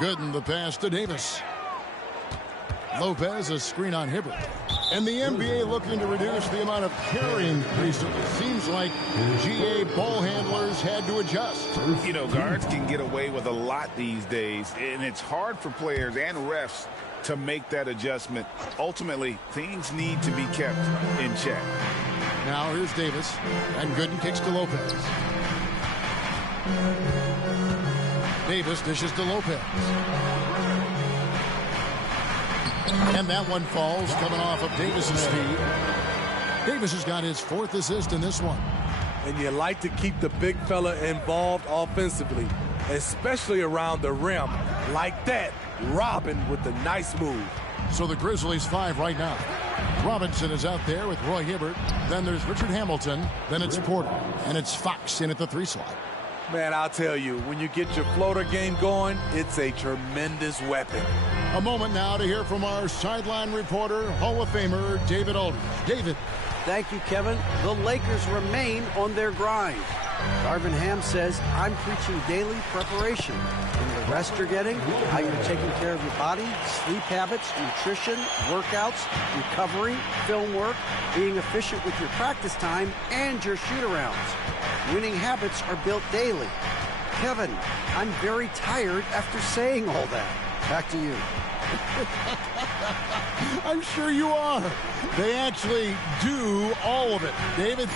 Gooden the pass to Davis. Lopez, a screen on Hibbert. And the NBA looking to reduce the amount of carrying recently. Seems like GA ball handlers had to adjust. You know, guards can get away with a lot these days, and it's hard for players and refs to make that adjustment. Ultimately, things need to be kept in check. Now here's Davis, and Gooden kicks to Lopez. Davis dishes to Lopez. And that one falls, coming off of Davis's feet. Davis has got his 4th assist in this one. And you like to keep the big fella involved offensively, especially around the rim. Like that, Robin with the nice move. So the Grizzlies 5 right now. Robinson is out there with Roy Hibbert. Then there's Richard Hamilton. Then it's Porter. And it's Fox in at the 3 slot. Man, I'll tell you, when you get your floater game going, it's a tremendous weapon. A moment now to hear from our sideline reporter, Hall of Famer David Aldridge. David. Thank you, Kevin. The Lakers remain on their grind. Darvin Ham says, I'm preaching daily preparation. And the rest you're getting, how you're taking care of your body, sleep habits, nutrition, workouts, recovery, film work, being efficient with your practice time, and your shoot-arounds. Winning habits are built daily. Kevin, I'm very tired after saying all that. Back to you. I'm sure you are. They actually do all of it. David,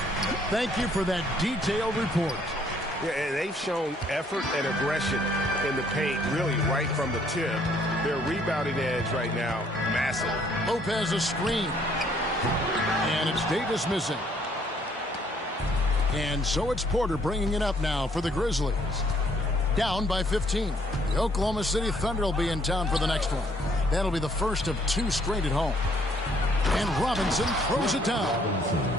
thank you for that detailed report. Yeah, and they've shown effort and aggression in the paint, really right from the tip. Their rebounding edge right now, massive. Lopez a screen. And it's Davis missing. And so it's Porter bringing it up now for the Grizzlies. Down by 15. The Oklahoma City Thunder will be in town for the next one. That'll be the first of 2 straight at home. And Robinson throws it down.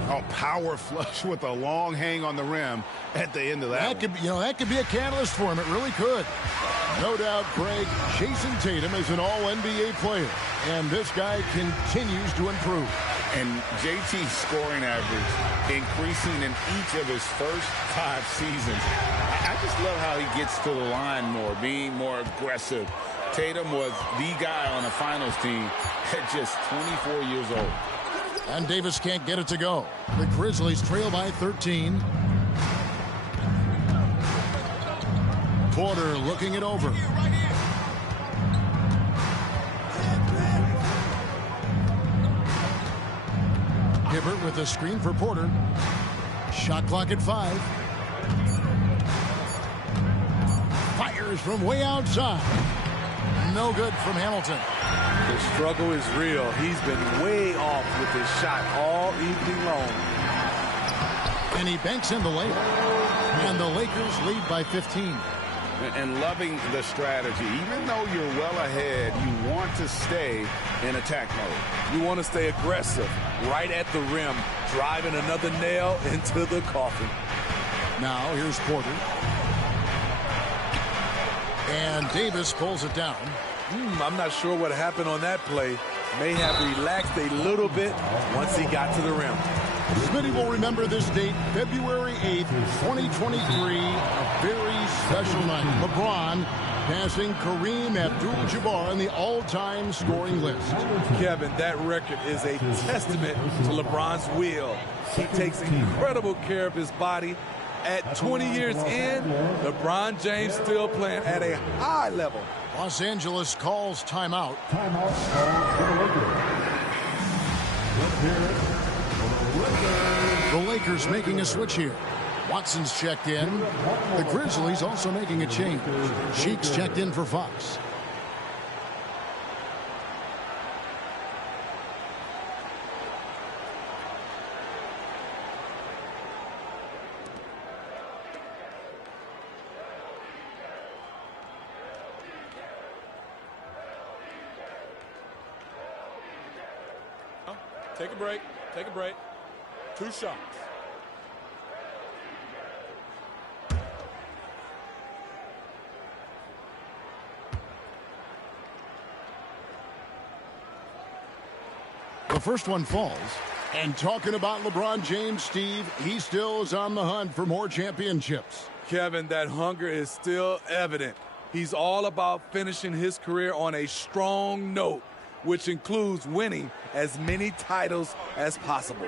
A power flush with a long hang on the rim at the end of that. That could be a catalyst for him. It really could. No doubt, Greg, Jason Tatum is an all-NBA player. And this guy continues to improve. And JT's scoring average increasing in each of his first 5 seasons. I just love how he gets to the line more, being more aggressive. Tatum was the guy on a finals team at just 24 years old. And Davis can't get it to go. The Grizzlies trail by 13. Porter looking it over. Hibbert with a screen for Porter. Shot clock at 5. Fires from way outside. No good from Hamilton. The struggle is real. He's been way off with his shot all evening long. And he banks in the layup. And the Lakers lead by 15. And loving the strategy. Even though you're well ahead, you want to stay in attack mode. You want to stay aggressive, right at the rim, driving another nail into the coffin. Now here's Porter. And Davis pulls it down. I'm not sure what happened on that play. May have relaxed a little bit once he got to the rim. Smitty will remember this date, February 8th, 2023, a very special night. LeBron passing Kareem Abdul-Jabbar on the all-time scoring list. Kevin, that record is a testament to LeBron's will. He takes incredible care of his body. At 20 years in, LeBron James still playing at a high level. Los Angeles calls timeout. Timeout for the Lakers. Let's hear it. The Lakers making a switch here. Watson's checked in. The Grizzlies also making a change. Sheik's checked in for Fox. Take a break. Take a break. 2 shots. The first one falls. And talking about LeBron James, Steve, he still is on the hunt for more championships. Kevin, that hunger is still evident. He's all about finishing his career on a strong note, which includes winning as many titles as possible.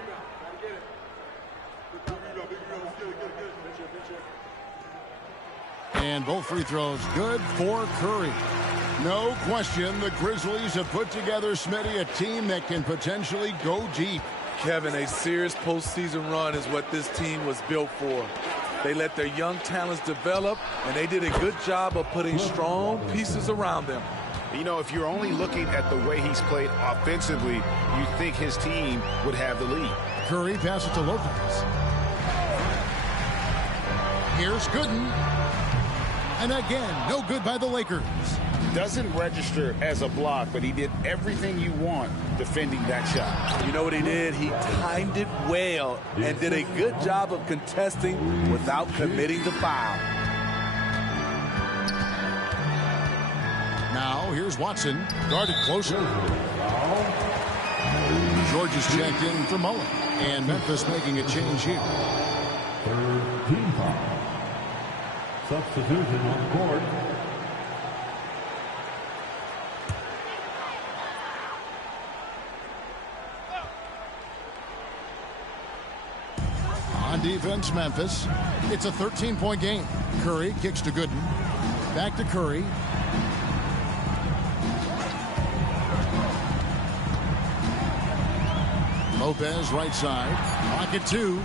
And both free throws good for Curry. No question, the Grizzlies have put together, Smitty, a team that can potentially go deep. Kevin, a serious postseason run is what this team was built for. They let their young talents develop, and they did a good job of putting strong pieces around them. You know, if you're only looking at the way he's played offensively, you think his team would have the lead. Curry passes to Lopez. Here's Gooden. And again, no good by the Lakers. Doesn't register as a block, but he did everything you want defending that shot. You know what he did? He timed it well and did a good job of contesting without committing the foul. Now, here's Watson, guarded closer. George is checked in for Mullen, and Memphis making a change here. Third team foul. Substitution on the court. On defense, Memphis. It's a 13-point game. Curry kicks to Gooden. Back to Curry. Lopez, right side. Pocket two.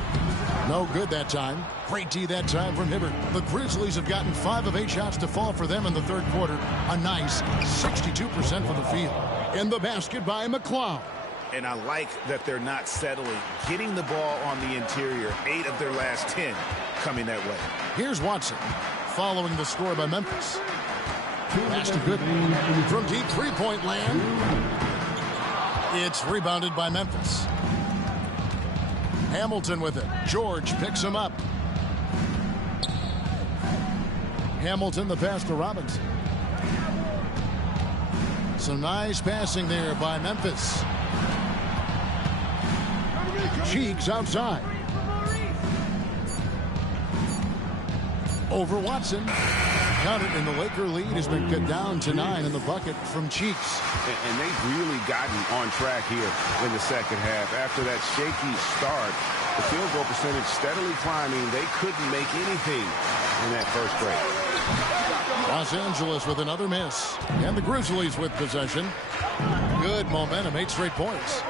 No good that time. Great D that time from Hibbert. The Grizzlies have gotten 5 of 8 shots to fall for them in the third quarter. A nice 62% from the field. In the basket by McCloud. And I like that they're not settling. Getting the ball on the interior, 8 of their last 10 coming that way. Here's Watson following the score by Memphis. Pass to Gooden. From deep three-point land. It's rebounded by Memphis. Hamilton with it. George picks him up. Hamilton, the pass to Robinson. Some nice passing there by Memphis. Cheeks outside. Over Watson. Counted, and the Laker lead has been cut down to 9 in the bucket from Cheeks. And they've really gotten on track here in the second half. After that shaky start, the field goal percentage steadily climbing. They couldn't make anything in that first break. Los Angeles with another miss. And the Grizzlies with possession. Good momentum, 8 straight points.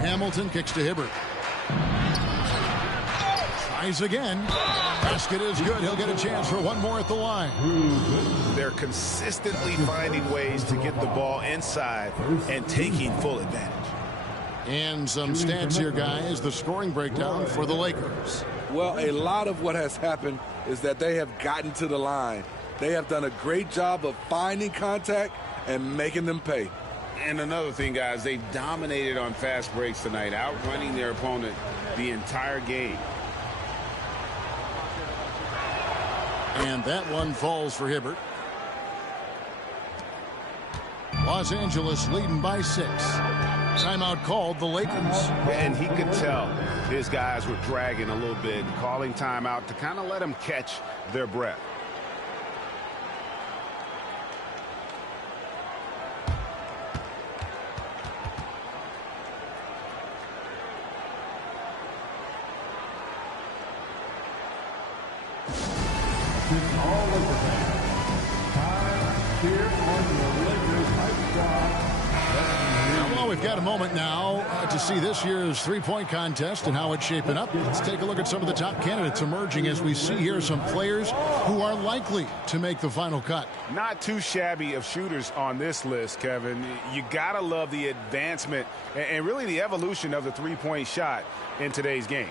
Hamilton kicks to Hibbert. Tries again. Basket is good. He'll get a chance for one more at the line. They're consistently finding ways to get the ball inside and taking full advantage. And some stats here, guys. The scoring breakdown for the Lakers. Well, a lot of what has happened is that they have gotten to the line. They have done a great job of finding contact and making them pay. And another thing, guys, they dominated on fast breaks tonight, outrunning their opponent the entire game. And that one falls for Hibbert. Los Angeles leading by 6. Timeout called the Lakers. And he could tell his guys were dragging a little bit, calling timeout to kind of let them catch their breath. All over that. Time here on the Lakers Hype Squad. Well, we've got a moment now to see this year's three-point contest and how it's shaping up. Let's take a look at some of the top candidates emerging as we see here some players who are likely to make the final cut. Not too shabby of shooters on this list, Kevin. You got to love the advancement and really the evolution of the three-point shot in today's game.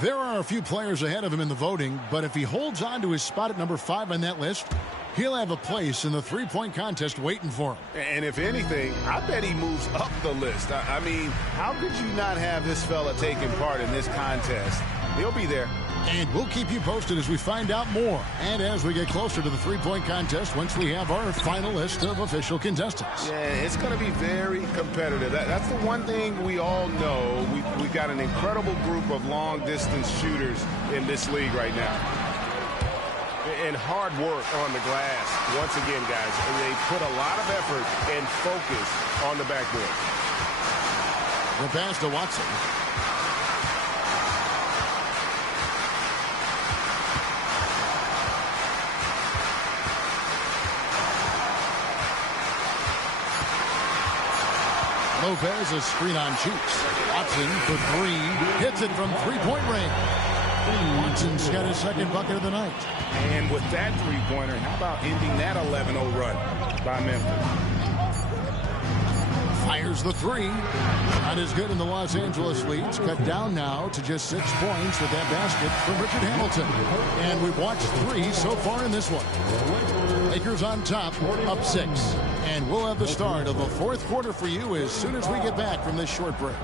There are a few players ahead of him in the voting, but if he holds on to his spot at number 5 on that list, he'll have a place in the three-point contest waiting for him. And if anything, I bet he moves up the list. I mean, how could you not have this fella taking part in this contest? He'll be there. And we'll keep you posted as we find out more and as we get closer to the three-point contest once we have our final list of official contestants. Yeah, it's going to be very competitive. That's the one thing we all know. We've got an incredible group of long-distance shooters in this league right now. And hard work on the glass. Once again, guys, they put a lot of effort and focus on the backboard. The pass to Watson. Lopez, a screen on Cheeks. Watson for three. Hits it from three-point range. Watson's got his second bucket of the night. And with that three-pointer, how about ending that 11-0 run by Memphis? Fires the three. Not as good in the Los Angeles leads. Cut down now to just 6 points with that basket from Richard Hamilton. And we've watched 3 so far in this one. Lakers on top, up 6. And we'll have the start of the fourth quarter for you as soon as we get back from this short break.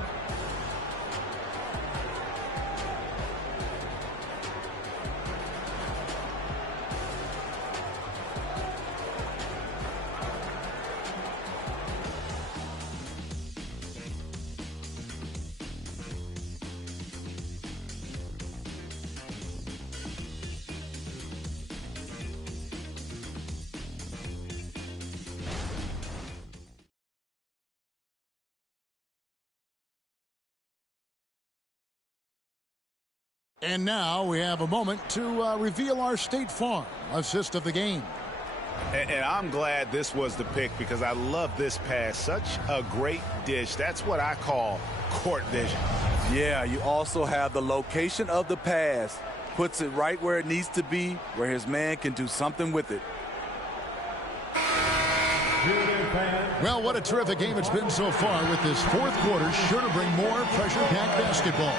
And now we have a moment to reveal our State Farm assist of the game. And I'm glad this was the pick because I love this pass. Such a great dish. That's what I call court vision. Yeah, you also have the location of the pass. Puts it right where it needs to be, where his man can do something with it. Well, what a terrific game it's been so far with this fourth quarter. Sure to bring more pressure-packed basketball.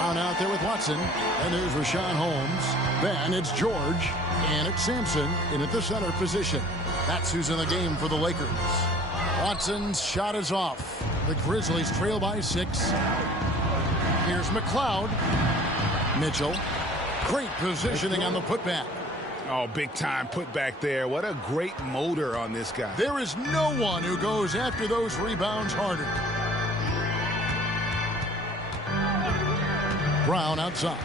On out there with Watson, and there's Rashawn Holmes. Then it's George, and it's Sampson in at the center position. That's who's in the game for the Lakers. Watson's shot is off. The Grizzlies trail by 6. Here's McLeod. Mitchell. Great positioning on the putback. Oh, big time putback there. What a great motor on this guy. There is no one who goes after those rebounds harder. Brown outside.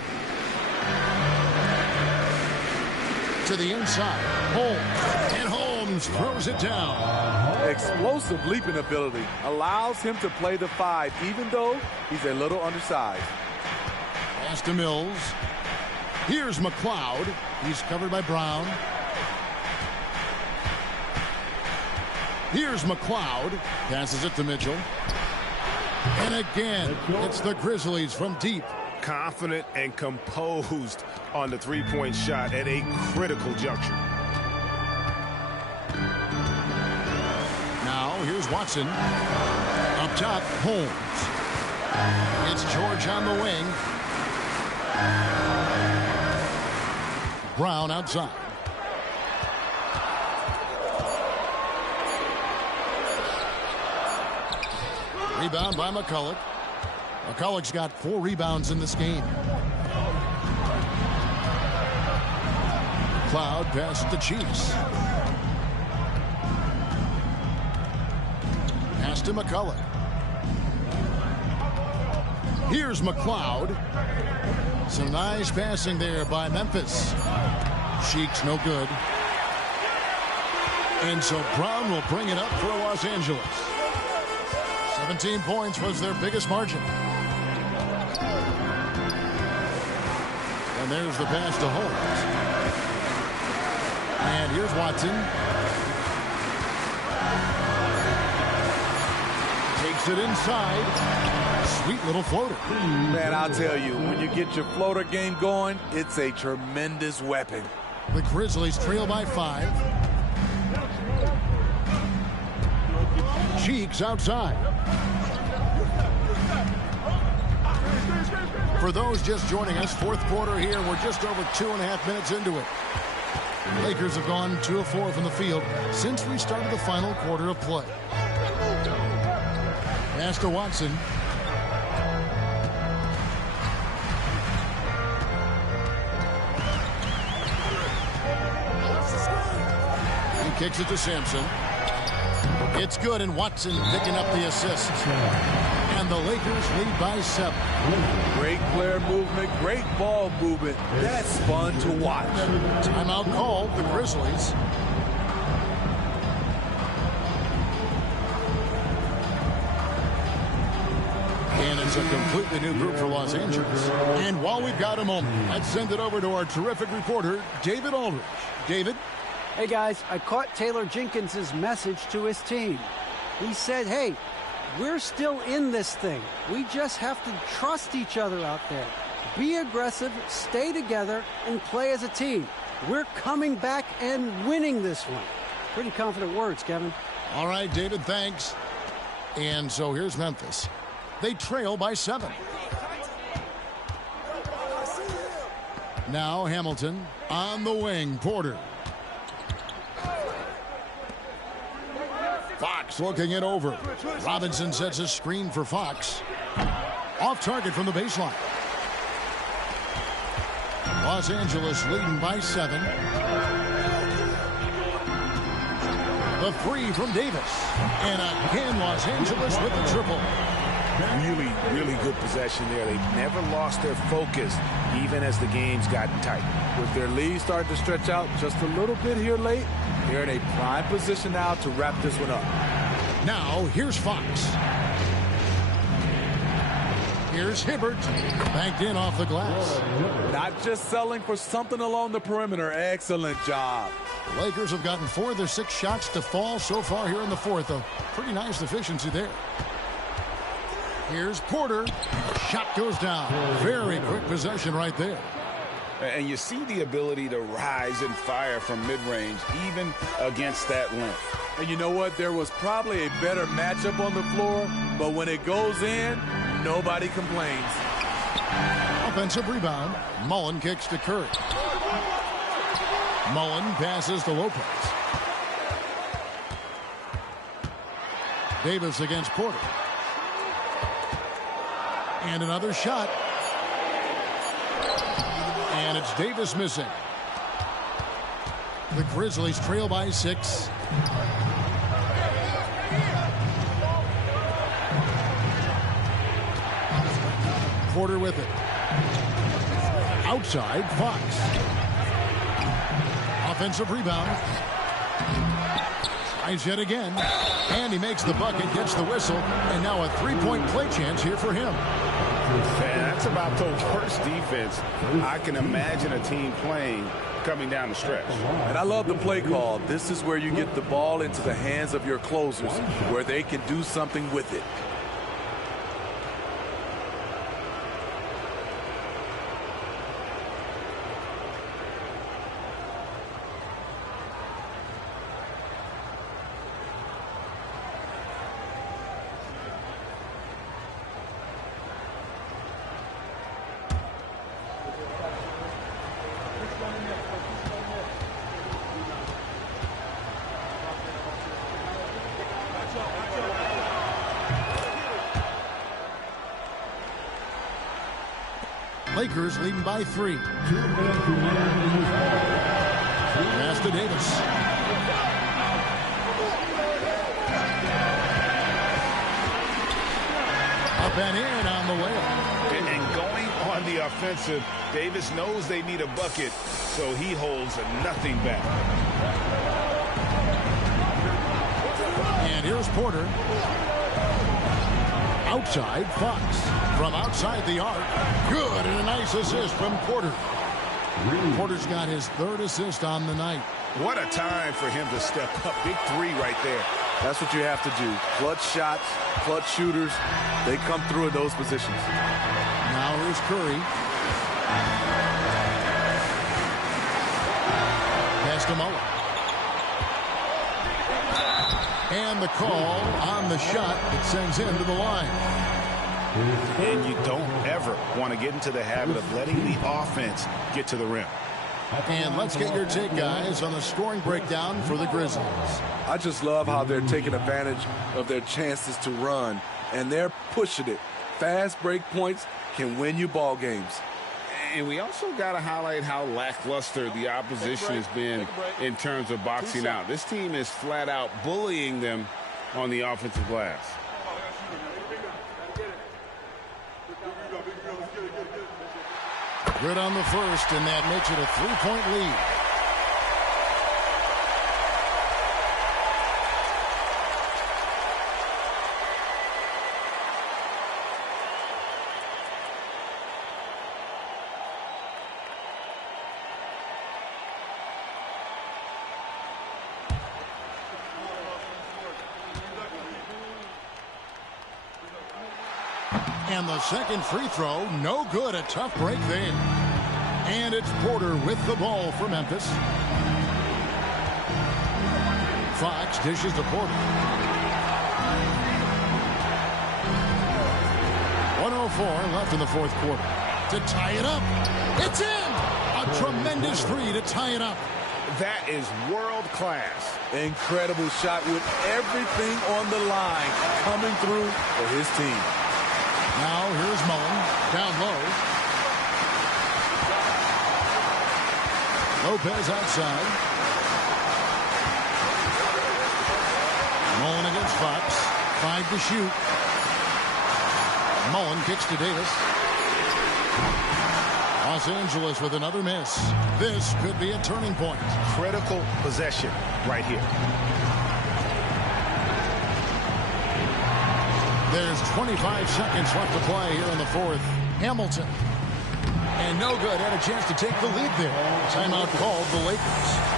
To the inside. Holmes. And Holmes throws it down. Explosive leaping ability allows him to play the 5, even though he's a little undersized. Pass to Mills. Here's McLeod. He's covered by Brown. Here's McLeod. Passes it to Mitchell. And again, it's the Grizzlies from deep. Confident and composed on the three-point shot at a critical juncture. Now here's Watson. Up top, Holmes. It's George on the wing. Brown outside. Rebound by McCulloch. McCulloch's got 4 rebounds in this game. Cloud past the Chiefs. Pass to McCulloch. Here's McLeod. Some nice passing there by Memphis. Sheik's no good. And so Brown will bring it up for Los Angeles. 17 points was their biggest margin. And there's the pass to Holmes. And here's Watson. Takes it inside. Sweet little floater. Man, I'll tell you, when you get your floater game going, it's a tremendous weapon. The Grizzlies trail by 5. Cheeks outside. For those just joining us, fourth quarter here. We're just over 2.5 minutes into it. Lakers have gone 2 of 4 from the field since we started the final quarter of play. Pass to Watson. He kicks it to Sampson. It's good, and Watson picking up the assist. And the Lakers lead by 7. Great player movement, great ball movement. That's fun to watch. Timeout called, the Grizzlies. And it's a completely new group for Los Angeles. And while we've got a moment, let's send it over to our terrific reporter, David Aldridge. David? Hey, guys, I caught Taylor Jenkins' message to his team. He said, hey, we're still in this thing. We just have to trust each other out there. Be aggressive, stay together, and play as a team. We're coming back and winning this one. Pretty confident words, Kevin. All right, David, thanks. And so here's Memphis. They trail by 7. Now Hamilton on the wing. Porter. Fox looking it over. Robinson sets a screen for Fox. Off target from the baseline. Los Angeles leading by 7. The 3 from Davis. And again, Los Angeles with the triple. Really, really good possession there. They've never lost their focus, even as the game's gotten tight. With their lead starting to stretch out just a little bit here late, they're in a prime position now to wrap this one up. Now, here's Fox. Here's Hibbert. Banked in off the glass. Not just selling for something along the perimeter. Excellent job. The Lakers have gotten 4 of their 6 shots to fall so far here in the 4th. A pretty nice efficiency there. Here's Porter. Shot goes down. Very quick possession right there. And you see the ability to rise and fire from mid-range, even against that length. And you know what? There was probably a better matchup on the floor, but when it goes in, nobody complains. Offensive rebound. Mullen kicks to Curry. Mullen passes to Lopez. Davis against Porter. And another shot. And it's Davis missing. The Grizzlies trail by 6. Porter with it. Outside, Fox. Offensive rebound. Tries yet again. And he makes the bucket, gets the whistle, and now a 3-point play chance here for him. Man, that's about the worst defense I can imagine a team playing coming down the stretch. And I love the play call. This is where you get the ball into the hands of your closers, where they can do something with it. Lakers leading by 3. Pass to Davis. Up and in on the way. And going on the offensive, Davis knows they need a bucket, so he holds nothing back. And here's Porter. Outside, Fox. From outside the arc. Good, and a nice assist from Porter. Porter's got his 3rd assist on the night. What a time for him to step up. Big 3 right there. That's what you have to do. Clutch shots, clutch shooters. They come through in those positions. Now here's Curry. Pass to Mullen. And the call on the shot that sends him to the line. And you don't ever want to get into the habit of letting the offense get to the rim. And let's get your take, guys, on the scoring breakdown for the Grizzlies. I just love how they're taking advantage of their chances to run, and they're pushing it. Fast break points can win you ball games. And we also got to highlight how lackluster the opposition has been in terms of boxing out. This team is flat out bullying them on the offensive glass. Good on the first, and that makes it a 3-point lead. And the second free throw, no good. A tough break there. And it's Porter with the ball for Memphis. Fox dishes to Porter. 1:04 left in the fourth quarter. To tie it up. It's in! A tremendous three to tie it up. That is world class. Incredible shot with everything on the line coming through for his team. Now here's Mullen, down low. Lopez outside. Mullen against Fox. 5 to shoot. Mullen kicks to Davis. Los Angeles with another miss. This could be a turning point. Critical possession right here. There's 25 seconds left to play here in the fourth. Hamilton. And no good. Had a chance to take the lead there. Timeout called the Lakers.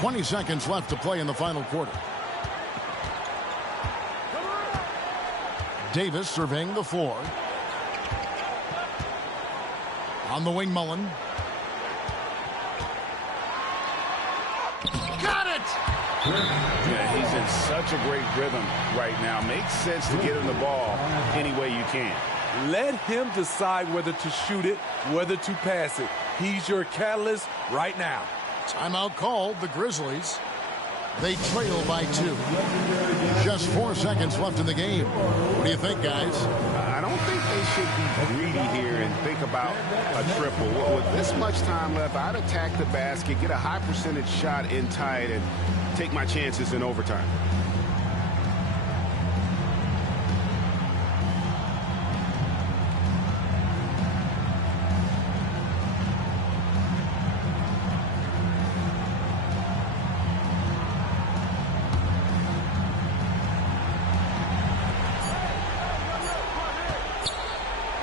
Twenty seconds left to play in the final quarter. Davis surveying the floor. On the wing, Mullen. Got it! Yeah, he's in such a great rhythm right now. Makes sense to get him the ball any way you can. Let him decide whether to shoot it, whether to pass it. He's your catalyst right now. Timeout called. The Grizzlies. They trail by 2. Just 4 seconds left in the game. What do you think, guys? I don't think they should be greedy here and think about a triple. With this much time left, I'd attack the basket, get a high percentage shot in tight, and take my chances in overtime.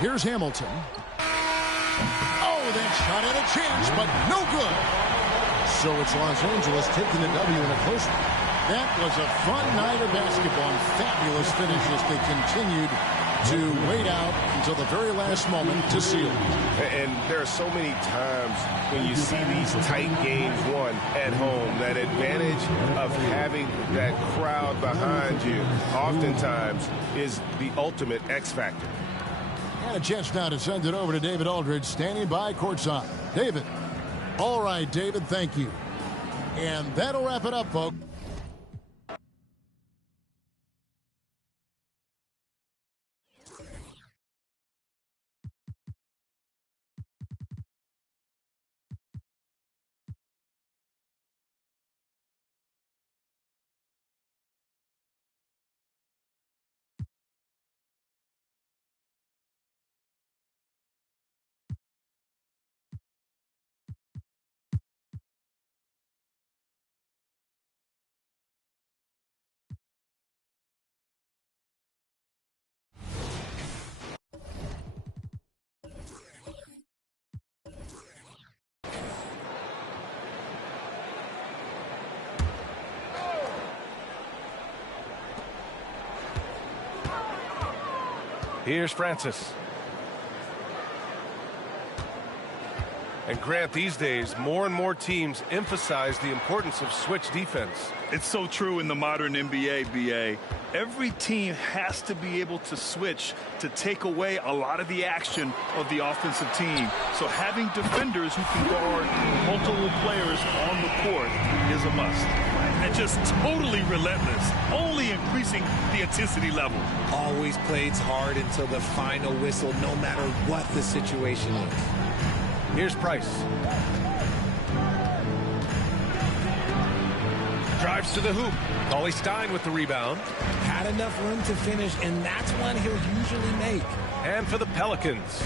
Here's Hamilton. Oh, that shot had a chance, but no good. So it's Los Angeles taking the W in a close one. That was a fun night of basketball and fabulous finish as they continued to wait out until the very last moment to seal it. And there are so many times when you see these tight games won at home, that advantage of having that crowd behind you oftentimes is the ultimate X factor. And a chance now to send it over to David Aldridge, standing by courtside. David. All right, David, thank you. And that'll wrap it up, folks. Here's Francis. And Grant, these days, more and more teams emphasize the importance of switch defense. It's so true in the modern NBA, BA. Every team has to be able to switch to take away a lot of the action of the offensive team. So having defenders who can guard multiple players on the court is a must. And just totally relentless, only increasing the intensity level. Always plays hard until the final whistle, no matter what the situation is. Here's Price. Drives to the hoop. Cauley Stein with the rebound. Had enough room to finish, and that's one he'll usually make. And for the Pelicans.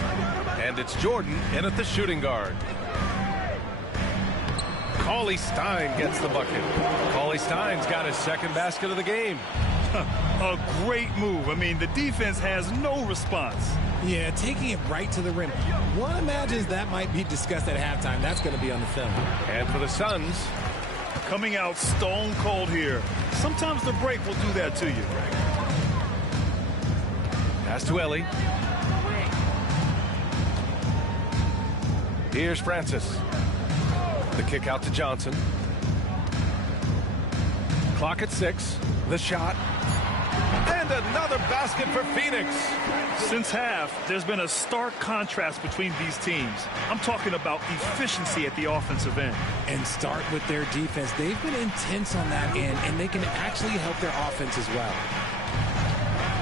And it's Jordan in at the shooting guard. Cauley Stein gets the bucket. Cauley Stein's got his second basket of the game. A great move. I mean, the defense has no response. Yeah, taking it right to the rim. One imagines that might be discussed at halftime. That's going to be on the film. And for the Suns. Coming out stone cold here. Sometimes the break will do that to you. Pass to Ellie. Here's Francis. The kick out to Johnson. Clock at 6. The shot. And another basket for Phoenix. Since half, there's been a stark contrast between these teams. I'm talking about efficiency at the offensive end. And start with their defense. They've been intense on that end, and they can actually help their offense as well.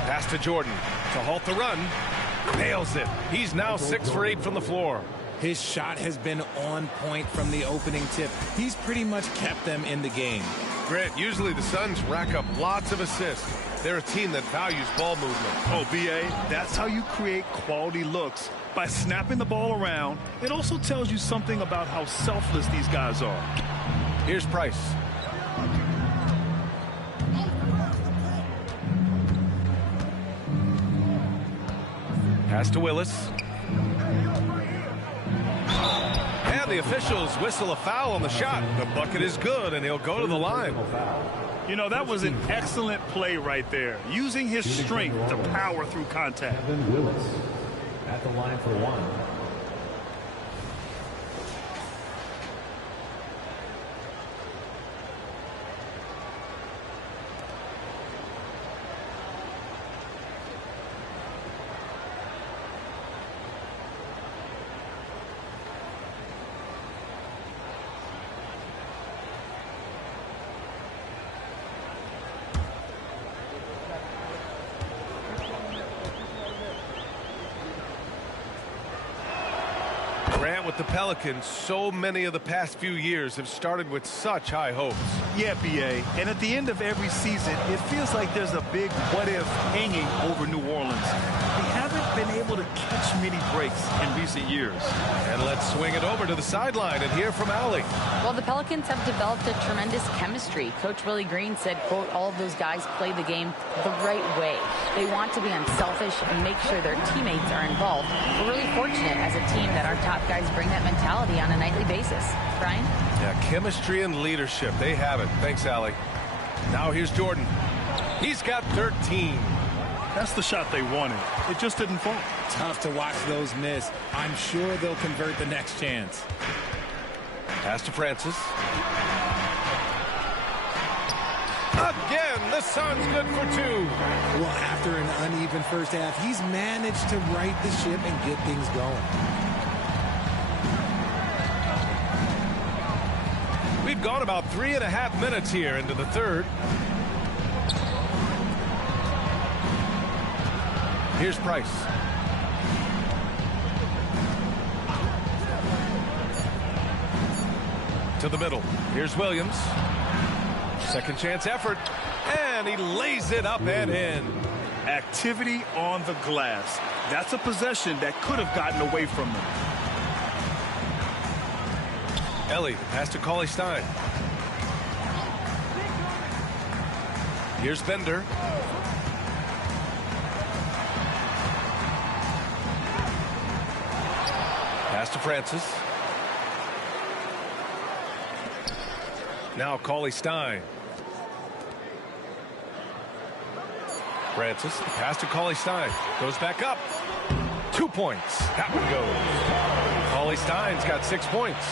Pass to Jordan to halt the run. Nails it. He's now 6 for 8 from the floor. His shot has been on point from the opening tip. He's pretty much kept them in the game. Grant, usually the Suns rack up lots of assists. They're a team that values ball movement. Oh, BA, that's how you create quality looks. By snapping the ball around, it also tells you something about how selfless these guys are. Here's Price. Pass to Willis. And the officials whistle a foul on the shot. The bucket is good, and he'll go to the line. You know, that was an excellent play right there, using his strength to power through contact. Evan Willis at the line for one. With the Pelicans, so many of the past few years have started with such high hopes. Yeah, BA. And at the end of every season, it feels like there's a big what-if hanging over New Orleans. They haven't been able to catch many breaks in recent years. And let's swing it over to the sideline and hear from Allie. Well, the Pelicans have developed a tremendous chemistry. Coach Willie Green said, quote, all of those guys play the game the right way. They want to be unselfish and make sure their teammates are involved. We're really fortunate as a team that our top guys bring that mentality on a nightly basis. Brian? Yeah, chemistry and leadership. They have it. Thanks, Allie. Now here's Jordan. He's got 13. That's the shot they wanted. It just didn't fall. Tough to watch those miss. I'm sure they'll convert the next chance. Pass to Francis. Again, the Suns good for 2. Well, after an uneven first half, he's managed to right the ship and get things going. We've gone about 3.5 minutes here into the third. Here's Price. To the middle. Here's Williams. Second chance effort. And he lays it up and in. Activity on the glass. That's a possession that could have gotten away from them. Ellie, pass to Cauley Stein. Here's Bender. Pass to Francis. Now Cauley Stein. Francis, pass to Cauley Stein. Goes back up. 2 points. That one goes. Cauley Stein's got 6 points.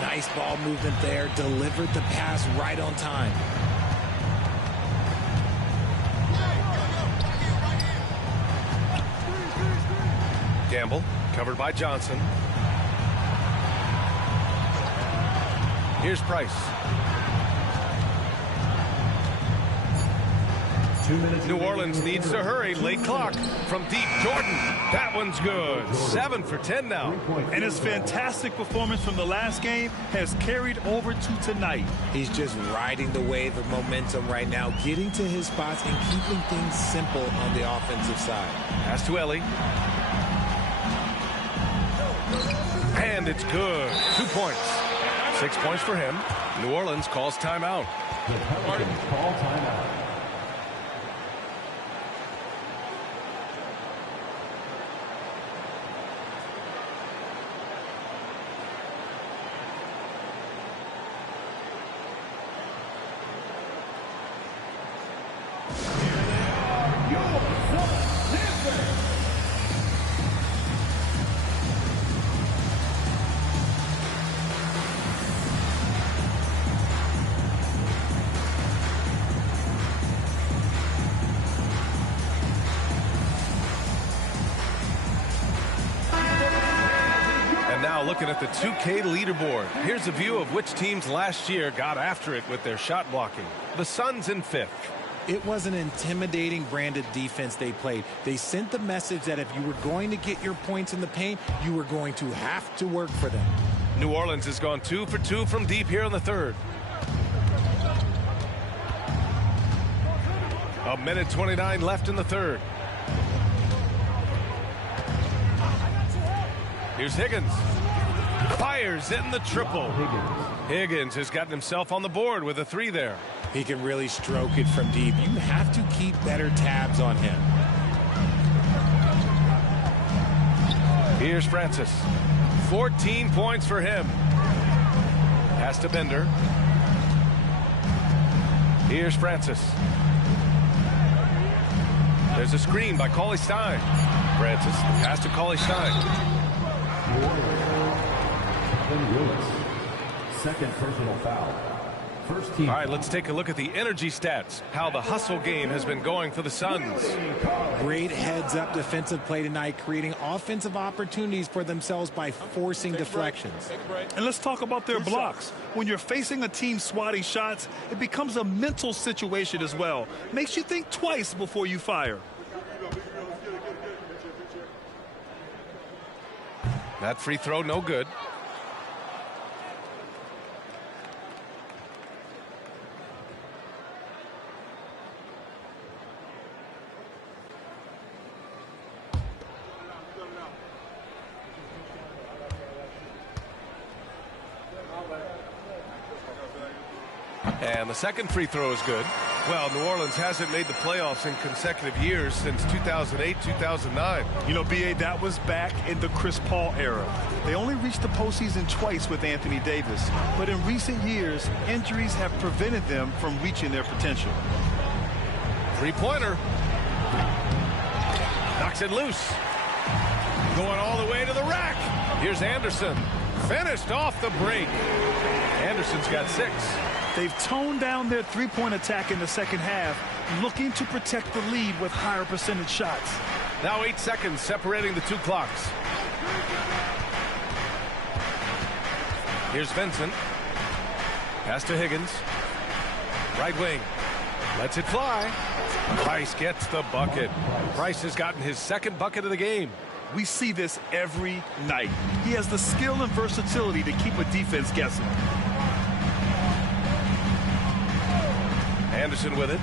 Nice ball movement there. Delivered the pass right on time. Gamble, covered by Johnson. Here's Price. 2 minutes. New Orleans needs to hurry. Late clock. From deep, Jordan. That one's good. 7 for 10 now. And his fantastic performance from the last game has carried over to tonight. He's just riding the wave of momentum right now, getting to his spots and keeping things simple on the offensive side. Pass to Ellie. And it's good. 2 points. 6 points for him. New Orleans calls timeout. The Pelicans call timeout. Looking at the 2K leaderboard. Here's a view of which teams last year got after it with their shot blocking. The Suns in 5th. It was an intimidating brand of defense they played. They sent the message that if you were going to get your points in the paint, you were going to have to work for them. New Orleans has gone 2 for 2 from deep here in the 3rd. A minute 29 left in the 3rd. Here's Higgins. Fires in the triple. Higgins has gotten himself on the board with a 3 there. He can really stroke it from deep. You have to keep better tabs on him. Here's Francis. 14 points for him. Pass to Bender. Here's Francis. There's a screen by Cauley Stein. Francis, pass to Cauley Stein. Willis. Second personal foul. First team. All right, let's take a look at the energy stats. How the hustle game has been going for the Suns. Great heads-up defensive play tonight, creating offensive opportunities for themselves by forcing deflections. And let's talk about their blocks. When you're facing a team swatting shots, it becomes a mental situation as well. Makes you think twice before you fire. That free throw, no good. And the second free throw is good. Well, New Orleans hasn't made the playoffs in consecutive years since 2008, 2009. You know, B.A., that was back in the Chris Paul era. They only reached the postseason twice with Anthony Davis. But in recent years, injuries have prevented them from reaching their potential. Three-pointer. Knocks it loose. Going all the way to the rack. Here's Anderson. Finished off the break. Anderson's got 6. They've toned down their three-point attack in the second half, looking to protect the lead with higher percentage shots. Now 8 seconds separating the 2 clocks. Here's Vincent. Pass to Higgins. Right wing. Lets it fly. Price gets the bucket. Price has gotten his 2nd bucket of the game. We see this every night. He has the skill and versatility to keep a defense guessing. Anderson with it.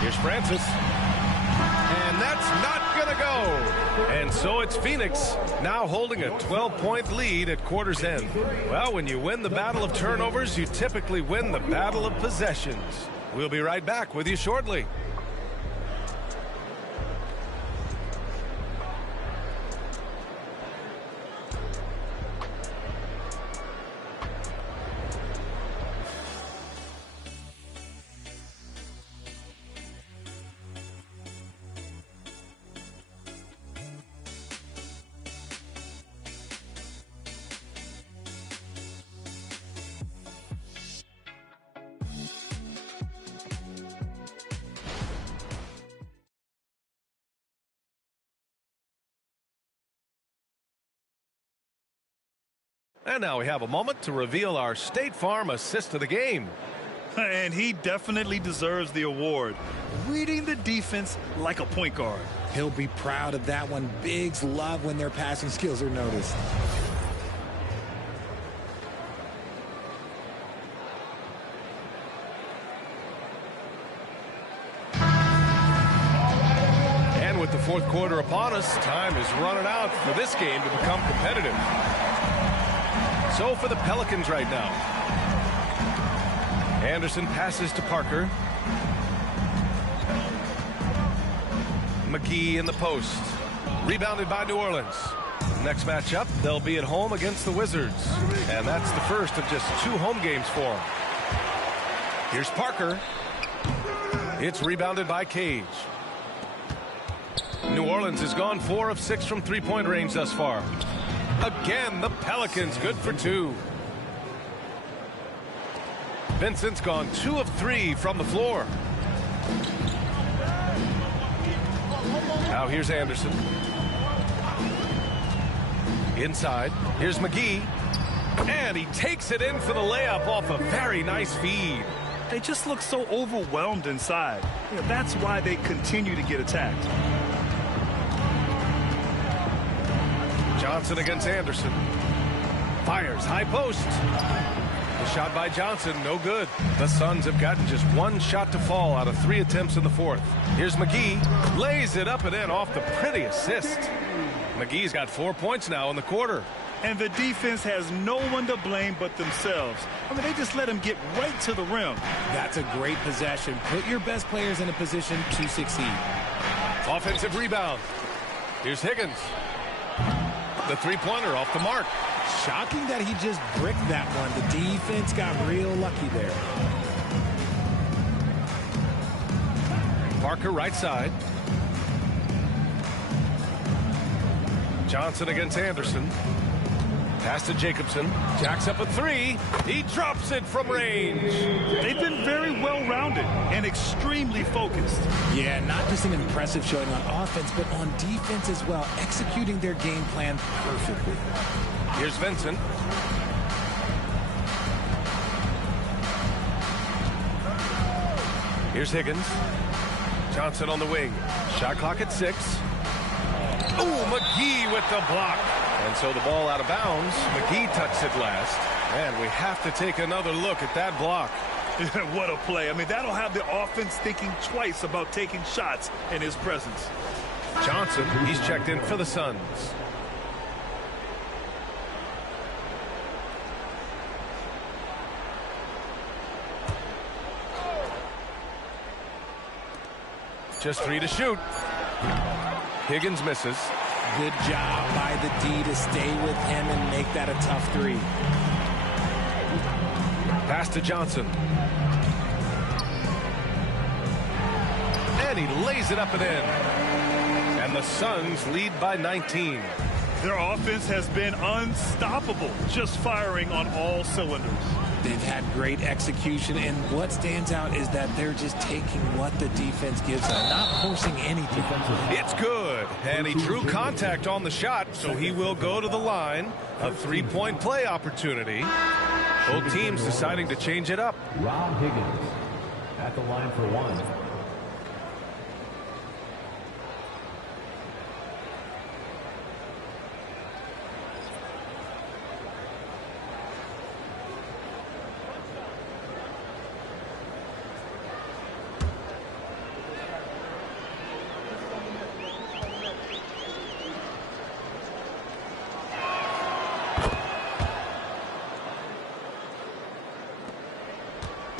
Here's Francis. And that's not going to go. And so it's Phoenix now holding a 12-point lead at quarter's end. Well, when you win the battle of turnovers, you typically win the battle of possessions. We'll be right back with you shortly. And now we have a moment to reveal our State Farm assist of the game. And he definitely deserves the award. Reading the defense like a point guard. He'll be proud of that one. Bigs love when their passing skills are noticed. And with the fourth quarter upon us, time is running out for this game to become competitive. So for the Pelicans right now. Anderson passes to Parker. McGee in the post. Rebounded by New Orleans. Next matchup, they'll be at home against the Wizards. And that's the first of just 2 home games for them. Here's Parker. It's rebounded by Cage. New Orleans has gone 4 of 6 from three-point range thus far. Again, the Pelicans good for 2. Vincent's gone 2 of 3 from the floor. Now here's Anderson. Inside. Here's McGee. And he takes it in for the layup off a very nice feed. They just look so overwhelmed inside. That's why they continue to get attacked. Johnson against Anderson. Fires high post. The shot by Johnson, no good. The Suns have gotten just 1 shot to fall out of 3 attempts in the fourth. Here's McGee. Lays it up and in off the pretty assist. McGee's got 4 points now in the quarter. And the defense has no one to blame but themselves. I mean, they just let him get right to the rim. That's a great possession. Put your best players in a position to succeed. Offensive rebound. Here's Higgins. The three-pointer off the mark. Shocking that he just bricked that one. The defense got real lucky there. Parker right side. Johnson against Anderson. Pass to Jacobson. Jacks up a 3. He drops it from range. They've been very well-rounded and extremely focused. Yeah, not just an impressive showing on offense, but on defense as well, executing their game plan perfectly. Here's Vincent. Here's Higgins. Johnson on the wing. Shot clock at 6. Oh, McGee with the block. And so the ball out of bounds. McGee touched it last. And we have to take another look at that block. What a play. I mean, that'll have the offense thinking twice about taking shots in his presence. Johnson, he's checked in for the Suns. Just 3 to shoot. Higgins misses. Good job by the D to stay with him and make that a tough 3. Pass to Johnson. And he lays it up and in. And the Suns lead by 19. Their offense has been unstoppable, just firing on all cylinders. They've had great execution, and what stands out is that they're just taking what the defense gives them, not forcing anything. It's good, and he drew contact on the shot, so he will go to the line. A 3-point play opportunity. Both teams deciding to change it up. Rob Higgins at the line for 1.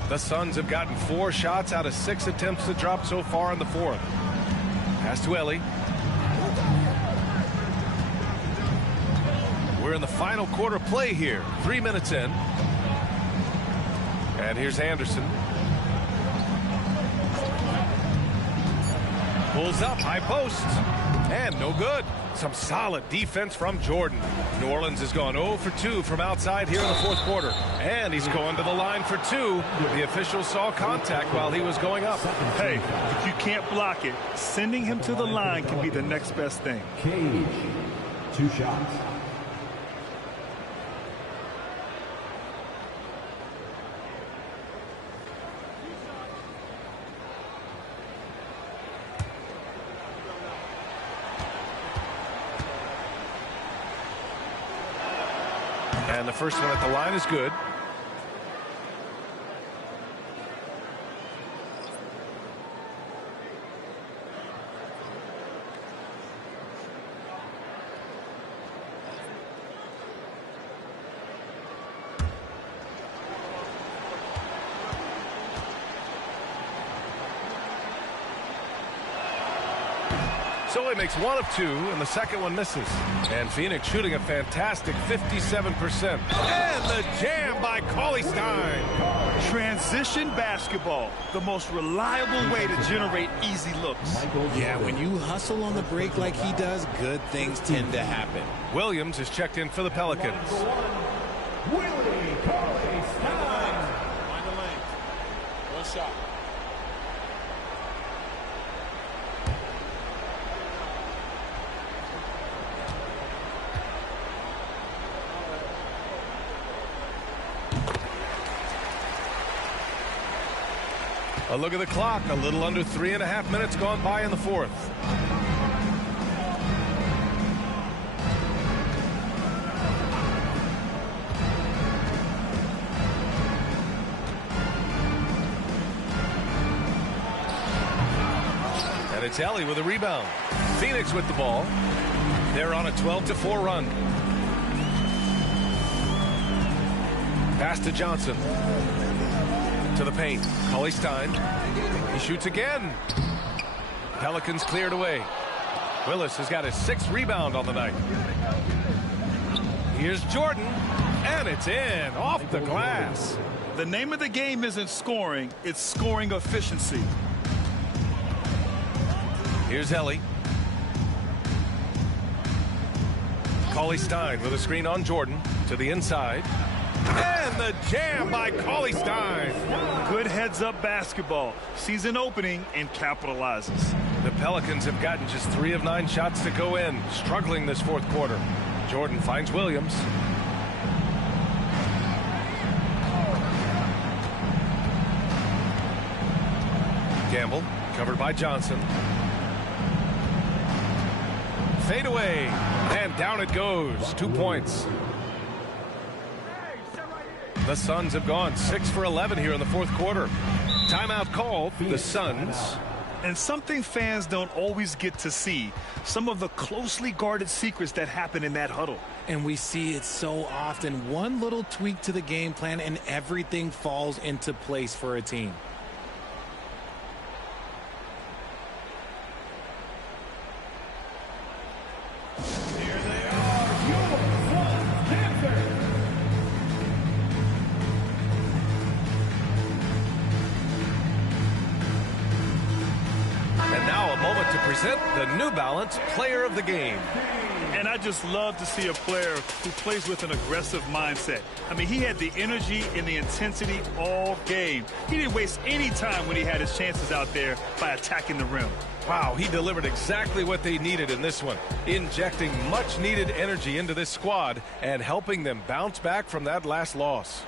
The Suns have gotten 4 shots out of 6 attempts to drop so far in the fourth. Pass to Ellie. We're in the final quarter play here. 3 minutes in. And here's Anderson. Pulls up, high post. And no good. Some solid defense from Jordan. New Orleans has gone 0 for 2 from outside here in the fourth quarter. And he's going to the line for 2. The officials saw contact while he was going up. Hey, if you can't block it, sending him to the line can be the next best thing. Cage, 2 shots. And the first one at the line is good. So he makes one of two, and the second one misses. And Phoenix shooting a fantastic 57%. And the jam by Cauley-Stein. Transition basketball, the most reliable way to generate easy looks. Yeah, when you hustle on the break like he does, good things tend to happen. Williams is checked in for the Pelicans. Willie Cauley-Stein. Find the lane. One shot. A look at the clock. A little under 3.5 minutes gone by in the fourth. And it's Ellie with a rebound. Phoenix with the ball. They're on a 12-4 run. Pass to Johnson. To the paint. Cauley-Stein. He shoots again. Pelicans cleared away. Willis has got his 6th rebound on the night. Here's Jordan. And it's in. Off the glass. The name of the game isn't scoring. It's scoring efficiency. Here's Ellie. Cauley-Stein with a screen on Jordan. To the inside. And the jam by Cauley-Stein. Good heads-up basketball. Sees an opening and capitalizes. The Pelicans have gotten just 3 of 9 shots to go in. Struggling this fourth quarter. Jordan finds Williams. Gamble covered by Johnson. Fade away. And down it goes. 2 points. The Suns have gone 6 for 11 here in the fourth quarter. Timeout called. The Suns. And something fans don't always get to see. Some of the closely guarded secrets that happen in that huddle. And we see it so often. One little tweak to the game plan and everything falls into place for a team. Present the New Balance Player of the Game. And I just love to see a player who plays with an aggressive mindset. I mean, he had the energy and the intensity all game. He didn't waste any time when he had his chances out there by attacking the rim. Wow, he delivered exactly what they needed in this one, injecting much needed energy into this squad and helping them bounce back from that last loss.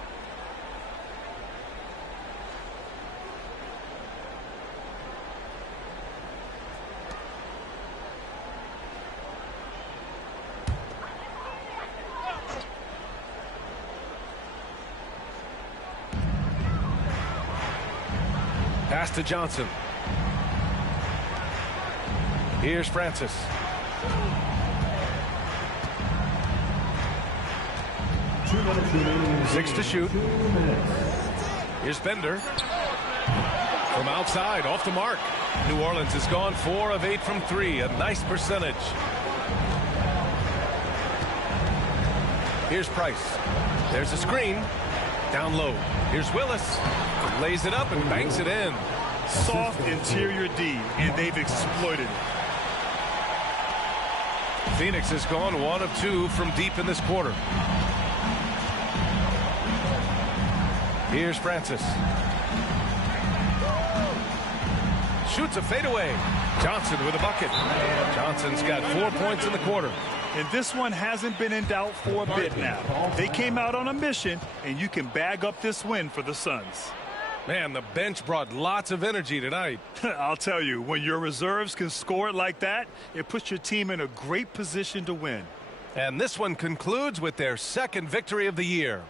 Pass to Johnson. Here's Francis. Six to shoot. Here's Bender. From outside, off the mark. New Orleans has gone 4 of 8 from 3. A nice percentage. Here's Price. There's a screen. Down low. Here's Willis. Lays it up and banks it in. Soft interior D, and they've exploited it. Phoenix has gone 1 of 2 from deep in this quarter. Here's Francis. Shoots a fadeaway. Johnson with a bucket. Johnson's got 4 points in the quarter. And this one hasn't been in doubt for a bit now. They came out on a mission, and you can bag up this win for the Suns. Man, the bench brought lots of energy tonight. I'll tell you, when your reserves can score it like that, it puts your team in a great position to win. And this one concludes with their second victory of the year.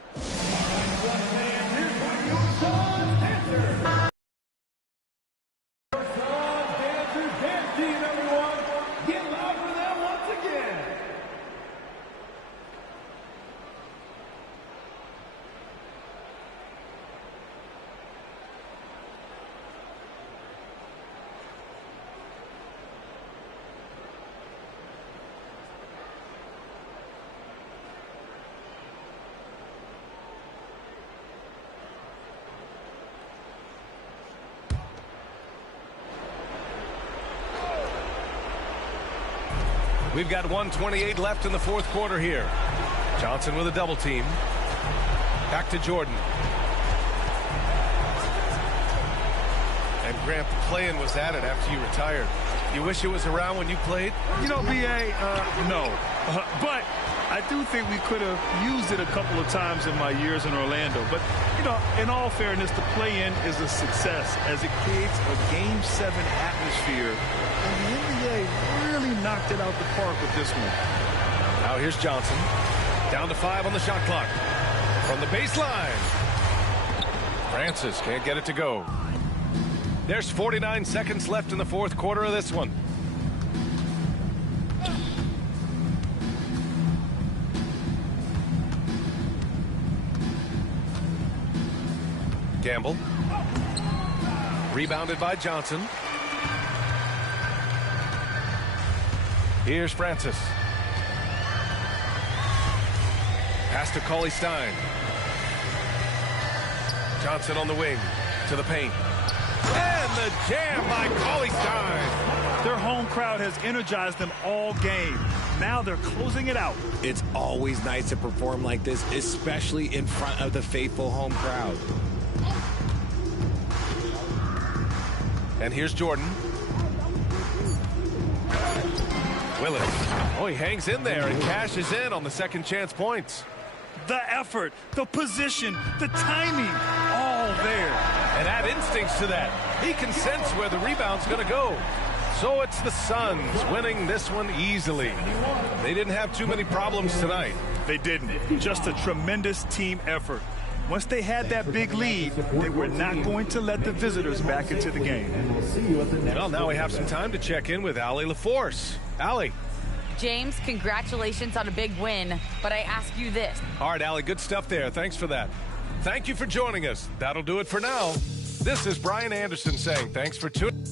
We've got 1:28 left in the fourth quarter here. Johnson with a double team. Back to Jordan. And Grant, the play-in was added after you retired. You wish it was around when you played? You know, B.A., no. But I do think we could have used it a couple of times in my years in Orlando. But, you know, in all fairness, the play-in is a success as it creates a Game 7 atmosphere. And the NBA really knocked it out the park with this one. Now here's Johnson. Down to 5 on the shot clock. From the baseline. Francis can't get it to go. There's 49 seconds left in the fourth quarter of this one. Gamble. Rebounded by Johnson. Here's Francis. Pass to Cauley-Stein. Johnson on the wing to the paint. And the jam by Cauley-Stein. Their home crowd has energized them all game. Now they're closing it out. It's always nice to perform like this, especially in front of the faithful home crowd. And here's Jordan. Willis. Oh, he hangs in there and cashes in on the second chance points. The effort, the position, the timing, all there. And add instincts to that. He can sense where the rebound's going to go. So it's the Suns winning this one easily. They didn't have too many problems tonight. They didn't. Just a tremendous team effort. Once they had that big lead, they were not going to let the visitors back into the game. Well, now we have some time to check in with Allie LaForce. Allie. James, congratulations on a big win, but I ask you this. All right, Allie, good stuff there. Thanks for that. Thank you for joining us. That'll do it for now. This is Brian Anderson saying thanks for tuning.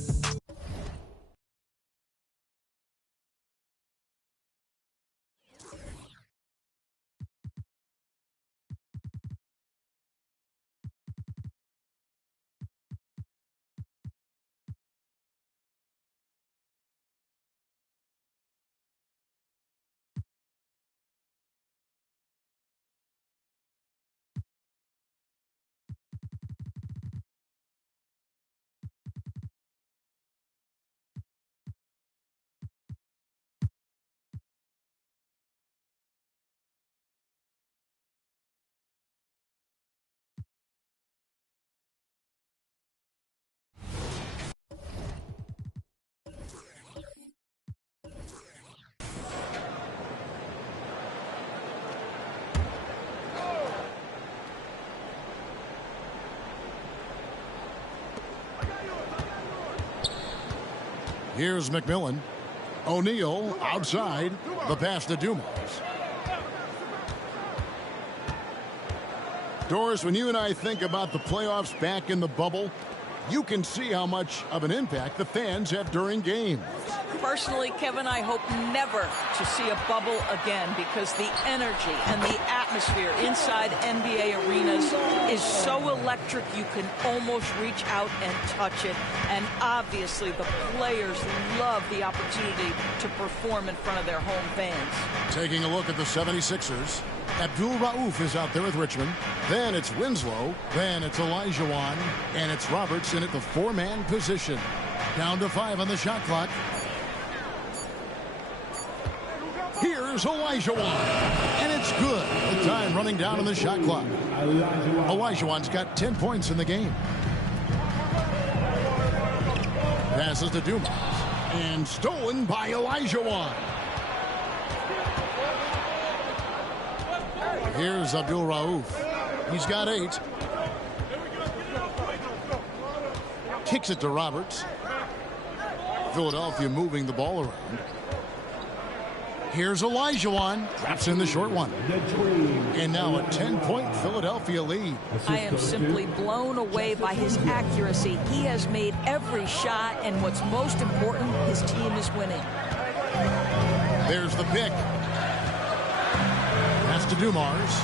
Here's McMillan. O'Neal outside. The pass to Dumas. Doris, when you and I think about the playoffs back in the bubble, you can see how much of an impact the fans have during games. Personally, Kevin, I hope never to see a bubble again because the energy and the atmosphere inside NBA arenas is so electric you can almost reach out and touch it. And obviously, the players love the opportunity to perform in front of their home fans. Taking a look at the 76ers. Abdul Rauf is out there with Richmond. Then it's Winslow. Then it's Olajuwon. And it's Robertson at the four-man position. Down to 5 on the shot clock. Here's Olajuwon. And it's good. The time running down on the shot clock. Olajuwon's got 10 points in the game. Passes to Dumas. And stolen by Olajuwon. Here's Abdul Rauf. He's got 8. Kicks it to Roberts. Philadelphia moving the ball around. Here's Olajuwon. Drops in the short one. And now a 10-point Philadelphia lead. I am simply blown away by his accuracy. He has made every shot, and what's most important, his team is winning. There's the pick. Pass to Dumars.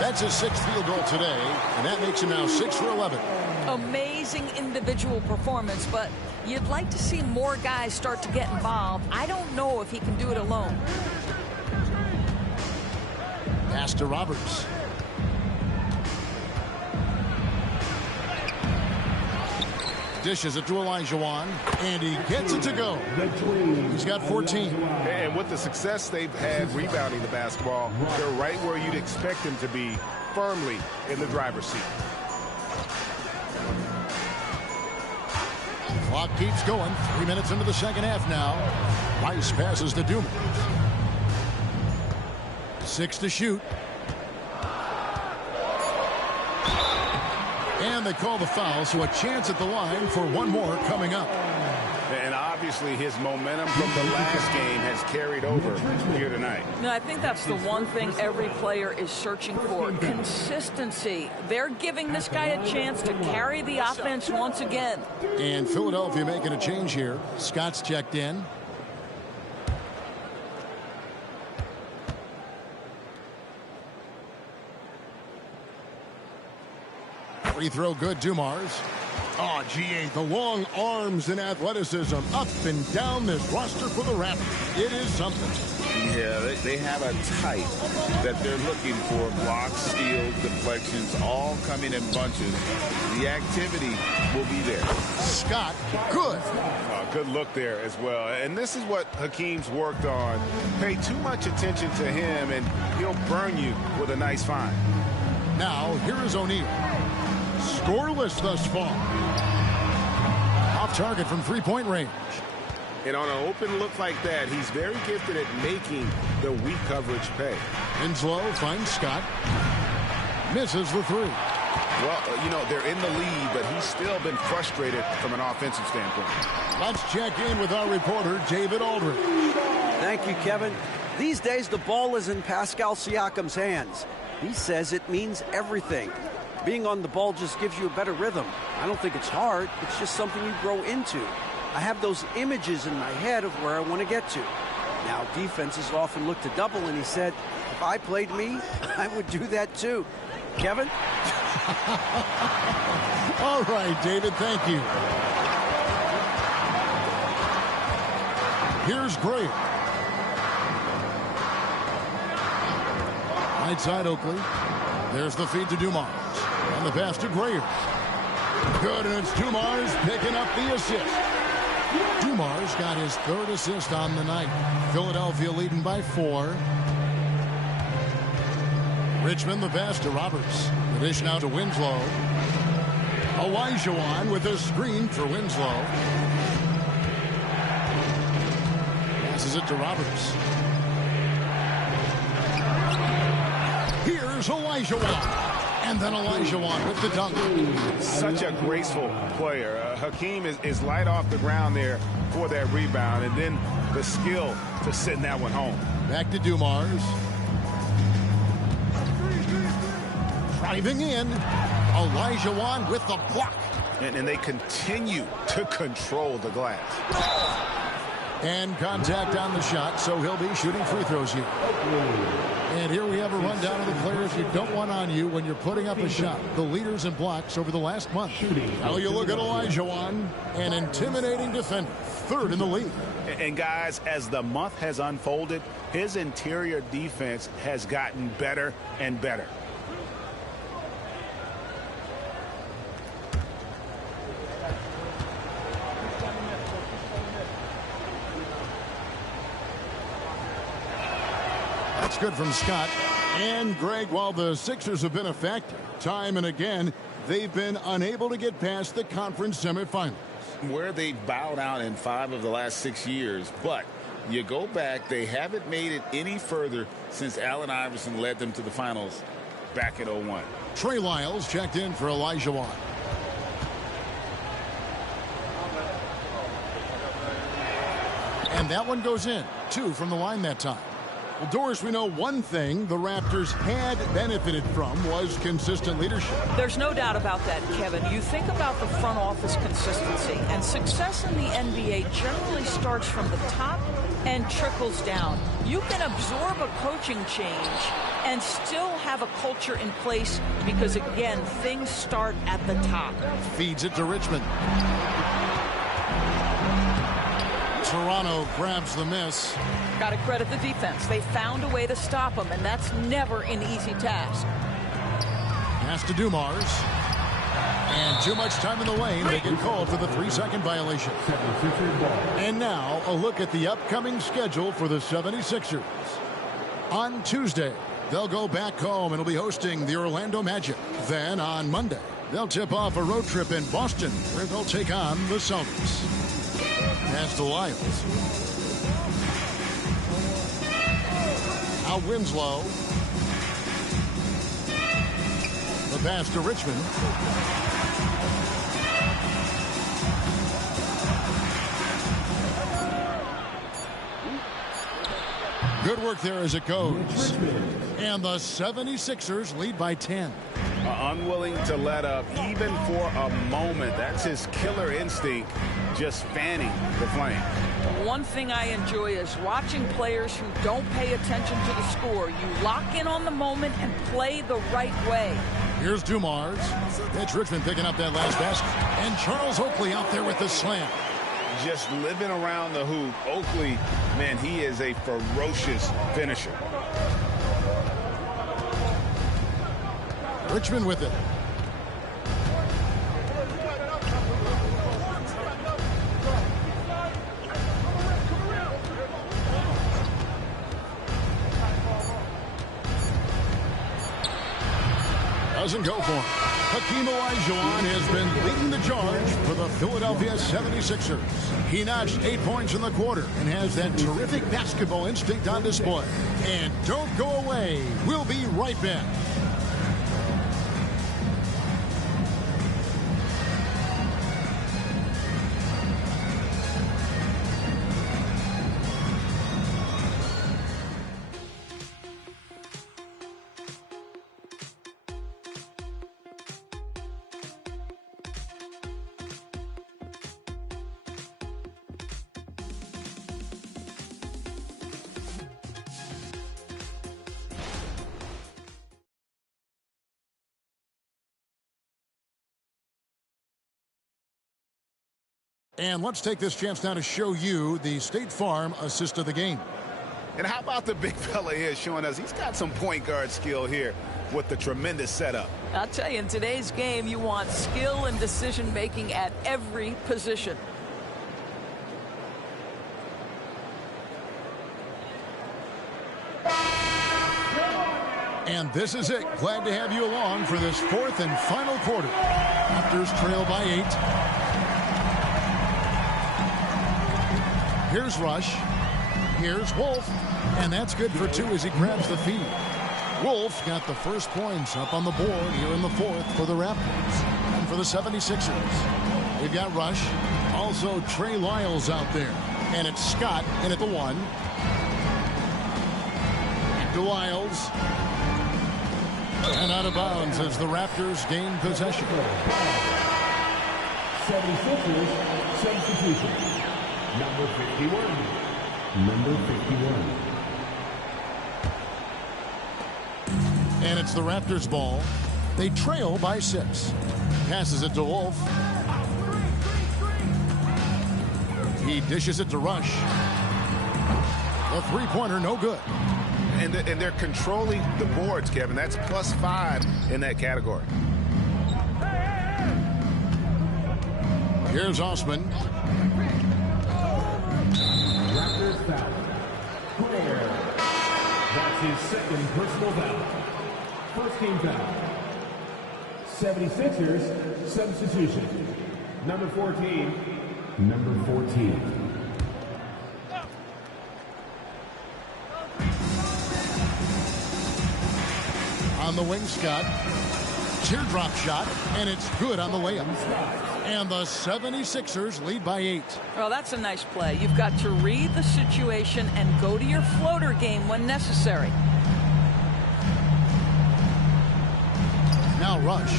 That's his 6th field goal today, and that makes him now 6 for 11. Amazing individual performance, but you'd like to see more guys start to get involved. I don't know if he can do it alone. Pass to Roberts. Dishes it to Olajuwon, and he gets it to go. He's got 14. And with the success they've had rebounding the basketball, they're right where you'd expect them to be, firmly in the driver's seat. Clock keeps going. 3 minutes into the second half now. Rice passes to Dumars. 6 to shoot. And they call the foul, so a chance at the line for one more coming up. And obviously his momentum from the last game has carried over here tonight. No, I think that's the one thing every player is searching for. Consistency. They're giving this guy a chance to carry the offense once again. And Philadelphia making a change here. Scott's checked in. Free throw good, Dumars. Oh, GA, the long arms and athleticism up and down this roster for the Raptors. It is something. Yeah, they have a type that they're looking for. Blocks, steals, deflections, all coming in bunches. The activity will be there. Scott, good. Good look there as well. And this is what Hakeem's worked on. Pay too much attention to him, and he'll burn you with a nice find. Now, here is O'Neal. Scoreless thus far. Off target from three-point range. And on an open look like that, he's very gifted at making the weak coverage pay. Winslow finds Scott. Misses the three. Well, you know, they're in the lead, but he's still been frustrated from an offensive standpoint. Let's check in with our reporter, David Aldridge. Thank you, Kevin. These days, the ball is in Pascal Siakam's hands. He says it means everything. Being on the ball just gives you a better rhythm. I don't think it's hard. It's just something you grow into. I have those images in my head of where I want to get to. Now, defenses often look to double, and he said, if I played me, I would do that too. Kevin? All right, David, thank you. Here's Gray. Right side Oakley. There's the feed to Dumars. And the pass to Grayer. Good, and it's Dumars picking up the assist. Dumars got his third assist on the night. Philadelphia leading by 4. Richmond the pass to Roberts. The dish now to Winslow. Olajuwon with a screen for Winslow. Passes it to Roberts. Here's Olajuwon. And then Olajuwon with the dunk. Such a graceful player. Hakeem is light off the ground there for that rebound, and then the skill to send that one home. Back to Dumars. Driving in. Olajuwon with the block. And they continue to control the glass. And contact on the shot, so he'll be shooting free throws here. And here we have a rundown of the players you don't want on you when you're putting up a shot. The leaders in blocks over the last month. Now you look at Olajuwon, an intimidating defender, 3rd in the league. And guys, as the month has unfolded, his interior defense has gotten better and better. That's good from Scott. And Greg, while the Sixers have been effective time and again, they've been unable to get past the conference semifinals. Where they bowed out in 5 of the last 6 years, but You go back, they haven't made it any further since Allen Iverson led them to the finals back in 01. Trey Lyles checked in for Elijah Watt. And that one goes in. 2 from the line that time. Well, Doris, we know one thing the Raptors had benefited from was consistent leadership. There's no doubt about that, Kevin. You think about the front office consistency, and success in the NBA generally starts from the top and trickles down. You can absorb a coaching change and still have a culture in place because, again, things start at the top. Feeds it to Richmond. Toronto grabs the miss. Got to credit the defense. They found a way to stop him, and that's never an easy task. Pass to Dumars. And too much time in the lane. They get called for the 3-second violation. And now a look at the upcoming schedule for the 76ers. On Tuesday, they'll go back home and will be hosting the Orlando Magic. Then on Monday, they'll tip off a road trip in Boston where they'll take on the Celtics. Pass to Lyles. Now Winslow. The pass to Richmond. Good work there as it goes. And the 76ers lead by 10. Unwilling to let up even for a moment. That's his killer instinct, just fanning the flame. One thing I enjoy is watching players who don't pay attention to the score. You lock in on the moment and play the right way. Here's Dumars. It's Richmond picking up that last basket. And Charles Oakley out there with the slam. Just living around the hoop. Oakley, man, he is a ferocious finisher. Richmond with it. Doesn't go for him. Hakeem Olajuwon has been leading the charge for the Philadelphia 76ers. He notched 8 points in the quarter and has that terrific basketball instinct on display. And don't go away. We'll be right back. And let's take this chance now to show you the State Farm assist of the game. And how about the big fella here showing us he's got some point guard skill here with the tremendous setup. I'll tell you, in today's game, you want skill and decision making at every position. And this is it. Glad to have you along for this fourth and final quarter. Raptors trail by 8. Here's Rush. Here's Wolf. And that's good for 2 as he grabs the feed. Wolf got the first points up on the board here in the fourth for the Raptors. And for the 76ers, we've got Rush. Also Trey Lyles out there. And it's Scott in at the 1. To Lyles. And out of bounds as the Raptors gain possession. 76ers substitution. Number 51. Number 51. And it's the Raptors ball. They trail by 6. Passes it to Wolf. He dishes it to Rush. The three-pointer no good. And they're controlling the boards, Kevin. That's +5 in that category. Here's Osman. Raptors foul. Prayer. That's his second personal foul. First team foul. 76ers substitution. Number 14. Number 14. On the wing, Scott. Teardrop shot, and it's good on the layup. And the 76ers lead by 8. Well, that's a nice play. You've got to read the situation and go to your floater game when necessary. Now Rush.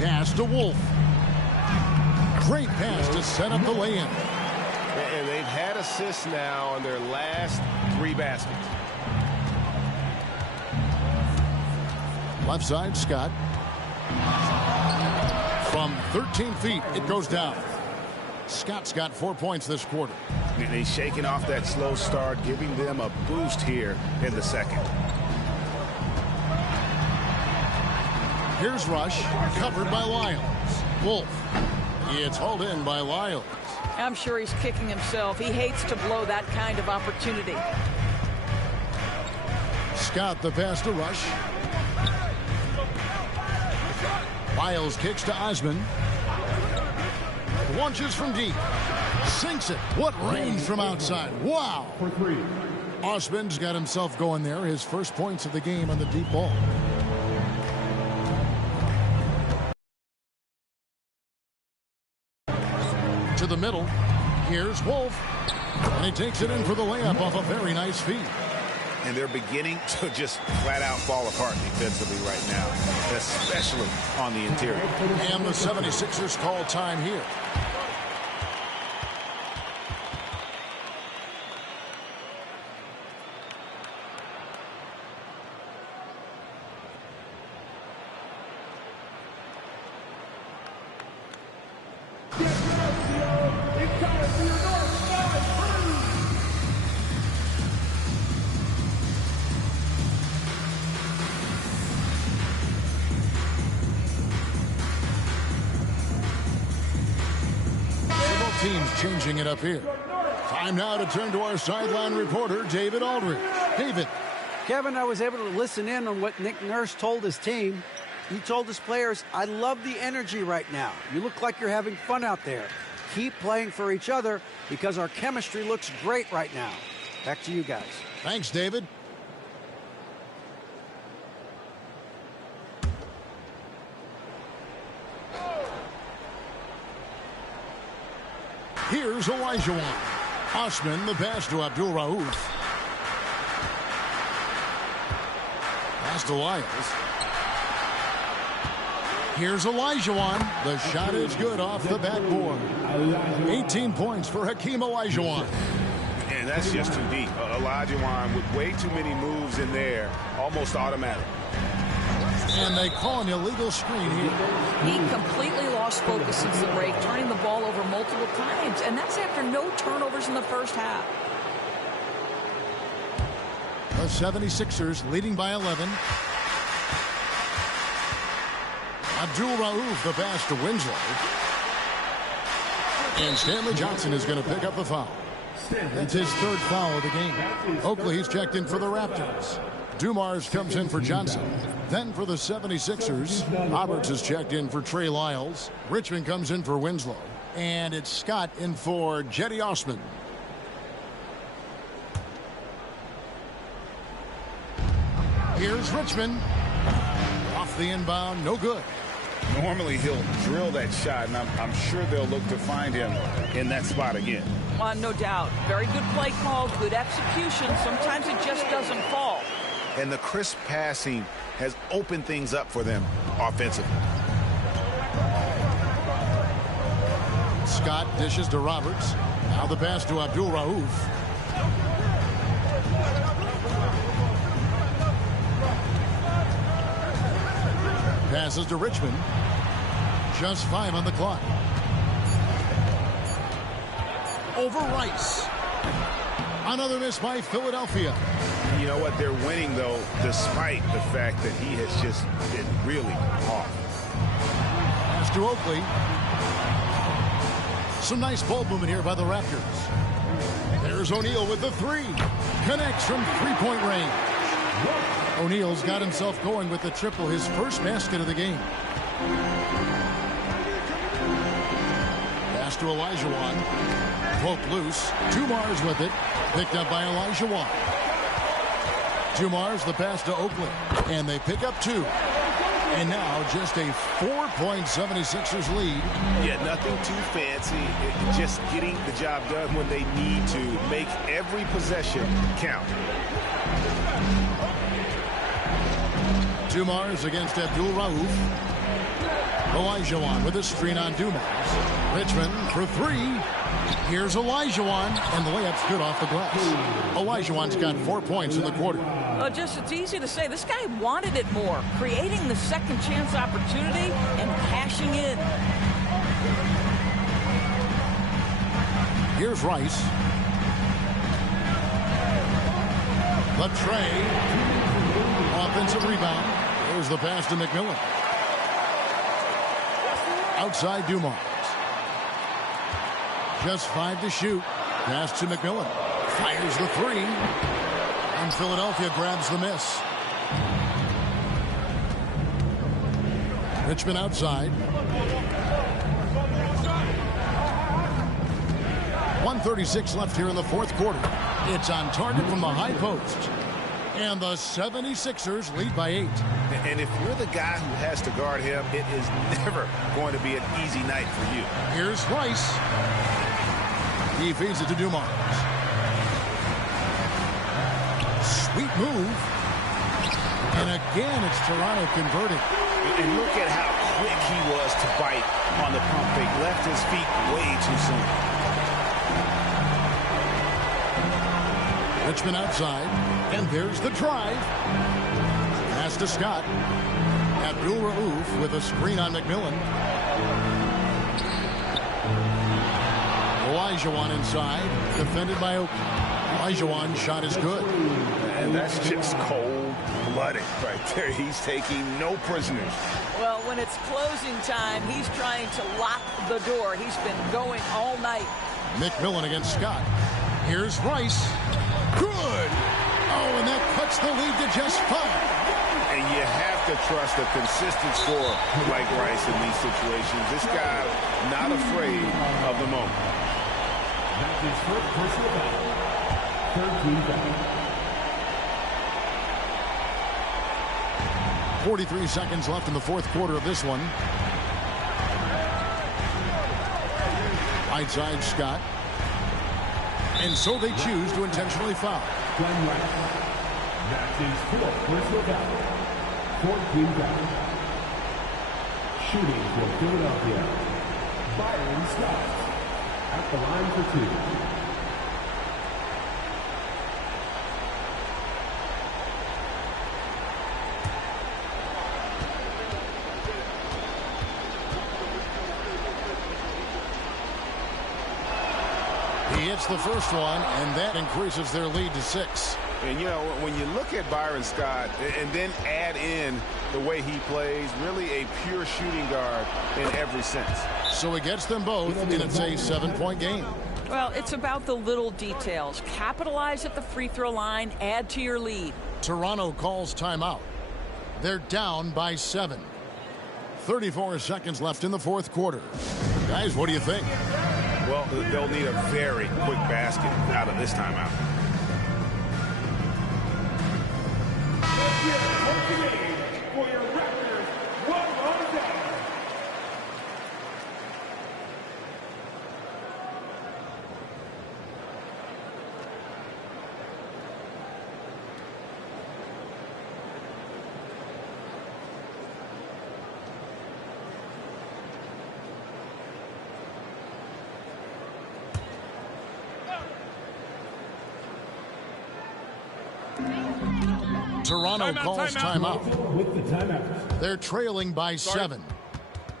Pass to Wolf. Great pass to set up the lay-in. And they've had assists now on their last 3 baskets. Left side, Scott. From 13 feet, it goes down. Scott's got 4 points this quarter. And he's shaking off that slow start, giving them a boost here in the second. Here's Rush, covered by Lyles. Wolf. It's hauled in by Lyles. I'm sure he's kicking himself. He hates to blow that kind of opportunity. Scott the pass to Rush. Lyles kicks to Osman. Launches from deep. Sinks it. What range from outside. Wow. For 3. Osman's got himself going there. His first points of the game on the deep ball. To the middle. Here's Wolf. And he takes it in for the layup off a very nice feed. And they're beginning to just flat out fall apart defensively right now, especially on the interior. And the 76ers call time here. Teams changing it up here. Time now to turn to our sideline reporter, David Aldridge. David. Kevin, I was able to listen in on what Nick Nurse told his team. He told his players, I love the energy right now. You look like you're having fun out there. Keep playing for each other because our chemistry looks great right now. Back to you guys. Thanks, David. Here's Olajuwon. Osman, the pass to Abdul Rauf. Pass to Lyles. Here's Olajuwon. The shot is good off the backboard. 18 points for Hakeem Olajuwon. And that's just too deep. Olajuwon with way too many moves in there, almost automatic. And they call an illegal screen here. He completely lost focus since the break, turning the ball over multiple times. And that's after no turnovers in the first half. The 76ers leading by 11. Abdul Rauf the pass to Winslow. And Stanley Johnson is going to pick up the foul. That's his 3rd foul of the game. Oakley's checked in for the Raptors. Dumars comes in for Johnson. Then for the 76ers, Roberts is checked in for Trey Lyles. Richmond comes in for Winslow. And it's Scott in for Jetty Osman. Here's Richmond. Off the inbound, no good. Normally he'll drill that shot, and I'm sure they'll look to find him in that spot again. No doubt. Very good play call, good execution. Sometimes it just doesn't fall. And the crisp passing has opened things up for them offensively. Scott dishes to Roberts. Now the pass to Abdul Rauf. Passes to Richmond. Just 5 on the clock. Over Rice. Another miss by Philadelphia. You know what? They're winning, though, despite the fact that he has just been really off. Pass to Oakley. Some nice ball movement here by the Raptors. There's O'Neal with the 3. Connects from 3-point range. O'Neal's got himself going with the triple, his first basket of the game. Pass to Olajuwon. Poked loose. Dumars with it. Picked up by Olajuwon. Dumars the pass to Oakley, and they pick up 2. And now just a 4-point 76ers lead. Yeah, nothing too fancy. Just getting the job done when they need to. Make every possession count. Dumars against Abdul Rauf. Olajuwon with a screen on Dumars. Richmond for 3. Here's Olajuwon, and the layup's good off the glass. Olajuwon's got 4 points in the quarter. It's easy to say. This guy wanted it more, creating the second chance opportunity and cashing in. Here's Rice. Latrey. Offensive rebound. There's the pass to McMillan. Outside Dumars. Just 5 to shoot. Pass to McMillan. Fires the 3. And Philadelphia grabs the miss. Richmond outside. 1:36 left here in the fourth quarter. It's on target from the high post. And the 76ers lead by 8. And if you're the guy who has to guard him, it is never going to be an easy night for you. Here's Rice. He feeds it to Dumars. Sweet move. And again, it's Toronto converting. And look at how quick he was to bite on the pump fake. Left his feet way too soon. Richmond outside. And there's the drive. Pass to Scott. Abdul Rauf with a screen on McMillan. Olajuwon inside. Defended by Oakley. Olajuwon's shot is good. And that's just cold-blooded right there. He's taking no prisoners. Well, when it's closing time, he's trying to lock the door. He's been going all night. McMillan against Scott. Here's Rice. Good. Oh, and that cuts the lead to just 5. And you have to trust a consistent scorer like Rice in these situations. This guy not afraid of the moment. That's his first personal foul. 13 foul. 43 seconds left in the fourth quarter of this one. Right side Scott. And so they choose to intentionally foul. That's his fourth personal foul. 14 fouls. Shooting for Philadelphia, Byron Scott. At the line for 2. He hits the first one, and that increases their lead to 6. And, you know, when you look at Byron Scott and then add in the way he plays, really a pure shooting guard in every sense. So he gets them both, and it's a 7-point game. Well, it's about the little details. Capitalize at the free throw line, add to your lead. Toronto calls timeout. They're down by 7. 34 seconds left in the fourth quarter. Guys, what do you think? Well, they'll need a very quick basket out of this timeout. For your Raptors, one on down. Toronto calls timeout. With the timeout. They're trailing by 7.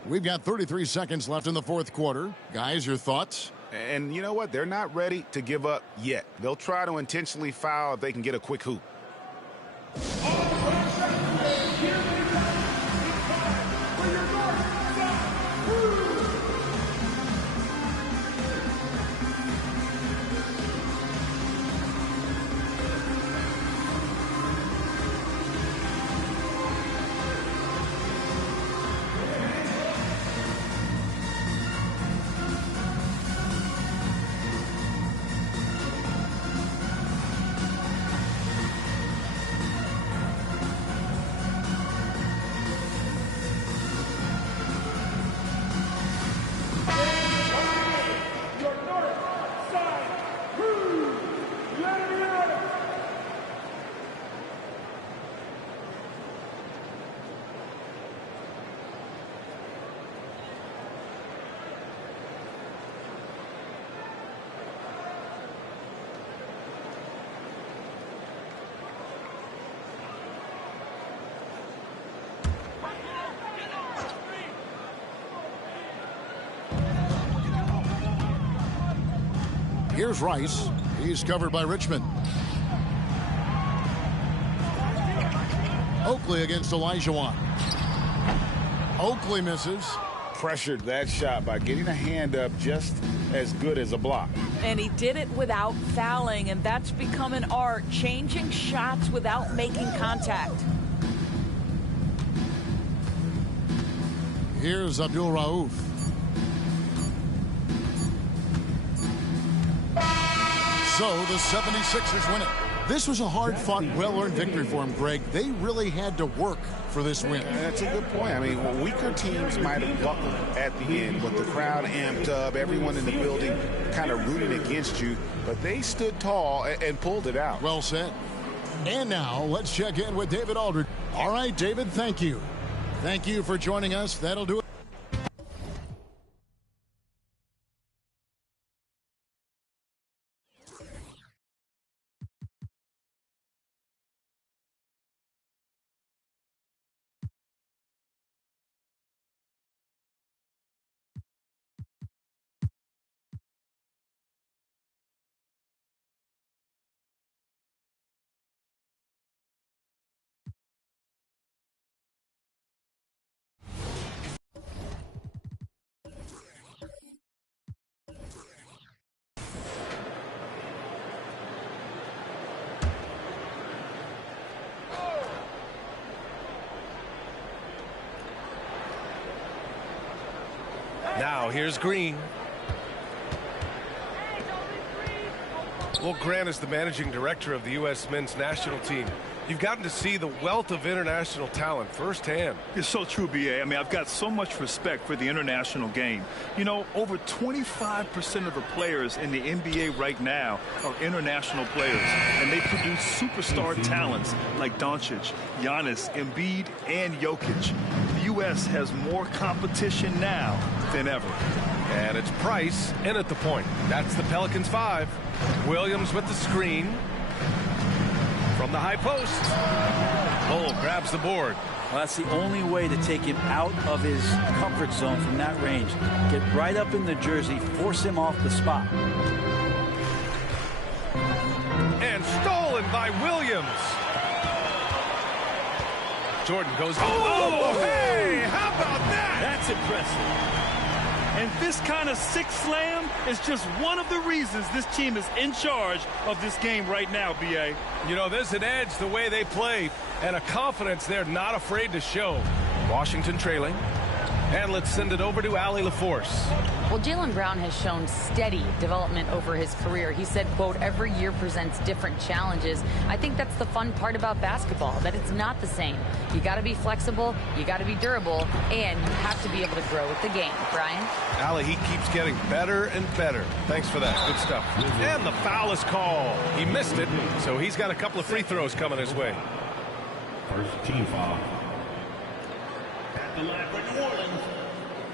We've got 33 seconds left in the fourth quarter. Guys, your thoughts? And you know what? They're not ready to give up yet. They'll try to intentionally foul if they can get a quick hoop. Here's Rice. He's covered by Richmond. Oakley against Olajuwon. Oakley misses. Pressured that shot by getting a hand up just as good as a block. And he did it without fouling, and that's become an art, changing shots without making contact. Here's Abdul Rauf. So the 76ers win it. This was a hard-fought, well-earned victory for him, Greg. They really had to work for this win. That's a good point. I mean, weaker teams might have buckled at the end, but the crowd amped up, everyone in the building kind of rooting against you, but they stood tall and pulled it out. Well said. And now, let's check in with David Aldridge. All right, David, thank you. Thank you for joining us. That'll do it. Now here's Green. Well, Grant is the managing director of the U.S. men's national team. You've gotten to see the wealth of international talent firsthand. It's so true, B.A. I mean, I've got so much respect for the international game. You know, over 25% of the players in the NBA right now are international players, and they produce superstar talents like Doncic, Giannis, Embiid, and Jokic. The U.S. has more competition now than ever. And it's Price in at the point. That's the Pelicans 5. Williams with the screen. From the high post. Cole grabs the board. Well, that's the only way to take him out of his comfort zone from that range. Get right up in the jersey, force him off the spot. And stolen by Williams. Jordan goes. Oh, hey, how about that? That's impressive. And this kind of sick slam is just one of the reasons this team is in charge of this game right now, B.A. You know, there's an edge the way they play and a confidence they're not afraid to show. Washington trailing. And let's send it over to Allie LaForce. Well, Jaylen Brown has shown steady development over his career. He said, quote, every year presents different challenges. I think that's the fun part about basketball, that it's not the same. You got to be flexible, you got to be durable, and you have to be able to grow with the game. Brian? Allie, he keeps getting better and better. Thanks for that. Good stuff. And the foul is called. He missed it, so he's got a couple of free throws coming his way. First team foul. At the line for New Orleans,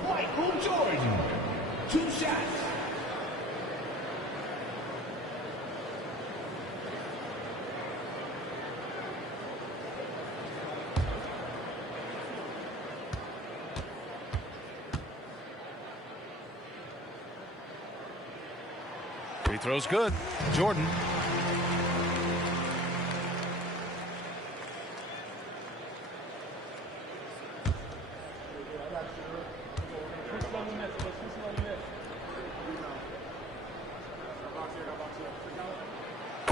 Michael Jordan. 2 shots. Free throw's good. Jordan.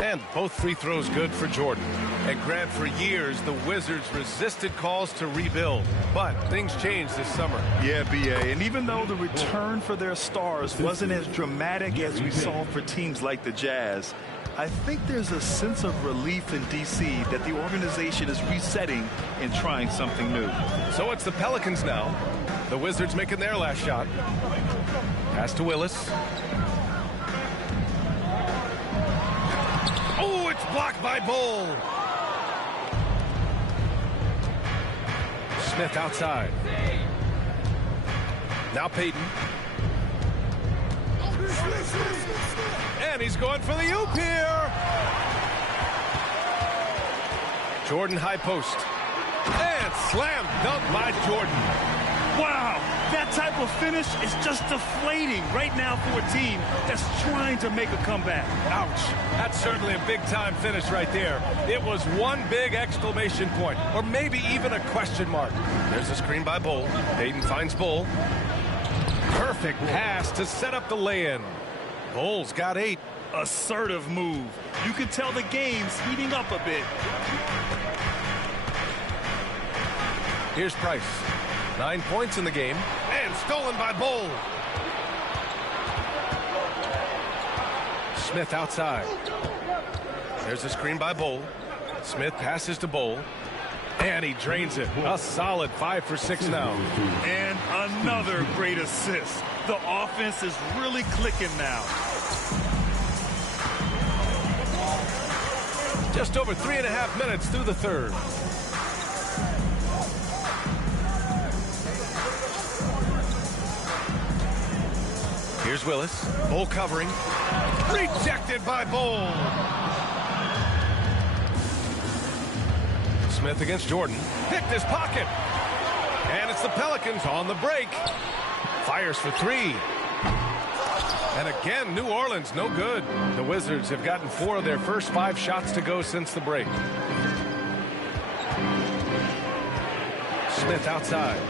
And both free throws good for Jordan. And Grant, for years, the Wizards resisted calls to rebuild. But things changed this summer. Yeah, B.A. And even though the return for their stars wasn't as dramatic as we saw for teams like the Jazz, I think there's a sense of relief in D.C. that the organization is resetting and trying something new. So it's the Pelicans now. The Wizards making their last shot. Pass to Willis. Oh, it's blocked by Bull. Smith outside. Now Payton. And he's going for the oop here. Jordan high post. And slam dunk by Jordan. Wow, That type of finish is just deflating right now for a team that's trying to make a comeback. Ouch. That's certainly a big-time finish right there. It was one big exclamation point, or maybe even a question mark. There's a screen by Bull. Payton finds Bull. Perfect pass to set up the lay-in. Bull's got 8. Assertive move. You can tell the game's heating up a bit. Here's Price. 9 points in the game, and stolen by Bull. Smith outside. There's a screen by Bull. Smith passes to Bull, and he drains it. A solid 5 for 6 now. And another great assist. The offense is really clicking now. Just over 3.5 minutes through the third. Here's Willis. Bull covering. Rejected by Bull. Smith against Jordan. Picked his pocket. And it's the Pelicans on the break. Fires for 3. And again, New Orleans, no good. The Wizards have gotten 4 of their first 5 shots to go since the break. Smith outside.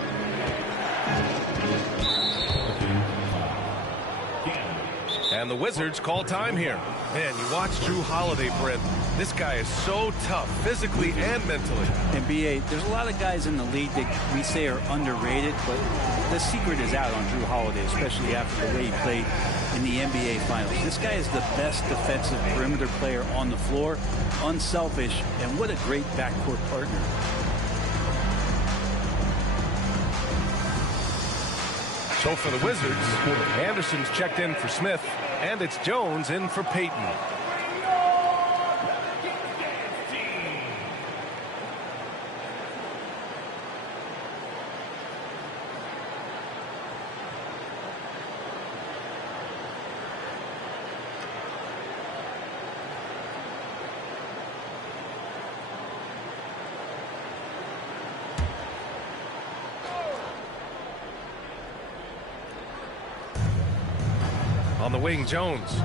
And the Wizards call time here. Man, you watch Drew Holiday, Brent. This guy is so tough, physically and mentally. And B.A., there's a lot of guys in the league that we say are underrated, but the secret is out on Drew Holiday, especially after the way he played in the NBA Finals. This guy is the best defensive perimeter player on the floor, unselfish, and what a great backcourt partner. So for the Wizards, Anderson's checked in for Smith, and it's Jones in for Payton. On the wing, Jones.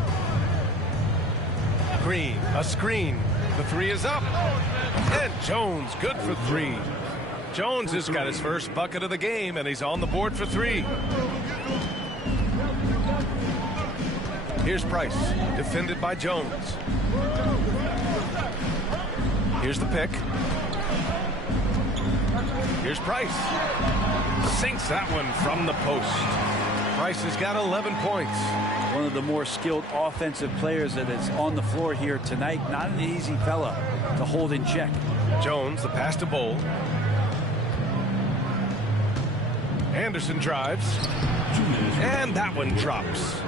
Green, a screen. The 3 is up. And Jones, good for 3. Jones has got his first bucket of the game, and he's on the board for 3. Here's Price, defended by Jones. Here's the pick. Here's Price. Sinks that one from the post. Price has got 11 points. One of the more skilled offensive players that is on the floor here tonight. Not an easy fella to hold in check. Jones, the pass to Bull. Anderson drives. And that one drops.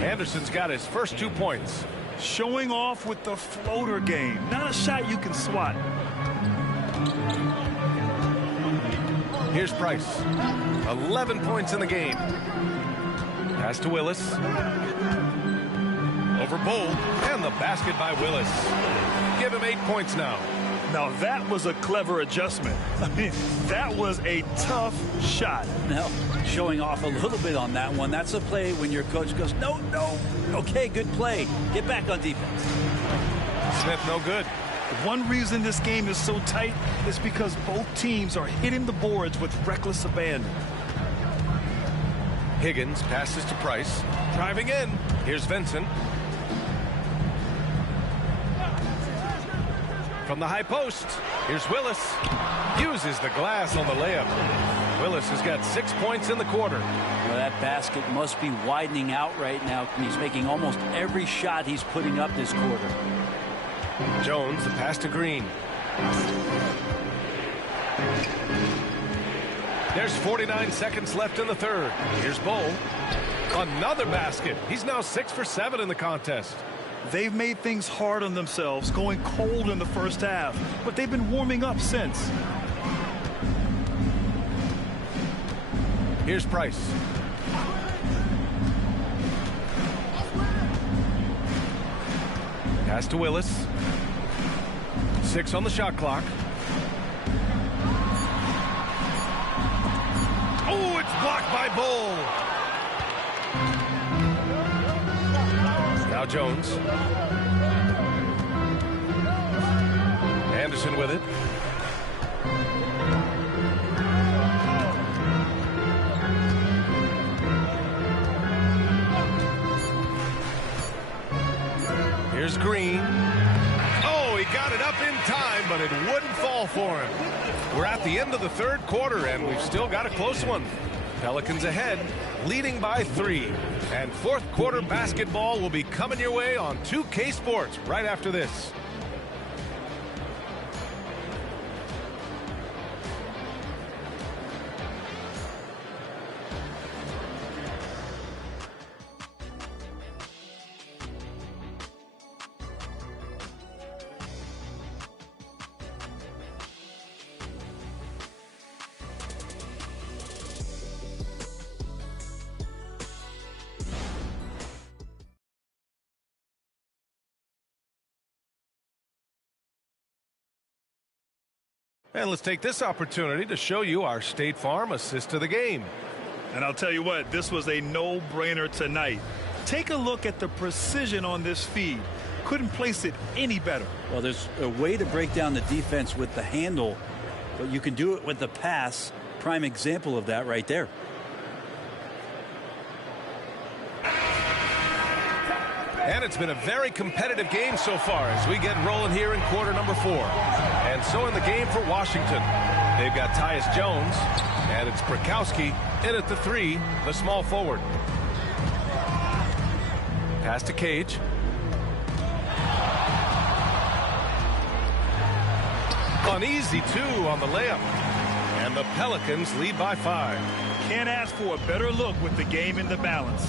Anderson's got his first 2 points. Showing off with the floater game. Not a shot you can swat. Here's Price. 11 points in the game. Pass to Willis. Over Bull. And the basket by Willis. Give him 8 points now. Now that was a clever adjustment. I mean, that was a tough shot. Now, showing off a little bit on that one. That's a play when your coach goes, no, no. Okay, good play. Get back on defense. Smith, no good. One reason this game is so tight is because both teams are hitting the boards with reckless abandon. Higgins passes to Price. Driving in. Here's Vincent. From the high post. Here's Willis. Uses the glass on the layup. Willis has got 6 points in the quarter. Well, that basket must be widening out right now. He's making almost every shot he's putting up this quarter. Jones, the pass to Green. There's 49 seconds left in the third. Here's Bull. Another basket. He's now 6 for 7 in the contest. They've made things hard on themselves, going cold in the first half, but they've been warming up since. Here's Price. Pass to Willis. 6 on the shot clock. Oh, it's blocked by Bull. Now Jones. Anderson with it. Here's Green. Oh, he got it up in time, but it wouldn't fall for him. We're at the end of the third quarter, and we've still got a close one. Pelicans ahead, leading by 3. And fourth quarter basketball will be coming your way on 2K Sports right after this. And let's take this opportunity to show you our State Farm assist to the game. And I'll tell you what, this was a no-brainer tonight. Take a look at the precision on this feed. Couldn't place it any better. Well, there's a way to break down the defense with the handle, but you can do it with the pass. Prime example of that right there. And it's been a very competitive game so far as we get rolling here in quarter number 4. And so in the game for Washington, they've got Tyus Jones, and it's Prakowski in at the 3, the small forward. Pass to Cage. An easy 2 on the layup. And the Pelicans lead by 5. Can't ask for a better look with the game in the balance.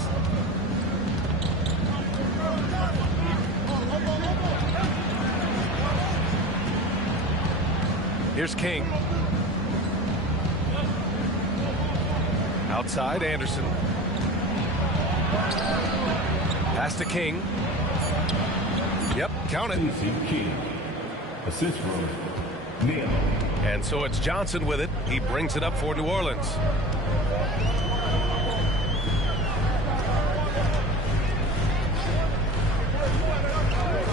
Here's King. Outside, Anderson. Pass to King. Yep, count it. Assist row. And so it's Johnson with it. He brings it up for New Orleans.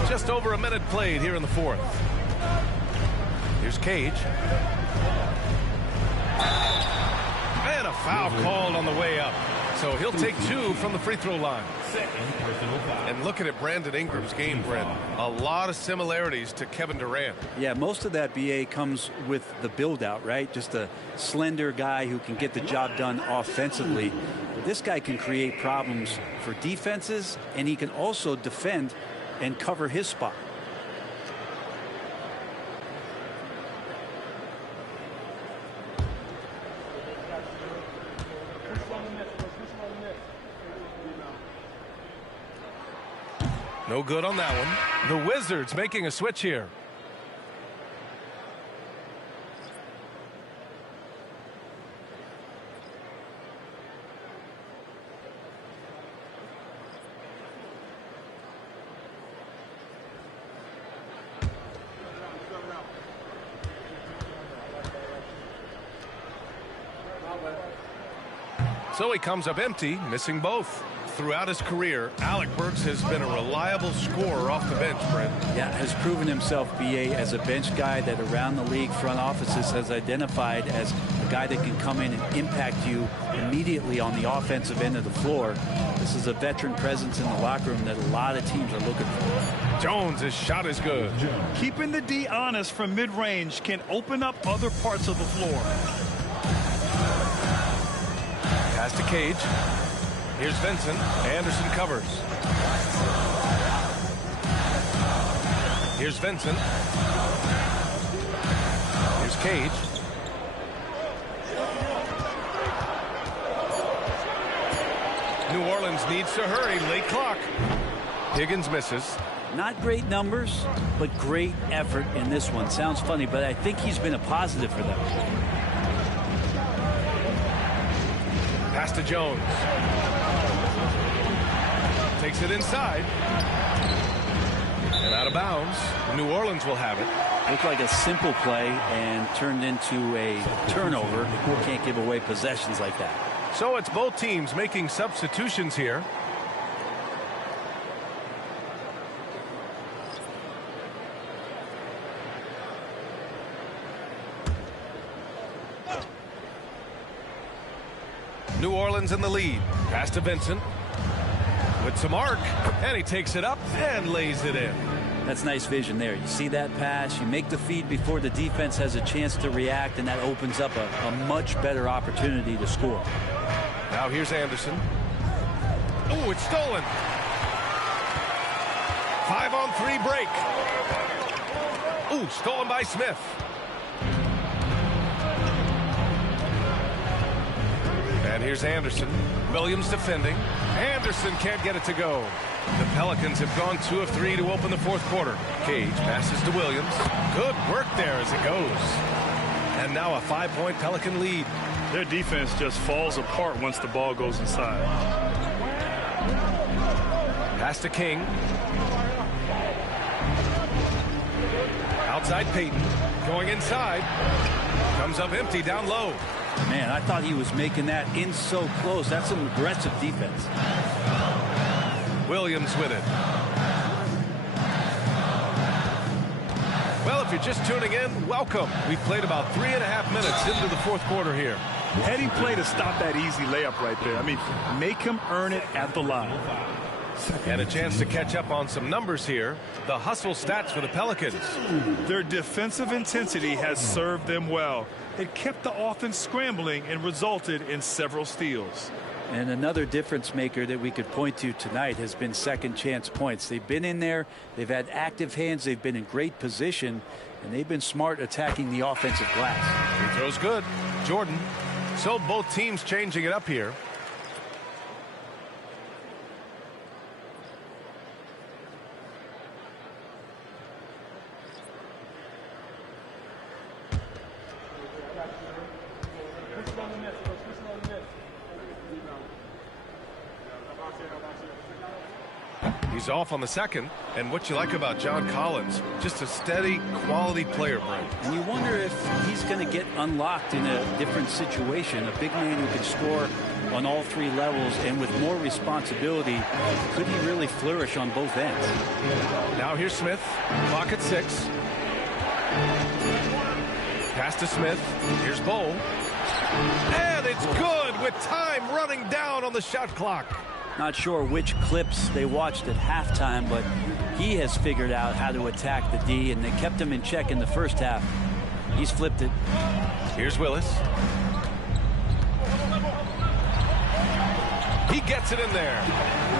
Just over a minute played here in the fourth. Here's Cage. And a foul called on the way up. So he'll take 2 from the free throw line. And looking at Brandon Ingram's game, Brent, a lot of similarities to Kevin Durant. Yeah, most of that, BA, comes with the build-out, right? Just a slender guy who can get the job done offensively. But this guy can create problems for defenses, and he can also defend and cover his spot. No good on that one. The Wizards making a switch here. So he comes up empty, missing both. Throughout his career, Alec Burks has been a reliable scorer off the bench, Brent. Yeah, has proven himself, BA, as a bench guy that around the league front offices has identified as a guy that can come in and impact you immediately on the offensive end of the floor. This is a veteran presence in the locker room that a lot of teams are looking for. Jones' his shot is good. Keeping the D honest from mid-range can open up other parts of the floor. Pass to Cage. Here's Vincent. Anderson covers. Here's Vincent. Here's Cage. New Orleans needs to hurry. Late clock. Higgins misses. Not great numbers, but great effort in this one. Sounds funny, but I think he's been a positive for them. Pass to Jones. Takes it inside. And out of of bounds. New Orleans will have it. Looked like a simple play and turned into a turnover. You can't give away possessions like that. So it's both teams making substitutions here. New Orleans in the lead. Pass to Vincent. With some arc. And he takes it up and lays it in. That's nice vision there. You see that pass, you make the feed before the defense has a chance to react, and that opens up a much better opportunity to score. Now here's Anderson. Oh, it's stolen. 5-on-3 break. Oh, stolen by Smith. And here's Anderson. Williams defending. Anderson can't get it to go. The Pelicans have gone 2 of 3 to open the fourth quarter. Cage passes to Williams. Good work there as it goes. And now a 5-point Pelican lead. Their defense just falls apart once the ball goes inside. Pass to King. Outside Peyton. Going inside. Comes up empty down low. Man, I thought he was making that in so close. That's some aggressive defense. Williams with it. Well, if you're just tuning in, welcome. We've played about 3.5 minutes into the fourth quarter here. Heading play to stop that easy layup right there. I mean, make him earn it at the line. And a chance to catch up on some numbers here. The hustle stats for the Pelicans. Their defensive intensity has served them well. It kept the offense scrambling and resulted in several steals. And another difference maker that we could point to tonight has been second chance points. They've been in there. They've had active hands. They've been in great position. And they've been smart attacking the offensive glass. Free throw's good. Jordan. So both teams changing it up here. He's off on the second. And what you like about John Collins, just a steady quality player, Brent. And you wonder if he's going to get unlocked in a different situation. A big man who can score on all 3 levels and with more responsibility. Could he really flourish on both ends? Now here's Smith. Clock at 6. Pass to Smith. Here's Bowl. And it's good with time running down on the shot clock. Not sure which clips they watched at halftime, but he has figured out how to attack the D, and they kept him in check in the first half. He's flipped it. Here's Willis. He gets it in there.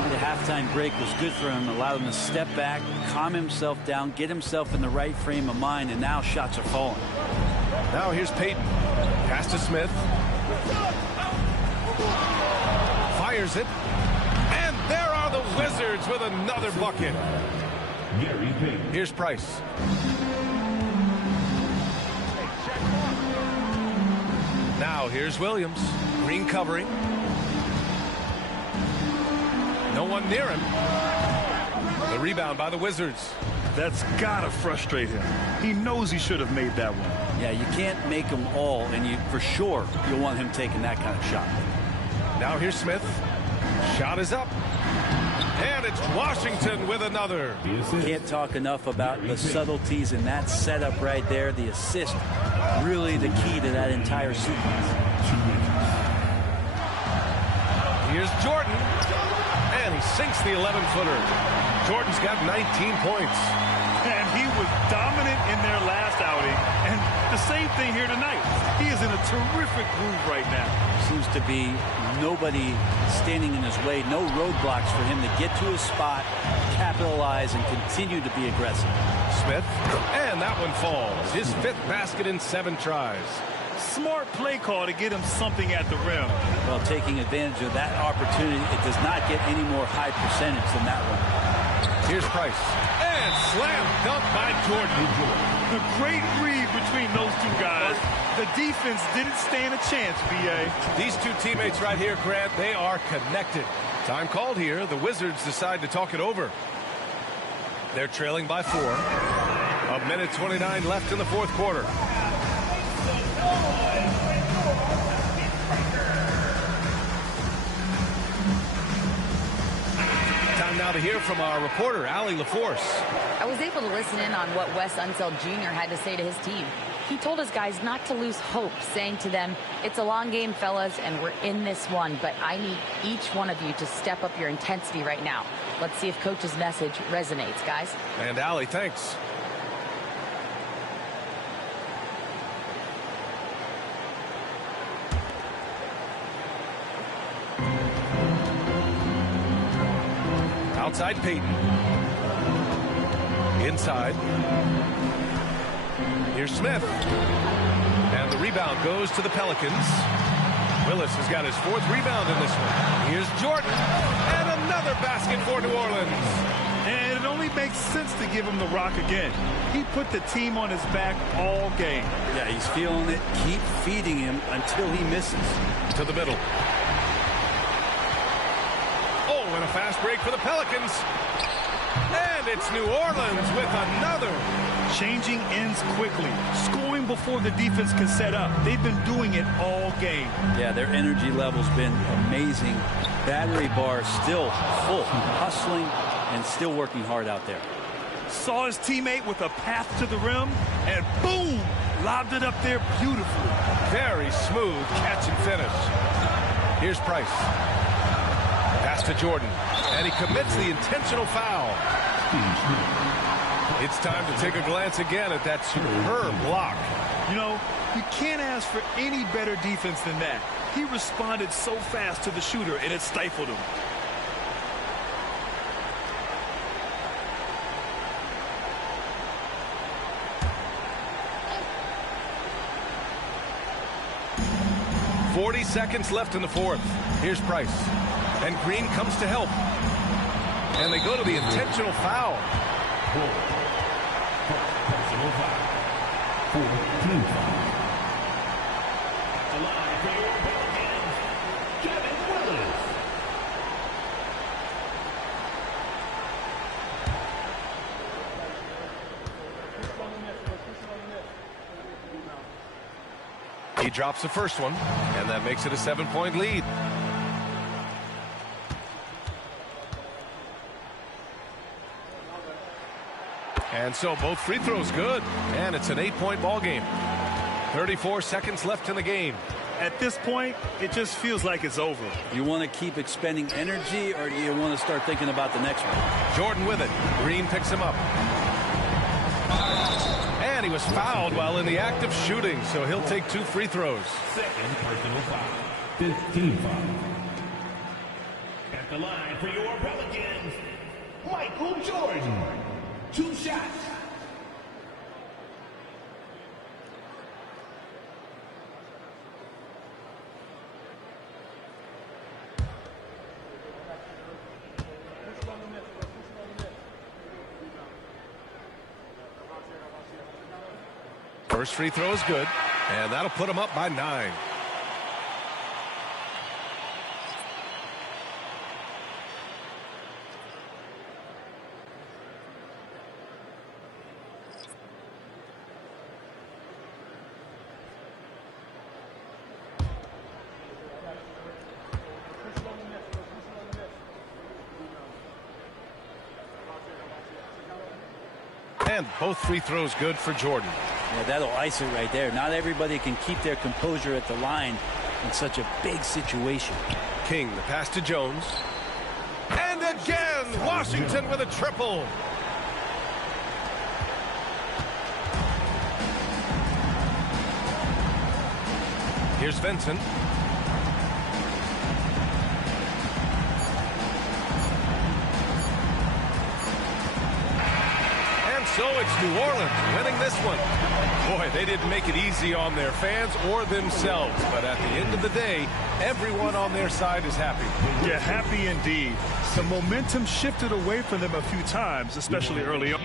The halftime break was good for him. Allowed him to step back, calm himself down, get himself in the right frame of mind, and now shots are falling. Now here's Peyton. Pass to Smith. Fires it. And there are the Wizards with another bucket. Here's Price. Now here's Williams. Green covering. No one near him. The rebound by the Wizards. That's gotta frustrate him. He knows he should have made that one. Yeah, you can't make them all, and you for sure you'll want him taking that kind of shot. Now here's Smith. Shot is up. And it's Washington with another. Can't talk enough about the subtleties in that setup right there. The assist, really the key to that entire sequence. Here's Jordan. And he sinks the 11-footer. Jordan's got 19 points. And he was dominant in their last outing. And the same thing here tonight. He is in a terrific groove right now. Seems to be nobody standing in his way. No roadblocks for him to get to his spot, capitalize, and continue to be aggressive. Smith. And that one falls. His 5th basket in 7 tries. Smart play call to get him something at the rim. Well, taking advantage of that opportunity, it does not get any more high percentage than that one. Here's Price. And slam dunk by Jordan. The great read between those two guys. The defense didn't stand a chance, B.A. These two teammates right here, Grant, they are connected. Time called here. The Wizards decide to talk it over. They're trailing by 4. A minute 29 left in the fourth quarter. Time now to hear from our reporter, Allie LaForce. I was able to listen in on what Wes Unseld Jr. had to say to his team. He told his guys not to lose hope, saying to them, it's a long game, fellas, and we're in this one, but I need each one of you to step up your intensity right now. Let's see if Coach's message resonates, guys. And Allie, thanks. Outside Peyton. Inside. Here's Smith. And the rebound goes to the Pelicans. Willis has got his 4th rebound in this one. Here's Jordan. And another basket for New Orleans. And it only makes sense to give him the rock again. He put the team on his back all game. Yeah, he's feeling it. Keep feeding him until he misses. To the middle. Oh, and a fast break for the Pelicans. And it's New Orleans with another. Changing ends quickly, scoring before the defense can set up. They've been doing it all game. Yeah, their energy level's been amazing. Battery bar still full, hustling and still working hard out there. Saw his teammate with a path to the rim, and boom, lobbed it up there beautifully. Very smooth catch and finish. Here's Price. Pass to Jordan, and he commits the intentional foul. It's time to take a glance again at that superb block. You know, you can't ask for any better defense than that. He responded so fast to the shooter, and it stifled him. Seconds left in the fourth. Here's Price. And Green comes to help. And they go to the intentional foul. Personal foul. 14 foul. The line for your Pelicans, Kevin Willis. He drops the first one, and that makes it a 7-point lead. And so both free throws good, and it's an 8-point ball game. 34 seconds left in the game. At this point, it just feels like it's over. You want to keep expending energy, or do you want to start thinking about the next one? Jordan with it. Green picks him up. And he was fouled while in the act of shooting, so he'll take 2 free throws. Second personal foul. 15 foul. At the line for your Pelicans, Michael Jordan. 2 shots. First free throw is good, and that'll put him up by 9. And both free throws good for Jordan. Yeah, that'll ice it right there. Not everybody can keep their composure at the line in such a big situation. King, the pass to Jones. And again, Washington with a triple. Here's Vincent. So it's New Orleans winning this one. Boy, they didn't make it easy on their fans or themselves. But at the end of the day, everyone on their side is happy. Yeah, happy indeed. The momentum shifted away from them a few times, especially early on.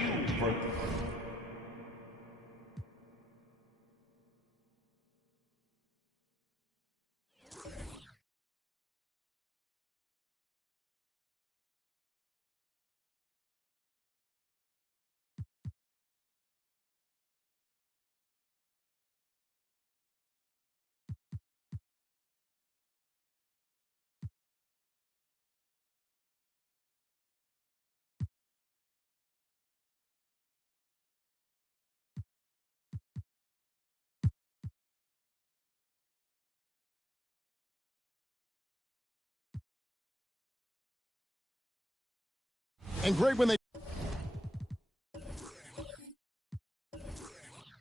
And great when they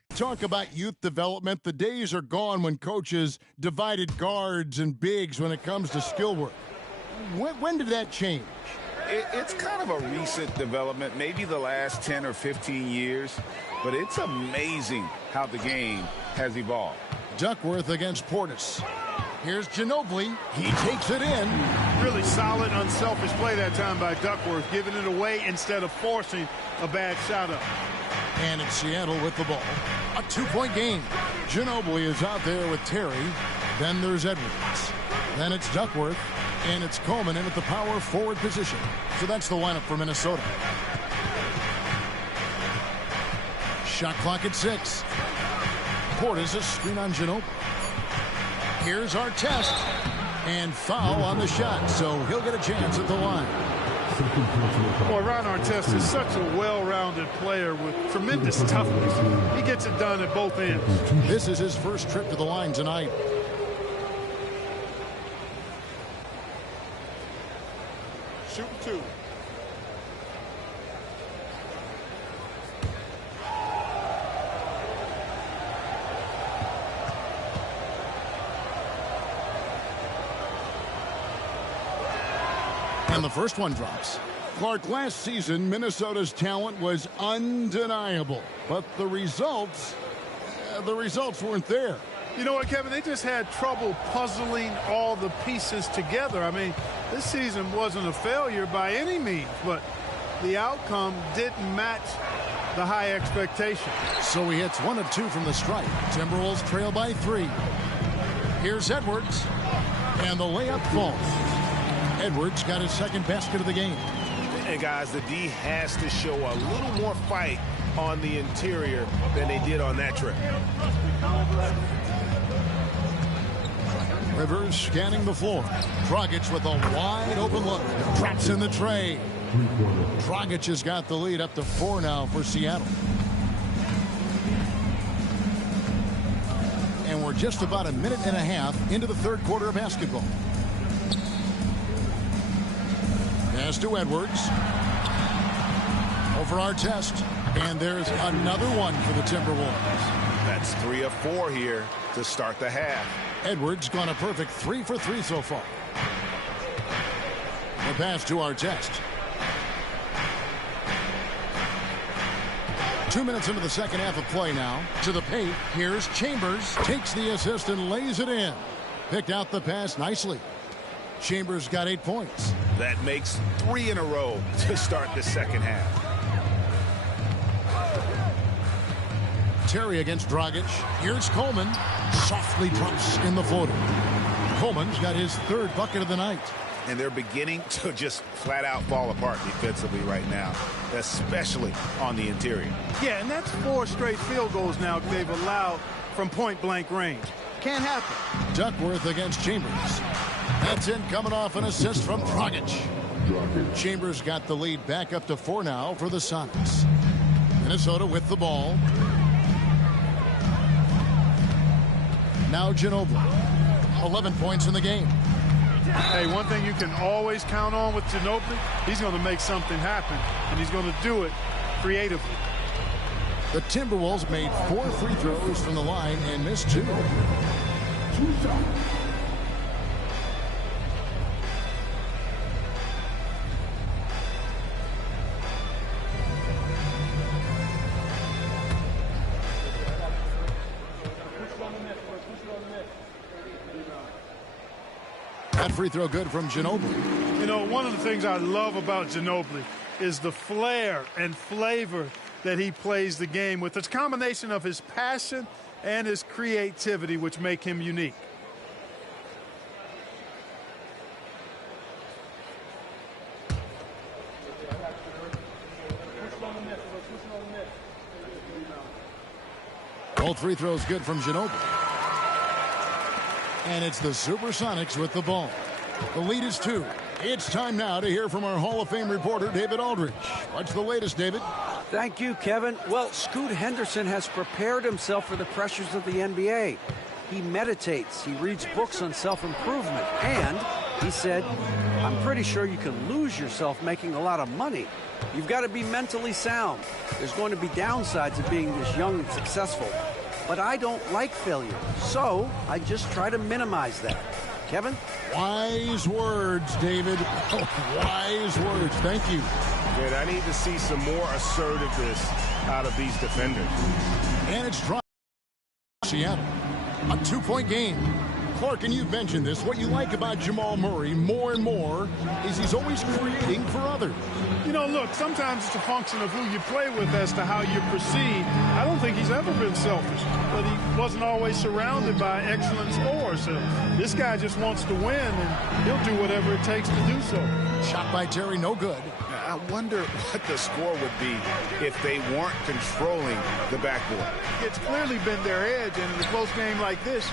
talk about youth development. The days are gone when coaches divided guards and bigs when it comes to skill work. When did that change? It's kind of a recent development, maybe the last 10 or 15 years, but it's amazing how the game has evolved. Duckworth against Portis. Here's Ginobili. He takes it in. Really solid, unselfish play that time by Duckworth, giving it away instead of forcing a bad shot up. And it's Seattle with the ball. A 2-point game. Ginobili is out there with Terry. Then there's Edwards. Then it's Duckworth. And it's Coleman in at the power forward position. So that's the lineup for Minnesota. Shot clock at 6. Portis, a screen on Ginobili. Here's our test. And foul on the shot. So he'll get a chance at the line. Boy, Ron Artest is such a well-rounded player with tremendous toughness. He gets it done at both ends. This is his first trip to the line tonight. Shooting 2. And the first one drops. Clark, last season, Minnesota's talent was undeniable. But the results weren't there. You know what, Kevin? They just had trouble puzzling all the pieces together. I mean, this season wasn't a failure by any means, but the outcome didn't match the high expectation. So he hits 1 of 2 from the stripe. Timberwolves trail by 3. Here's Edwards. And the layup falls. Edwards got his second basket of the game. And guys, the D has to show a little more fight on the interior than they did on that trip. Rivers scanning the floor. Dragic with a wide open look. Drops in the tray. Dragic has got the lead up to 4 now for Seattle. And we're just about a minute and a half into the third quarter of basketball. Pass to Edwards. Over our test. And there's another one for the Timberwolves. That's 3 of 4 here to start the half. Edwards gone a perfect 3 for 3 so far. The pass to our test. 2 minutes into the second half of play now. To the paint. Here's Chambers. Takes the assist and lays it in. Picked out the pass nicely. Chambers got 8 points. That makes 3 in a row to start the second half. Terry against Dragic. Here's Coleman. Softly drops in the floater. Coleman's got his 3rd bucket of the night. And they're beginning to just flat out fall apart defensively right now, especially on the interior. Yeah, and that's 4 straight field goals now they've allowed from point-blank range. Can't happen. Duckworth against Chambers. That's in, coming off an assist from Dragic. Chambers got the lead back up to 4 now for the Sonics. Minnesota with the ball. Now Ginobili. 11 points in the game. Hey, one thing you can always count on with Ginobili, he's going to make something happen, and he's going to do it creatively. The Timberwolves made 4 free throws from the line and missed 2. That free throw good from Ginobili. You know, one of the things I love about Ginobili is the flair and flavor that he plays the game with. It's a combination of his passion and his creativity which make him unique. Both free throws good from Ginobili. And it's the Supersonics with the ball. The lead is 2. It's time now to hear from our Hall of Fame reporter, David Aldridge. What's the latest, David? Thank you, Kevin. Well, Scoot Henderson has prepared himself for the pressures of the NBA. He meditates, he reads books on self-improvement, and He said, "I'm pretty sure you can lose yourself making a lot of money. You've got to be mentally sound. There's going to be downsides of being this young and successful. But I don't like failure, so I just try to minimize that." Kevin? Wise words, David. Wise words. Thank you. And I need to see some more assertiveness out of these defenders. And it's dropped. Seattle. A 2-point game. Clark, and you've mentioned this, what you like about Jamal Murray more and more is he's always creating for others. You know, look, sometimes it's a function of who you play with as to how you proceed. I don't think he's ever been selfish, but he wasn't always surrounded by excellent scorers. So this guy just wants to win, and he'll do whatever it takes to do so. Shot by Terry, no good. I wonder what the score would be if they weren't controlling the backboard. It's clearly been their edge, and in a close game like this,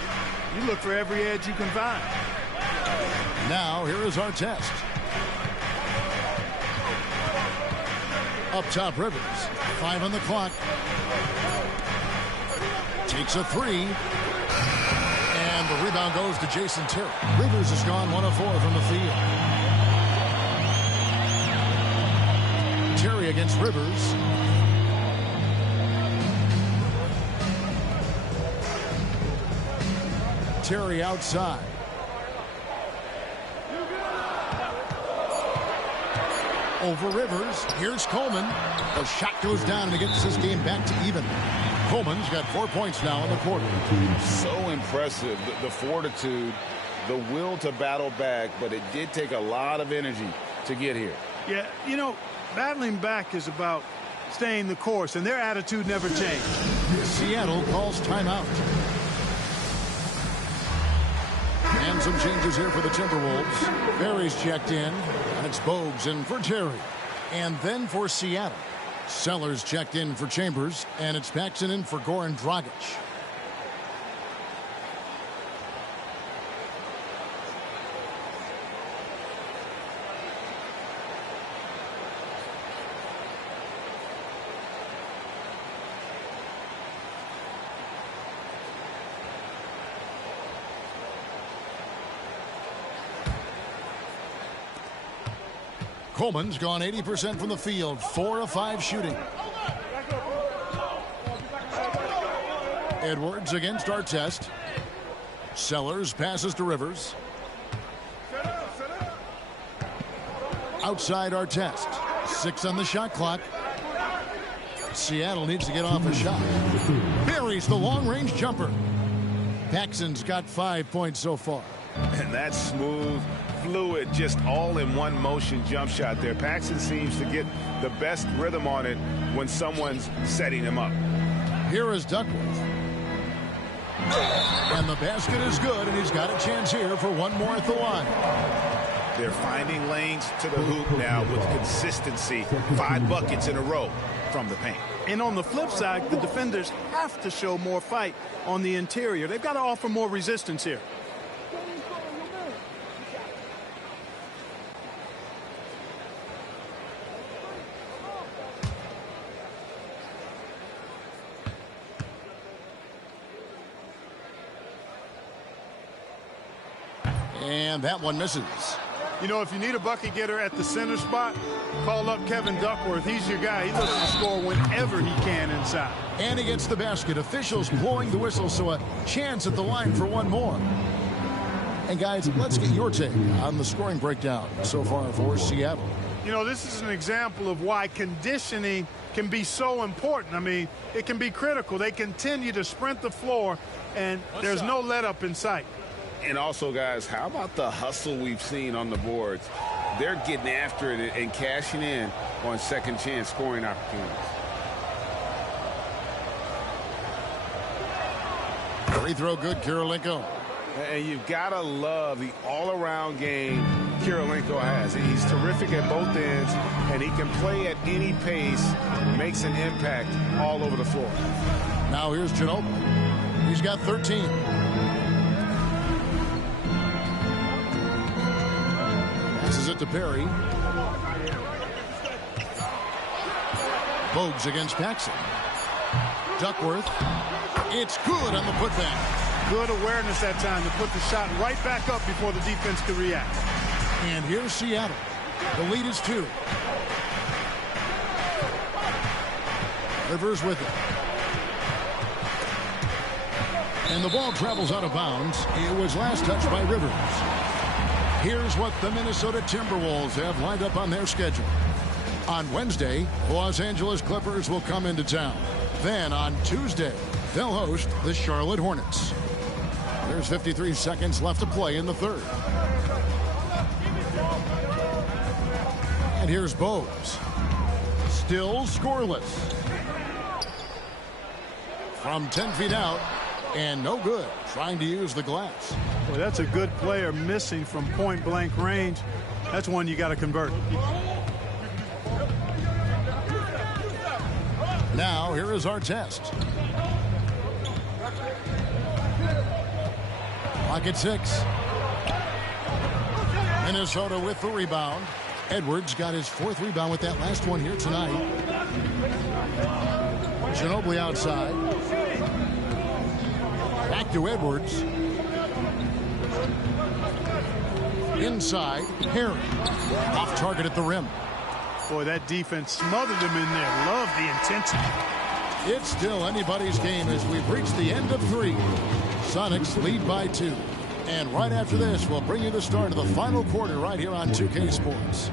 you look for every edge you can find. Now, here is our test. Up top, Rivers. 5 on the clock. Takes a 3. And the rebound goes to Jason Terry. Rivers has gone 1 of 4 from the field. Terry against Rivers. Terry outside. Over Rivers. Here's Coleman. The shot goes down and it gets this game back to even. Coleman's got 4 points now in the quarter. So impressive. The fortitude, the will to battle back, but it did take a lot of energy to get here. Yeah, you know, battling back is about staying the course, and their attitude never changed. Seattle calls timeout. And some changes here for the Timberwolves. Barry's checked in, and it's Bogues in for Terry. And then for Seattle, Sellers checked in for Chambers, and it's Paxson in for Goran Dragic. Coleman's gone 80% from the field, 4 of 5 shooting. Edwards against Artest. Sellers passes to Rivers. Outside Artest. 6 on the shot clock. Seattle needs to get off a shot. Buries the long-range jumper. Paxson's got 5 points so far. And that's smooth, fluid, just all in one motion jump shot there. Paxson seems to get the best rhythm on it when someone's setting him up. Here is Duckworth. And the basket is good, and he's got a chance here for one more at the line. They're finding lanes to the hoop now with consistency. 5 buckets in a row from the paint. And on the flip side, the defenders have to show more fight on the interior. They've got to offer more resistance here. And that one misses. You know, if you need a bucket getter at the center spot, call up Kevin Duckworth. He's your guy. He looks to score whenever he can inside. And he gets the basket. Officials blowing the whistle, so a chance at the line for one more. And guys, let's get your take on the scoring breakdown so far for Seattle. You know, this is an example of why conditioning can be so important. I mean, it can be critical. They continue to sprint the floor, and there's no let up in sight. And also, guys, how about the hustle we've seen on the boards? They're getting after it and cashing in on second chance scoring opportunities. Free throw good, Kirilenko. And you've got to love the all-around game Kirilenko has. He's terrific at both ends, and he can play at any pace, makes an impact all over the floor. Now here's Ginobili. He's got 13. Passes it to Perry. Bogues against Paxson. Duckworth. It's good on the putback. Good awareness that time to put the shot right back up before the defense could react. And here's Seattle. The lead is 2. Rivers with it. And the ball travels out of bounds. It was last touched by Rivers. Here's what the Minnesota Timberwolves have lined up on their schedule. On Wednesday, Los Angeles Clippers will come into town. Then on Tuesday, they'll host the Charlotte Hornets. There's 53 seconds left to play in the third. And here's Bowes. Still scoreless. From 10 feet out, and no good. Trying to use the glass. Boy, that's a good player missing from point-blank range. That's one you got to convert. Now, here is our test. Clock at 6. Minnesota with the rebound. Edwards got his 4th rebound with that last one here tonight. Ginobili outside. Back to Edwards. Inside, Harry. Off target at the rim. Boy, that defense smothered him in there. Love the intensity. It's still anybody's game as we've reached the end of 3. Sonics lead by 2. And right after this, we'll bring you the start of the final quarter right here on 2K Sports.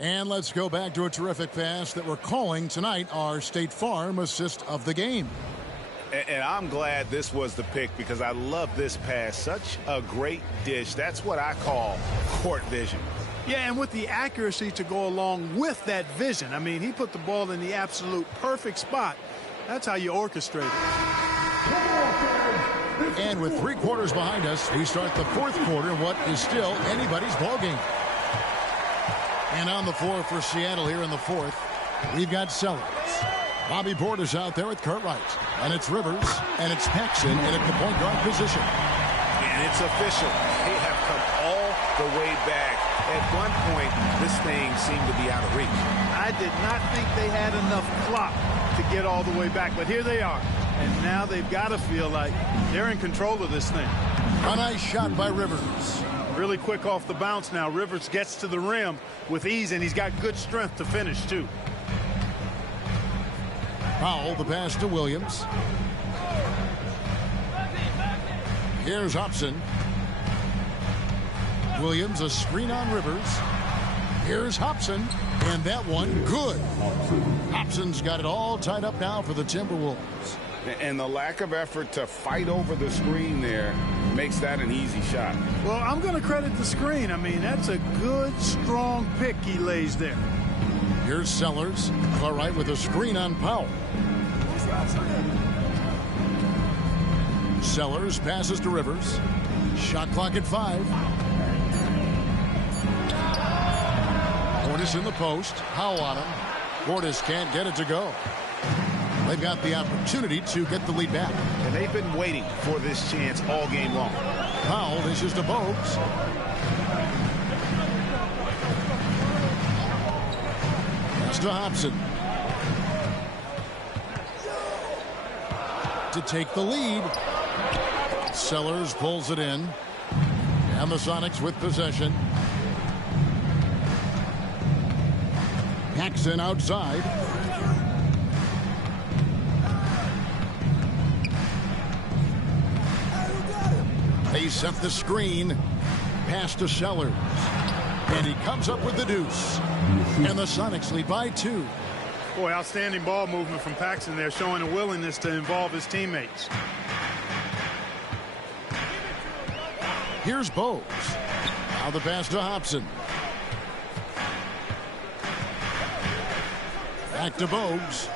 And let's go back to a terrific pass that we're calling tonight our State Farm assist of the game. And I'm glad this was the pick because I love this pass. Such a great dish. That's what I call court vision. Yeah, and with the accuracy to go along with that vision. I mean, he put the ball in the absolute perfect spot. That's how you orchestrate it. And with 3 quarters behind us, we start the 4th quarter in what is still anybody's ball game. And on the floor for Seattle here in the 4th, we've got Sellers. Bobby Portis out there with Cartwright. And it's Rivers, and it's Paxson in at the point guard position. And it's official. They have come all the way back. At one point, this thing seemed to be out of reach. I did not think they had enough clock to get all the way back, but here they are. And now they've got to feel like they're in control of this thing. A nice shot by Rivers. Really quick off the bounce now. Rivers gets to the rim with ease, and he's got good strength to finish, too. Powell, the pass to Williams. Here's Hobson. Williams, a screen on Rivers. Here's Hobson, and that one good. Hobson's got it all tied up now for the Timberwolves. And the lack of effort to fight over the screen there makes that an easy shot. Well, I'm going to credit the screen. I mean, that's a good, strong pick he lays there. Here's Sellers. Far right with a screen on Powell. Sellers passes to Rivers. Shot clock at 5. Portis in the post. Powell on him. Portis can't get it to go. They've got the opportunity to get the lead back. And they've been waiting for this chance all game long. Powell dishes to Bogues. Pass to Hobson. To take the lead. Sellers pulls it in. And the Sonics with possession. Paxson outside. They set the screen. Pass to Sellers. And he comes up with the deuce. And the Sonics lead by 2. Boy, outstanding ball movement from Paxson there, showing a willingness to involve his teammates. Here's Bogues. Now the pass to Hobson. Back to Bogues.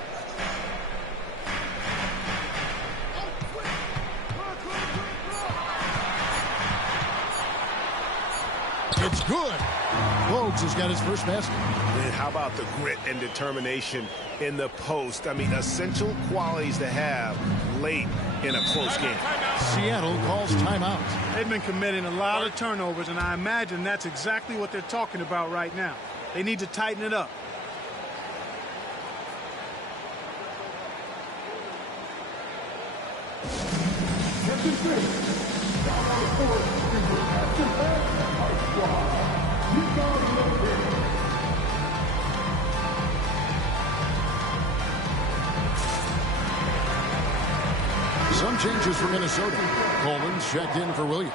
It's It's good. Bogues has got his first basket. And how about the grit and determination in the post? I mean, essential qualities to have late in a close game. Seattle calls timeout. They've been committing a lot of turnovers, and I imagine that's exactly what they're talking about right now. They need to tighten it up. Some changes for Minnesota. Coleman's checked in for Williams.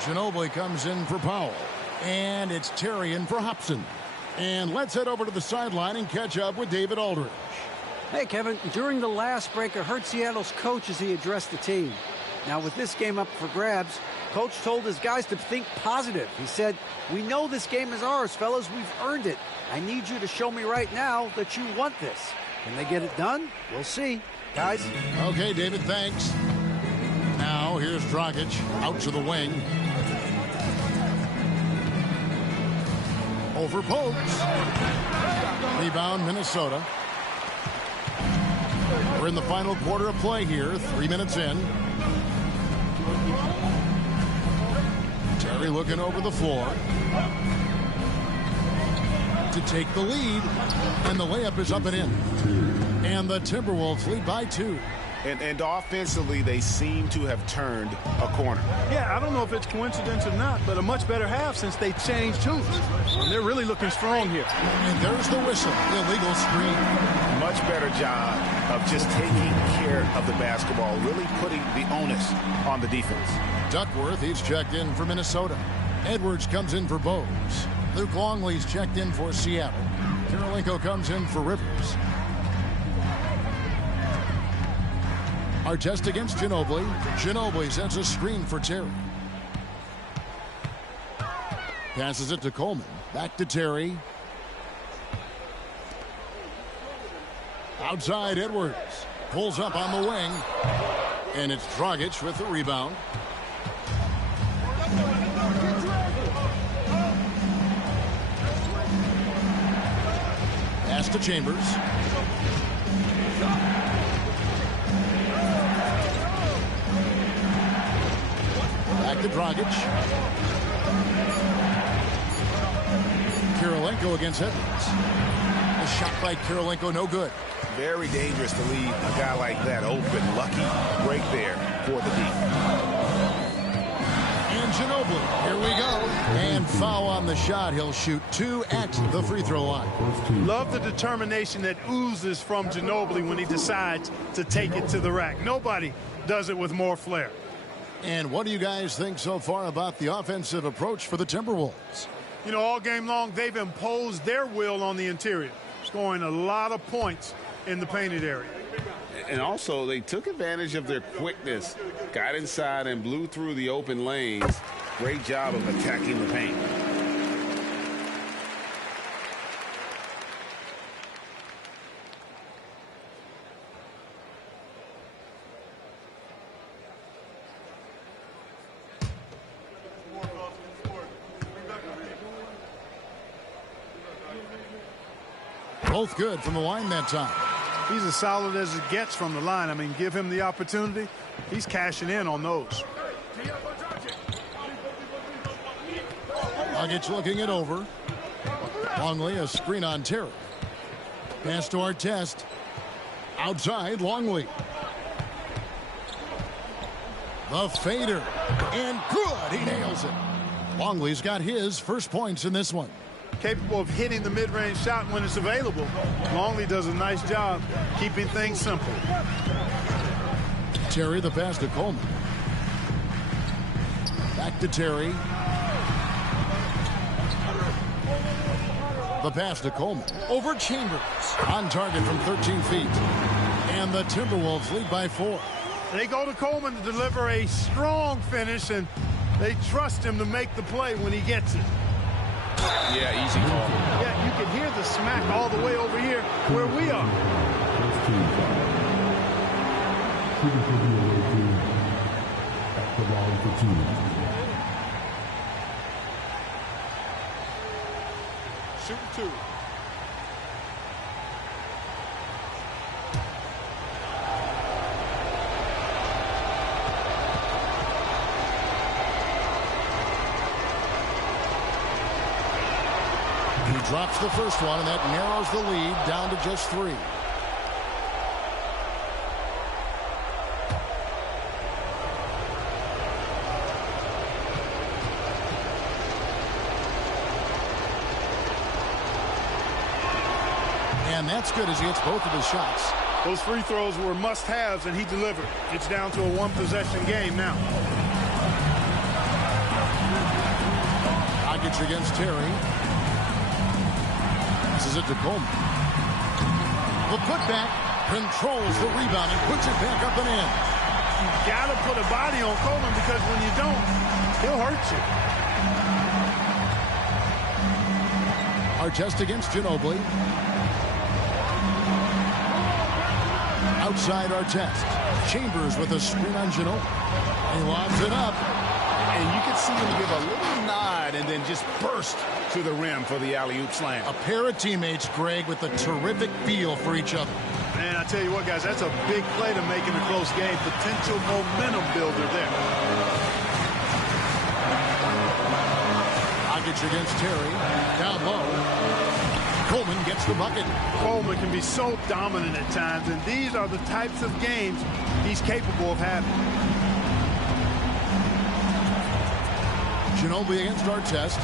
Ginobili comes in for Powell. And it's Terry in for Hobson. And let's head over to the sideline and catch up with David Aldridge. Hey, Kevin, during the last break, I heard Seattle's coach as he addressed the team. Now, with this game up for grabs, coach told his guys to think positive. He said, "We know this game is ours, fellas. We've earned it. I need you to show me right now that you want this." Can they get it done? We'll see. Guys. Okay, David, thanks. Now, here's Dragic out to the wing. Over Bogues. Rebound, Minnesota. We're in the final quarter of play here, 3 minutes in. Terry looking over the floor to take the lead, and the layup is up and in. And the Timberwolves lead by 2. And offensively, they seem to have turned a corner. Yeah, I don't know if it's coincidence or not, but a much better half since they changed hoops. They're really looking strong here. And there's the whistle. Illegal screen. Much better job of just taking care of the basketball, really putting the onus on the defense. Duckworth, he's checked in for Minnesota. Edwards comes in for Bogues. Luke Longley's checked in for Seattle. Kirilenko comes in for Rivers. Artest against Ginobili. Ginobili sends a screen for Terry. Passes it to Coleman. Back to Terry. Outside, Edwards. Pulls up on the wing. And it's Dragic with the rebound. Pass to Chambers. Back to Dragic. Kirilenko against Edwards. A shot by Kirilenko, no good. Very dangerous to leave a guy like that open. Lucky break there for the D. And Ginobili, here we go. And foul on the shot. He'll shoot 2 at the free throw line. Love the determination that oozes from Ginobili when he decides to take it to the rack. Nobody does it with more flair. And what do you guys think so far about the offensive approach for the Timberwolves? You know, all game long, they've imposed their will on the interior, scoring a lot of points in the painted area. And also, they took advantage of their quickness, got inside and blew through the open lanes. Great job of attacking the paint. Both good from the line that time. He's as solid as it gets from the line. I mean, give him the opportunity. He's cashing in on those. Dragic looking it over. Longley, a screen on Terry. Pass to Artest. Outside, Longley. The fader. And good. He nails it. Longley's got his first points in this one. Capable of hitting the mid-range shot when it's available. Longley does a nice job keeping things simple. Terry, the pass to Coleman. Back to Terry. The pass to Coleman. Over Chambers. On target from 13 feet. And the Timberwolves lead by 4. They go to Coleman to deliver a strong finish, and they trust him to make the play when he gets it. Yeah, easy call. Yeah, you can hear the smack all the way over here where we are. shooting 2. He drops the first one, and that narrows the lead down to just 3. And that's good as he hits both of his shots. Those free throws were must-haves, and he delivered. It's down to a one-possession game now. Dragic against Terry. This is it to Coleman. The putback controls the rebound and puts it back up and in. You got to put a body on Coleman because when you don't, he'll hurt you. Artest against Ginobili. Outside Artest. Chambers with a screen on Ginobili. He lobs it up. And you can see him give a little nod and then just burst to the rim for the alley-oop slam. A pair of teammates, Greg, with a terrific feel for each other. Man, I tell you what, guys, that's a big play to make in a close game. Potential momentum builder there. Dragic against Terry. Down low. Coleman gets the bucket. Coleman can be so dominant at times, and these are the types of games he's capable of having. Ginobili against Artest.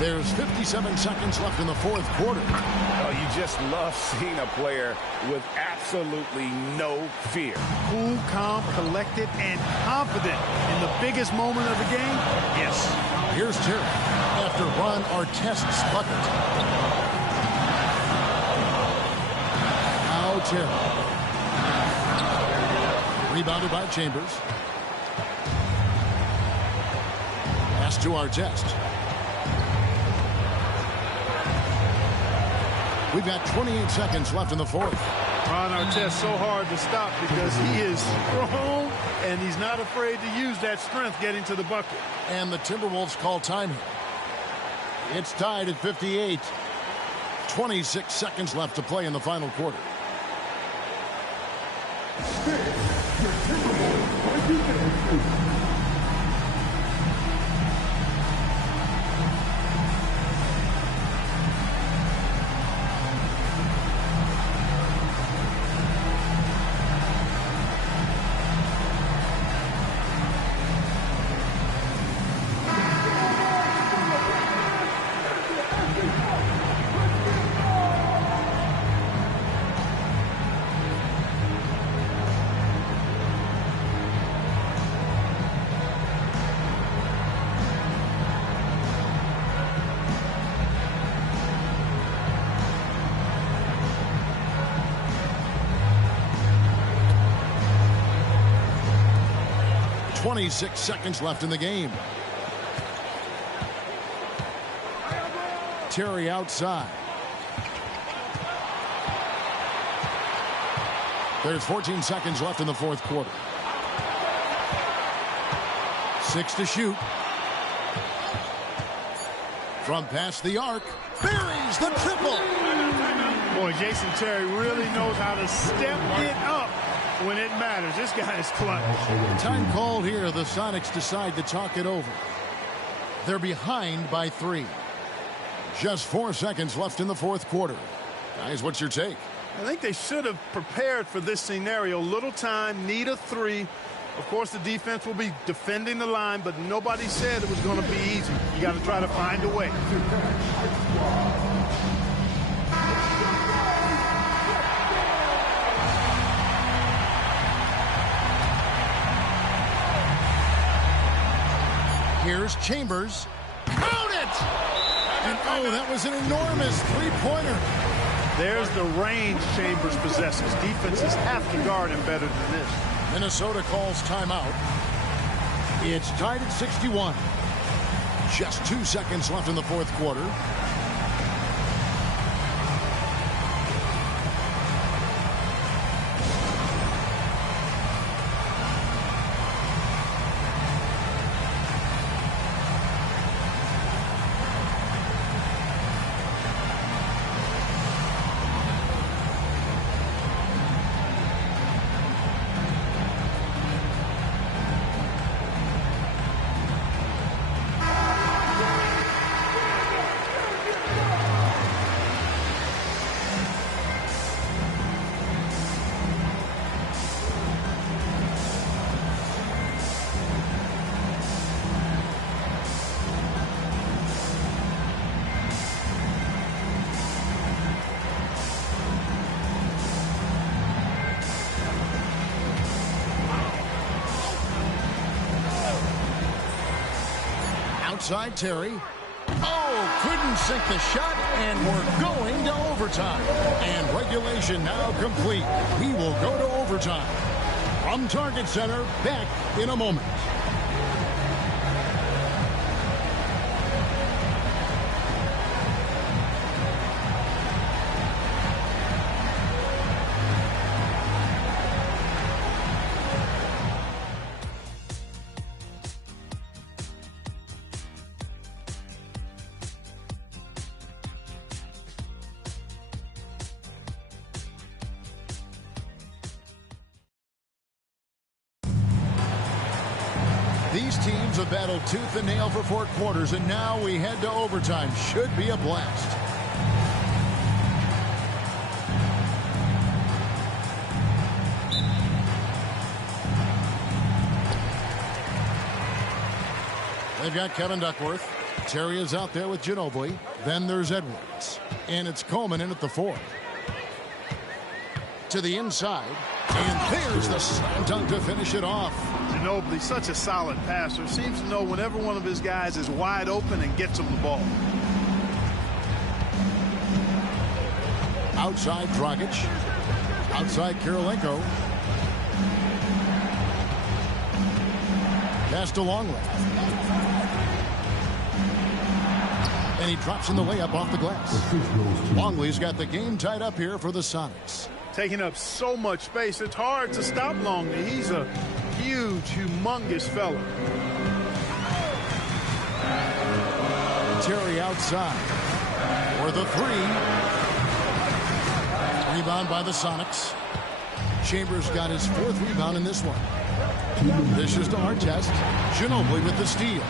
There's 57 seconds left in the fourth quarter. Oh, you just love seeing a player with absolutely no fear. Cool, calm, collected, and confident in the biggest moment of the game. Yes. Here's Terry after Ron Artest's bucket. Now Terry. Rebounded by Chambers. Pass to Artest. We've got 28 seconds left in the fourth. Ron Artest so hard to stop because he is strong and he's not afraid to use that strength getting to the bucket. And the Timberwolves call time here. It's tied at 58. 26 seconds left to play in the final quarter. .26 seconds left in the game. Terry outside. There's 14 seconds left in the fourth quarter. 6 to shoot. From past the arc, buries the triple. Boy, Jason Terry really knows how to step it up when it matters. This guy is clutch. Time called here. The Sonics decide to talk it over. They're behind by 3. Just 4 seconds left in the fourth quarter. Guys, what's your take? I think they should have prepared for this scenario. Little time, need a 3. Of course, the defense will be defending the line, but nobody said it was going to be easy. You got to try to find a way. Here's Chambers. Count it! And oh, that was an enormous three-pointer. There's the range Chambers possesses. Defenses have to guard him better than this. Minnesota calls timeout. It's tied at 61. Just 2 seconds left in the fourth quarter. outside Terry. Oh, couldn't sink the shot, and we're going to overtime. And regulation now complete. We will go to overtime. From Target Center, back in a moment. These teams have battled tooth and nail for 4 quarters, and now we head to overtime. Should be a blast. They've got Kevin Duckworth. Terry is out there with Ginobili. Then there's Edwards. And it's Coleman in at the 4. To the inside. And there's the slam dunk to finish it off. Ginobili, such a solid passer. Seems to know whenever one of his guys is wide open and gets him the ball. Outside Dragic. Outside Kirilenko. Pass to Longley. And he drops in the layup off the glass. Longley's got the game tied up here for the Sonics. Taking up so much space, it's hard to stop Longley. He's a huge, humongous fella. Terry outside for the 3. Rebound by the Sonics. Chambers got his 4th rebound in this one. This is to Artest. Ginobili with the steal.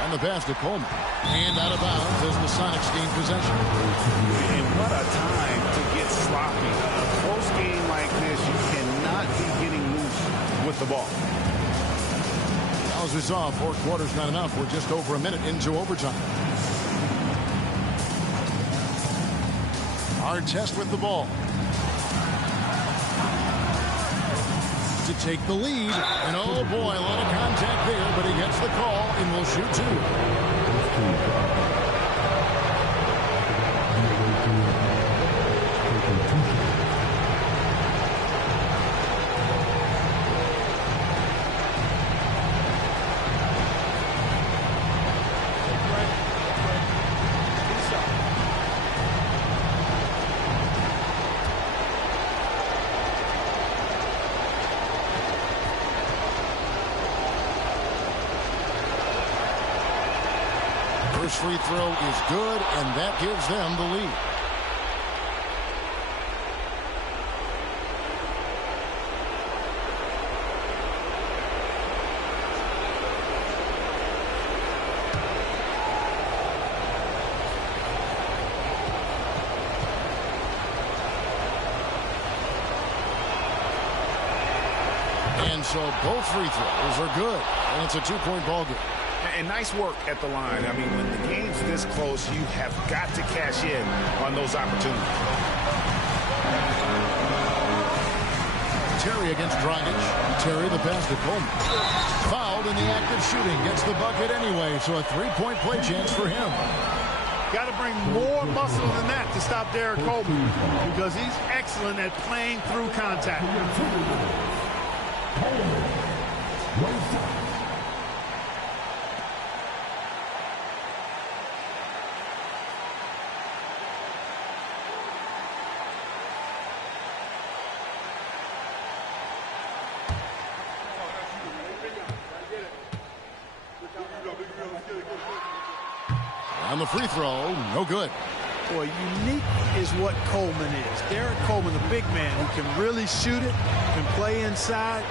And the pass to Coleman. And out of bounds as the Sonics gain possession. And what a time to get sloppy. A close game like this, you cannot be getting loose with the ball. Now, as we saw, 4 quarters not enough. We're just over a minute into overtime. Artest with the ball. To take the lead. And oh boy, a lot of contact there, but he gets the call and will shoot 2. First free throw is good, and that gives them the lead. And so both free throws are good, and it's a 2-point ball game. And nice work at the line. I mean, when the game's this close, you have got to cash in on those opportunities. Terry against Dragic. Terry the pass to Coleman. Fouled in the act of shooting. Gets the bucket anyway, so a 3-point play chance for him. Got to bring more muscle than that to stop Derek Coleman because he's excellent at playing through contact. On the free throw, no good. Boy, unique is what Coleman is. Derek Coleman, the big man who can really shoot it, can play inside.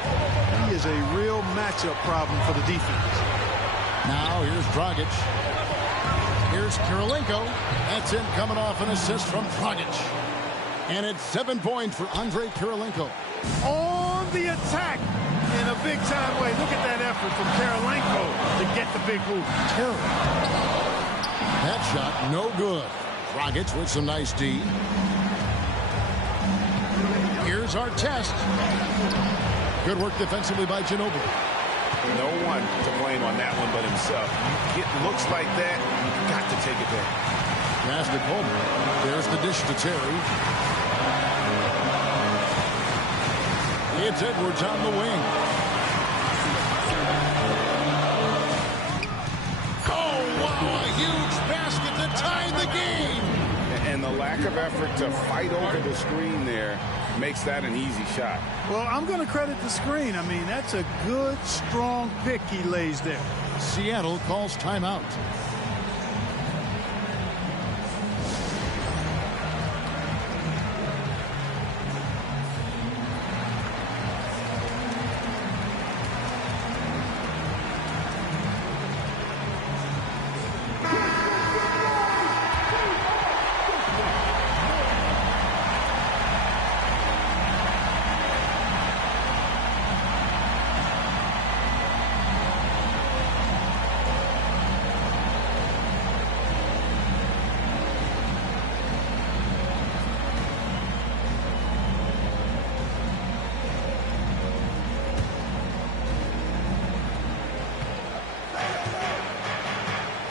He is a real matchup problem for the defense. Now here's Dragic. Here's Kirilenko. That's it, coming off an assist from Dragic. And it's 7 points for Andre Kirilenko. On the attack in a big-time way. Look at that effort from Kirilenko to get the big hoop. Terrible. That shot, no good. Dragic with some nice D. Here's Artest. Good work defensively by Ginobili. No one to blame on that one but himself. You get looks like that, you've got to take it back. Pass to Coleman. There's the dish to Terry. It's Edwards on the wing. Oh, wow, a huge basket to tie the game. And the lack of effort to fight over the screen there makes that an easy shot. Well, I'm going to credit the screen. I mean, that's a good, strong pick he lays there. Seattle calls timeout.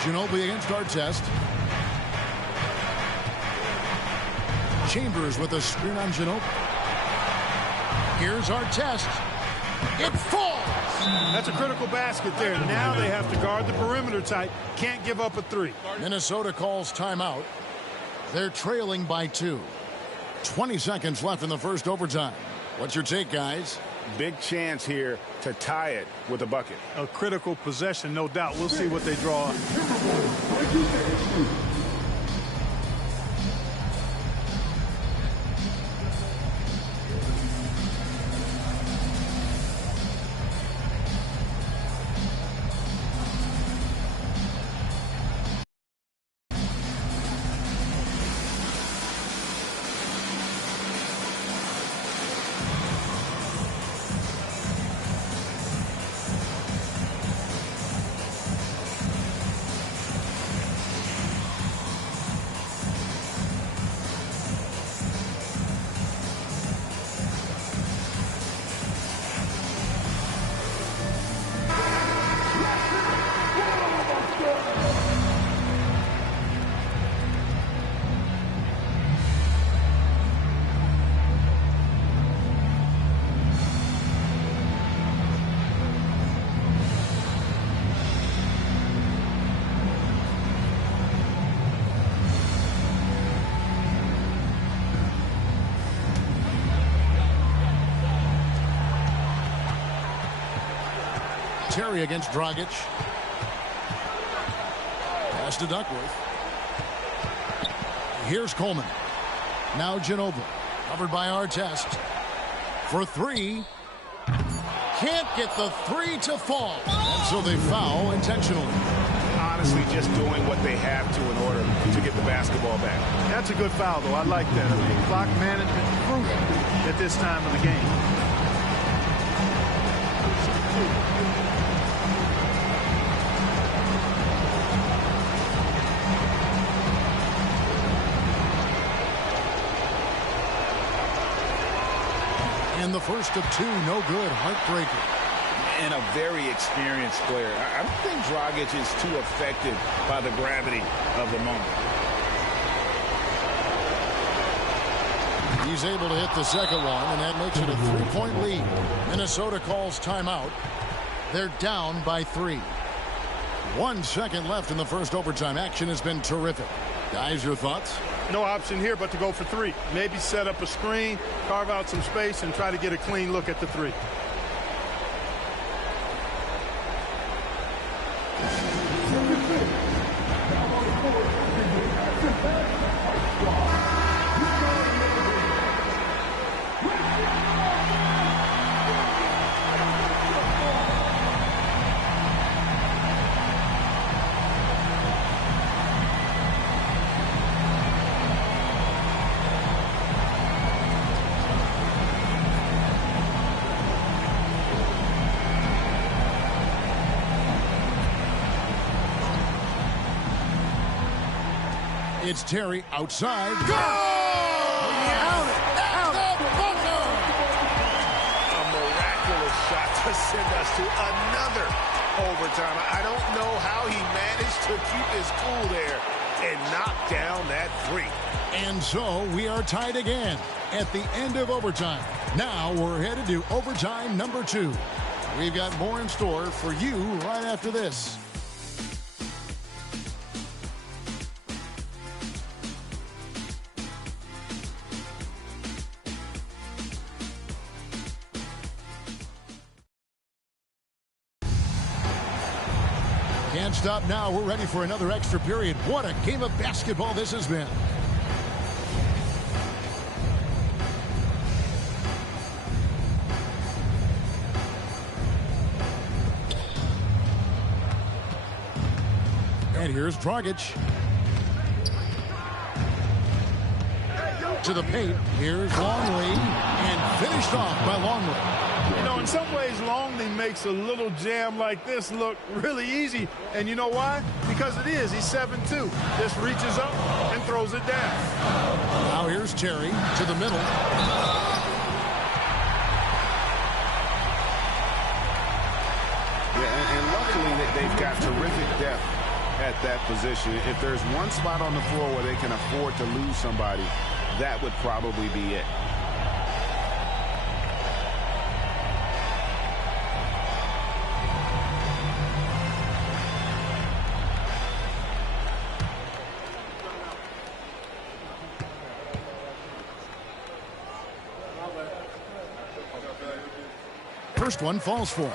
Ginobili against Artest. Chambers with a screen on Ginobili. Here's Artest. It falls. That's a critical basket there. Now they have to guard the perimeter tight. Can't give up a three. Minnesota calls timeout. They're trailing by 2. 20 seconds left in the first overtime. What's your take, guys? Big chance here to tie it with a bucket. A critical possession, no doubt. We'll see what they draw. Terry against Dragic. Pass to Duckworth. Here's Coleman. Now Ginobili. Covered by Artest. For 3. Can't get the 3 to fall. And so they foul intentionally. Honestly, just doing what they have to in order to get the basketball back. That's a good foul, though. I like that. I mean, clock management crucial at this time of the game. And the first of 2, no good. Heartbreaker. And a very experienced player. I don't think Dragic is too affected by the gravity of the moment. He's able to hit the second one, and that makes it a 3-point lead. Minnesota calls timeout. They're down by 3. 1 second left in the first overtime. Action has been terrific. Guys, your thoughts? No option here but to go for 3. Maybe set up a screen, carve out some space, and try to get a clean look at the 3. It's Terry outside. Go! A miraculous shot to to send us to another overtime. I don't know how he managed to keep his cool there and knock down that three. And so we are tied again at the end of overtime. Now we're headed to overtime number 2. We've got more in store for you right after this. Can't stop now. We're ready for another extra period. What a game of basketball this has been. And here's Dragic. To the paint. Here's Longley. And finished off by Longley. You know, in some ways, Longley makes a little jam like this look really easy. And you know why? Because it is. He's 7'2". Just reaches up and throws it down. Now here's Terry to the middle. Yeah, and luckily they've got terrific depth at that position. If there's one spot on the floor where they can afford to lose somebody, that would probably be it. First one falls for.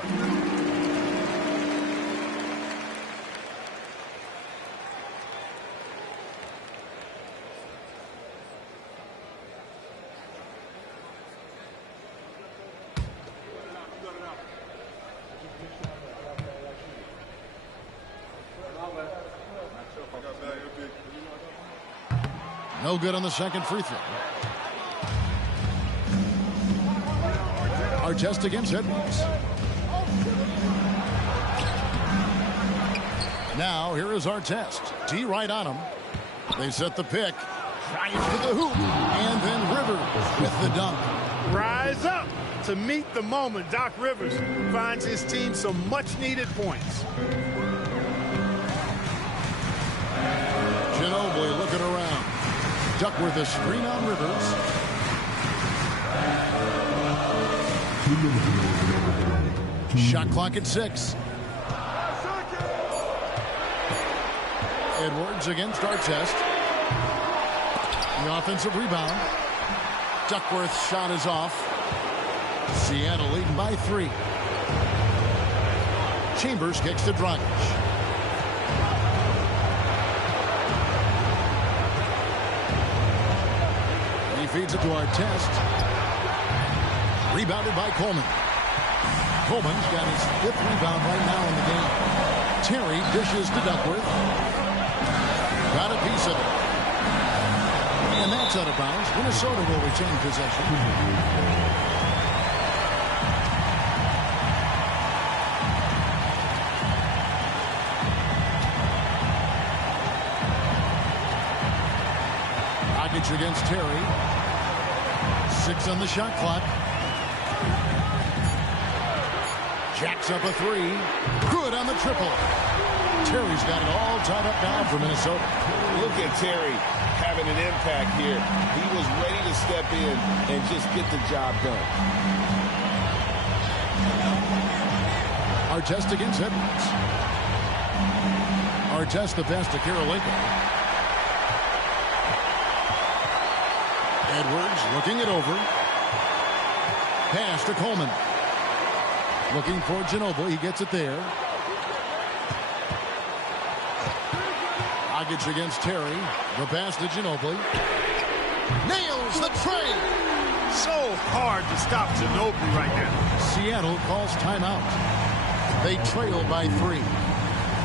No good on the second free throw. Artest against Edwards. Now here is Artest. D right on him. They set the pick. Drives to the hoop. And then Rivers with the dunk. Rise up to meet the moment. Doc Rivers finds his team some much-needed points. Ginobili looking around. Duckworth a screen on Rivers. Shot clock at 6. Edwards against Artest. The offensive rebound. Duckworth's shot is off. Seattle leading by 3. Chambers kicks to Dragic. He feeds it to Artest. Rebounded by Coleman. Coleman's got his 5th rebound right now in the game. Terry dishes to Duckworth. Got a piece of it. And that's out of bounds. Minnesota will retain possession. Dragic against Terry. 6 on the shot clock. Jacks up a 3. Good on the triple. Terry's got it all tied up now for Minnesota. Look at Terry having an impact here. He was ready to step in and just get the job done. Artest against Edwards. Artest the pass to Karolinko. Edwards looking it over. Pass to Coleman. Looking for Ginobili. He gets it there. Dragic against Terry. The pass to Ginobili. Nails the tray. So hard to stop Ginobili right now. Seattle calls timeout. They trail by 3.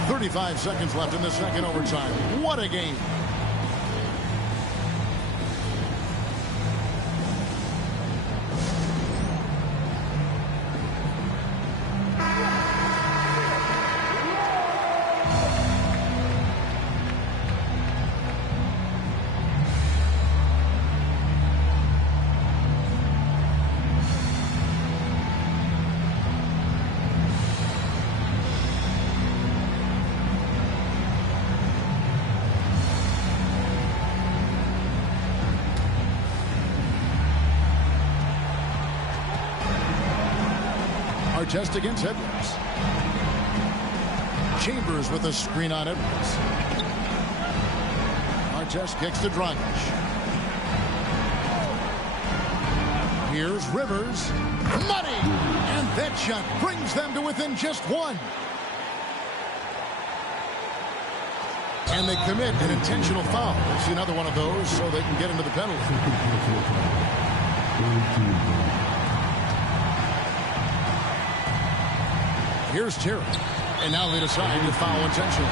35 seconds left in the second overtime. What a game. test against Edwards. Chambers with a screen on Edwards. Artest kicks to Dragic. Here's Rivers. Money! And that shot brings them to within just one. And they commit an intentional foul. We'll see another one of those so they can get into the penalty. Here's Terry. And now they decide to foul intentionally.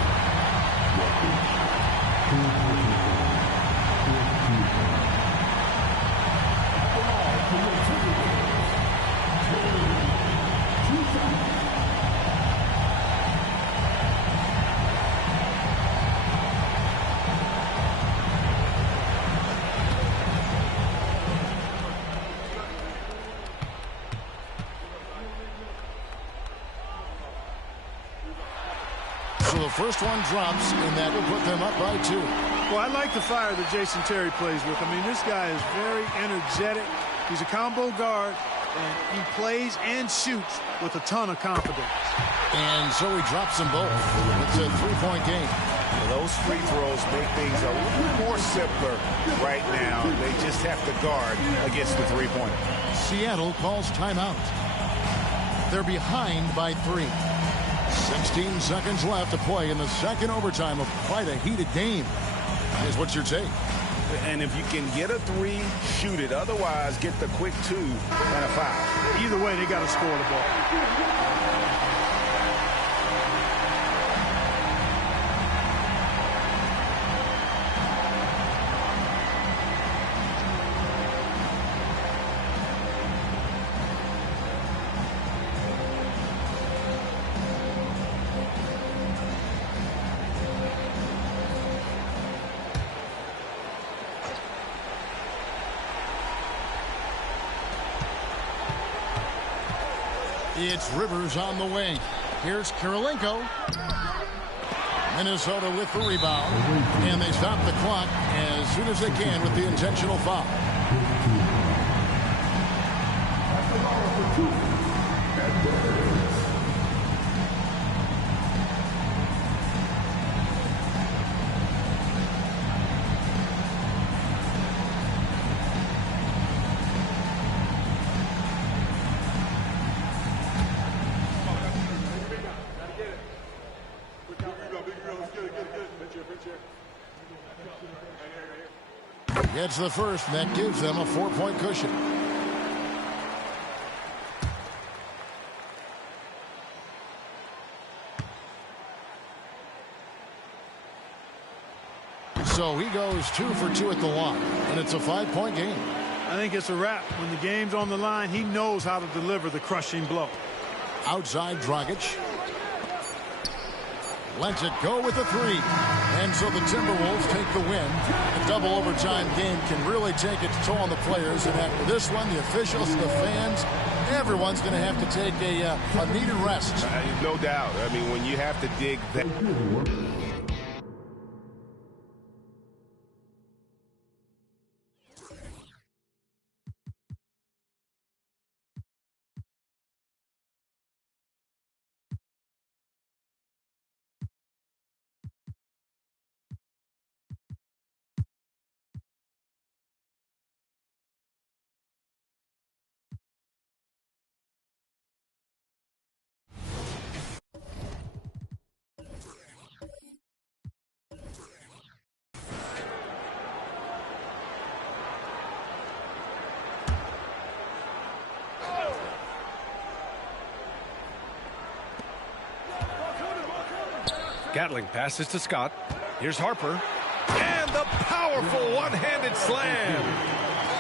So the first one drops, and that will put them up by 2. Well, I like the fire that Jason Terry plays with. I mean, this guy is very energetic. He's a combo guard, and he plays and shoots with a ton of confidence. And so he drops them both. It's a 3-point game. Well, those free throws make things a little more simpler right now. They just have to guard against the three-pointer. Seattle calls timeout. They're behind by 3. 16 seconds left to play in the second overtime of quite a heated game. Is what's your take? And if you can get a 3, shoot it. Otherwise, get the quick 2 and a foul. Either way, they got to score the ball. It's Rivers on the wing. Here's Kirilenko. Minnesota with the rebound. And they stop the clock as soon as they can with the intentional foul. Gets the first, and that gives them a 4-point cushion. So he goes 2 for 2 at the line, and it's a 5-point game. I think it's a wrap. When the game's on the line, he knows how to deliver the crushing blow. Outside Dragic. Lets it go with a 3. And so the Timberwolves take the win. A double overtime game can really take its toll on the players. And after this one, the officials, the fans, everyone's going to have to take a needed rest. No doubt. I mean, when you have to dig that. Gatling passes to Scott. Here's Harper. And the powerful one-handed slam.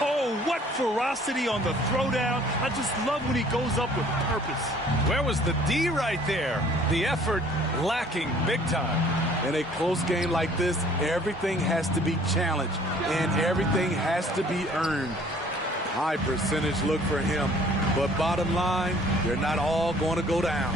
Oh, what ferocity on the throwdown. I just love when he goes up with purpose. Where was the D right there? The effort lacking big time. In a close game like this, everything has to be challenged, and everything has to be earned. High percentage look for him, but bottom line, they're not all going to go down.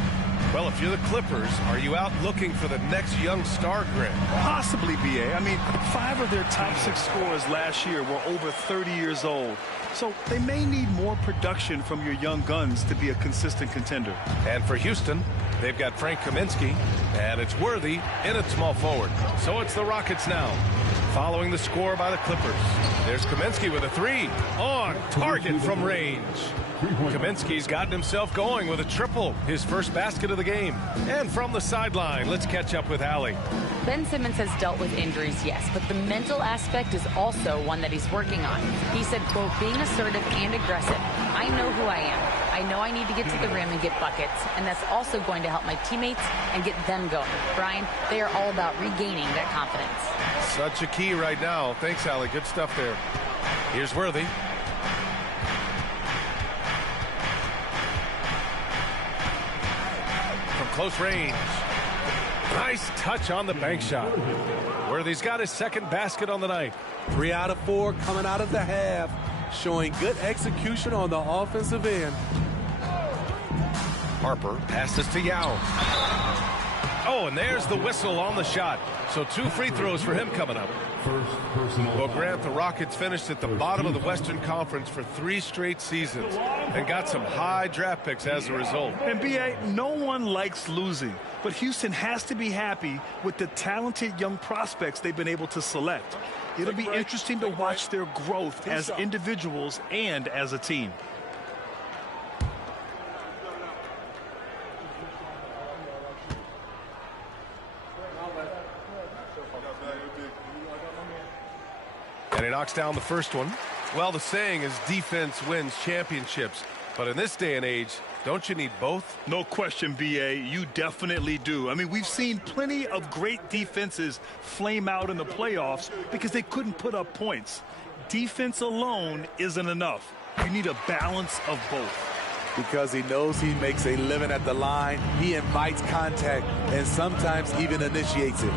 Well, if you're the Clippers, are you out looking for the next young star, Grant? Possibly, B.A. I mean, 5 of their top 6 scorers last year were over 30 years old. So they may need more production from your young guns to be a consistent contender. And for Houston, they've got Frank Kaminsky, and it's Worthy in at small forward. So it's the Rockets now, following the score by the Clippers. There's Kaminsky with a 3 on target from range. Kaminsky's gotten himself going with a triple, his first basket of the game. And from the sideline, let's catch up with Allie. Ben Simmons has dealt with injuries, yes, but the mental aspect is also one that he's working on. He said, quote, being assertive and aggressive. I know who I am. I know I need to get to the rim and get buckets, and that's also going to help my teammates and get them going. Brian, they are all about regaining that confidence. Such a key right now. Thanks, Allie. Good stuff there. Here's Worthy. From close range. Nice touch on the bank shot. Worthy's got his second basket on the night. 3 out of 4 coming out of the half, showing good execution on the offensive end. Harper passes to Yao. Oh, and there's the whistle on the shot. So 2 free throws for him coming up. Well, Grant, the Rockets finished at the bottom of the Western Conference for 3 straight seasons and got some high draft picks as a result. And B.A., no one likes losing, but Houston has to be happy with the talented young prospects they've been able to select. It'll be interesting to watch their growth as individuals and as a team. And he knocks down the first one. Well, the saying is defense wins championships. But in this day and age, don't you need both? No question, B.A. You definitely do. I mean, we've seen plenty of great defenses flame out in the playoffs because they couldn't put up points. Defense alone isn't enough. You need a balance of both. Because he knows he makes a living at the line, he invites contact and sometimes even initiates it.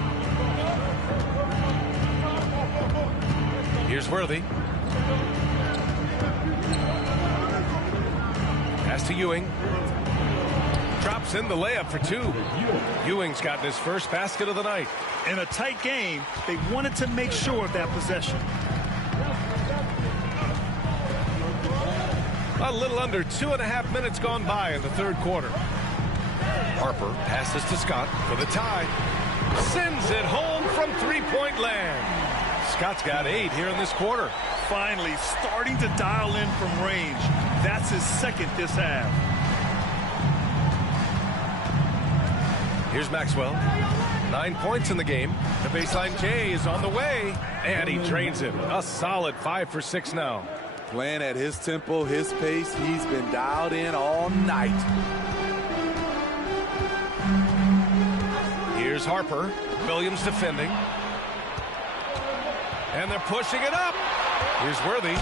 Here's Worthy. Pass to Ewing. Drops in the layup for 2. Ewing's gotten his first basket of the night. In a tight game, they wanted to make sure of that possession. A little under 2.5 minutes gone by in the third quarter. Harper passes to Scott for the tie. Sends it home from three-point land. Scott's got 8 here in this quarter. Finally starting to dial in from range. That's his second this half. Here's Maxwell. 9 points in the game. The baseline J is on the way. And he drains it. A solid 5 for 6 now. Playing at his tempo, his pace. He's been dialed in all night. Here's Harper. Williams defending. And they're pushing it up. Here's Worthy.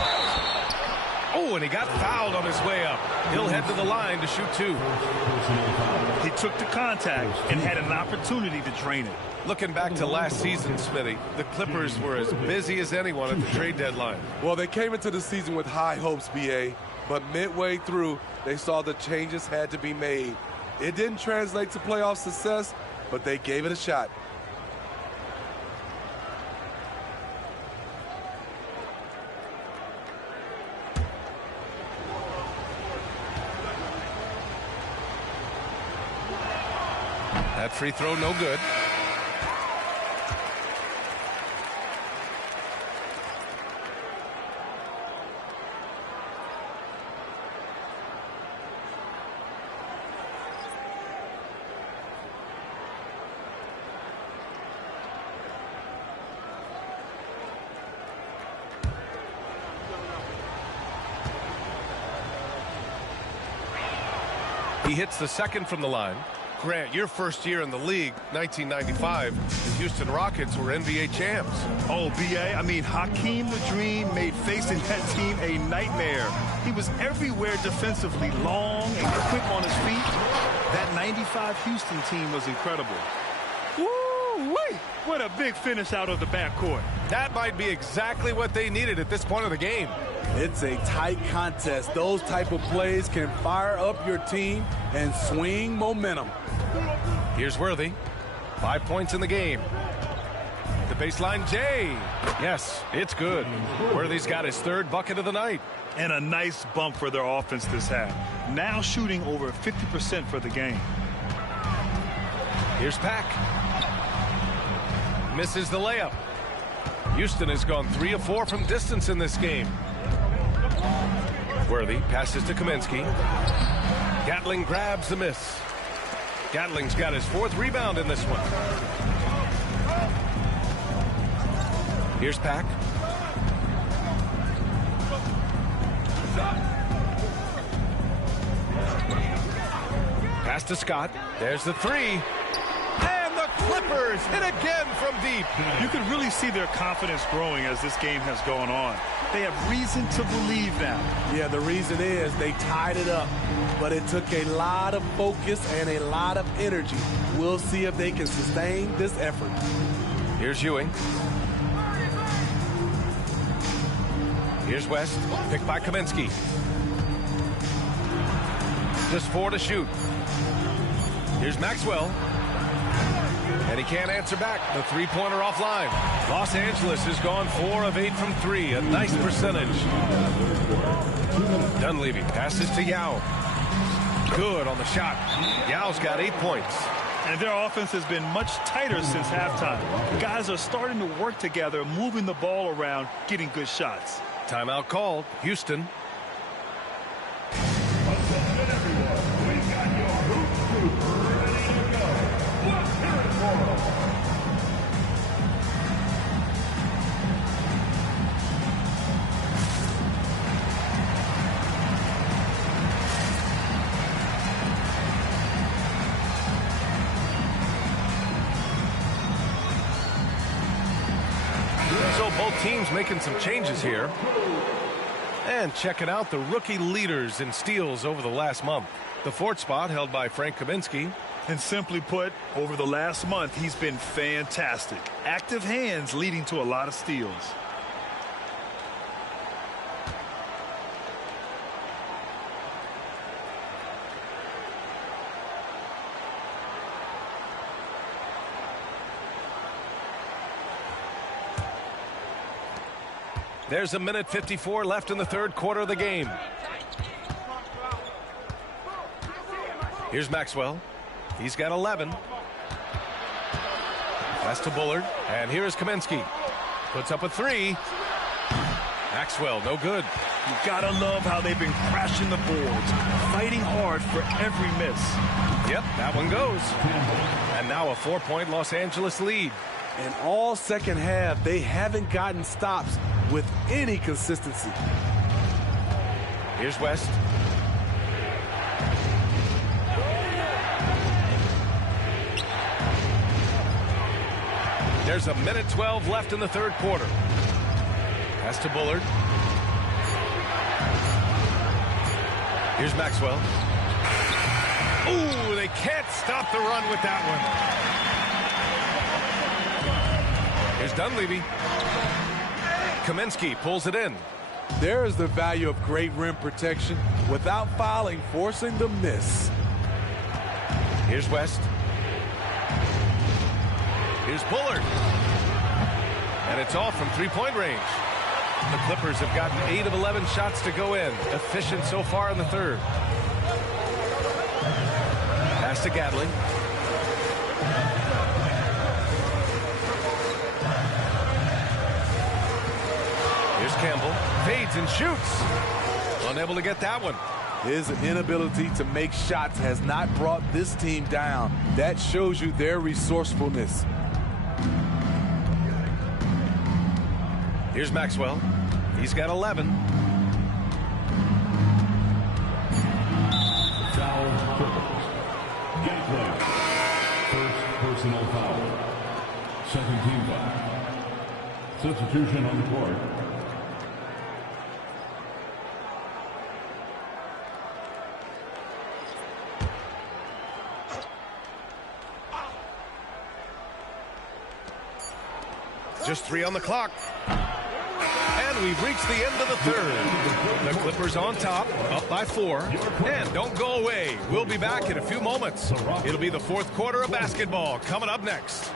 Oh, and he got fouled on his way up. He'll head to the line to shoot 2. He took the contact and had an opportunity to drain it. Looking back to last season, Smitty, the Clippers were as busy as anyone at the trade deadline. Well, they came into the season with high hopes, B.A., but midway through, they saw the changes had to be made. It didn't translate to playoff success, but they gave it a shot. That free throw no good. He hits the second from the line. Grant, your first year in the league, 1995, the Houston Rockets were NBA champs. Oh, B.A., I mean, Hakeem the Dream made facing that team a nightmare. He was everywhere defensively, long and quick on his feet. That 95 Houston team was incredible. Woo-wee! What a big finish out of the backcourt. That might be exactly what they needed at this point of the game. It's a tight contest. Those type of plays can fire up your team and swing momentum. Here's Worthy. 5 points in the game. The baseline, Jay. Yes, it's good. Worthy's got his 3rd bucket of the night. And a nice bump for their offense this half. Now shooting over 50% for the game. Here's Pack. Misses the layup. Houston has gone 3 of 4 from distance in this game. Worthy passes to Kaminsky. Gatling grabs the miss. Gatling's got his 4th rebound in this one. Here's Pack. Pass to Scott. There's the 3. And the Clippers hit again from deep. You can really see their confidence growing as this game has gone on. They have reason to believe now. Yeah, the reason is they tied it up, but it took a lot of focus and a lot of energy. We'll see if they can sustain this effort. Here's Ewing. Here's West, picked by Kaminsky. Just 4 to shoot. Here's Maxwell. And he can't answer back. The 3-pointer offline. Los Angeles has gone 4 of 8 from 3. A nice percentage. Dunleavy passes to Yao. Good on the shot. Yao's got 8 points. And their offense has been much tighter since halftime. Guys are starting to work together, moving the ball around, getting good shots. Timeout called. Houston. So both teams making some changes here. And checking out the rookie leaders in steals over the last month. The 4th spot held by Frank Kaminsky. And simply put, over the last month, he's been fantastic. Active hands leading to a lot of steals. There's 1:54 left in the 3rd quarter of the game. Here's Maxwell. He's got 11. Pass to Bullard. And here's Kaminsky. Puts up a 3. Maxwell, no good. You gotta love how they've been crashing the boards, fighting hard for every miss. Yep, that one goes. And now a 4-point Los Angeles lead. And all second half, they haven't gotten stops with any consistency. Here's West. There's 1:12 left in the 3rd quarter. Pass to Bullard. Here's Maxwell. Ooh, they can't stop the run with that one. Here's Dunleavy. Kaminsky pulls it in. There is the value of great rim protection without fouling, forcing the miss. Here's West. Here's Bullard. And it's all from 3-point range. The Clippers have gotten 8 of 11 shots to go in. Efficient so far in the 3rd. Pass to Gatling. Here's Campbell. Fades and shoots. Unable to get that one. His inability to make shots has not brought this team down. That shows you their resourcefulness. Here's Maxwell. He's got 11. Foul Clippers. Gatling. First personal foul. Second team foul. Substitution on the court. Just 3 on the clock. And And we've reached the end of the third. The Clippers on top, up by 4. And don't go away. We'll be back in a few moments. It'll be the fourth quarter of basketball coming up next.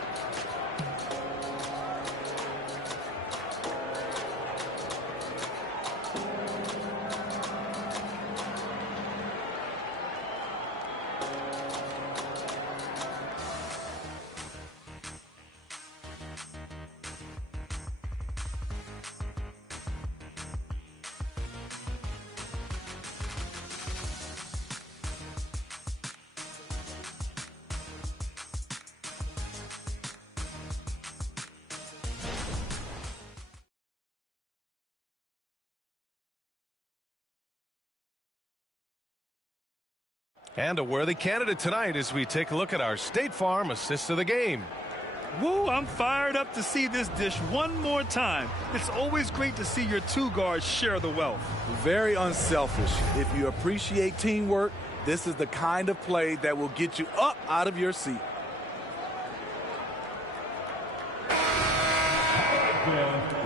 And a worthy candidate tonight as we take a look at our State Farm assist of the game. Woo, I'm fired up to see this dish one more time. It's always great to see your two guards share the wealth. Very unselfish. If you appreciate teamwork, this is the kind of play that will get you up out of your seat.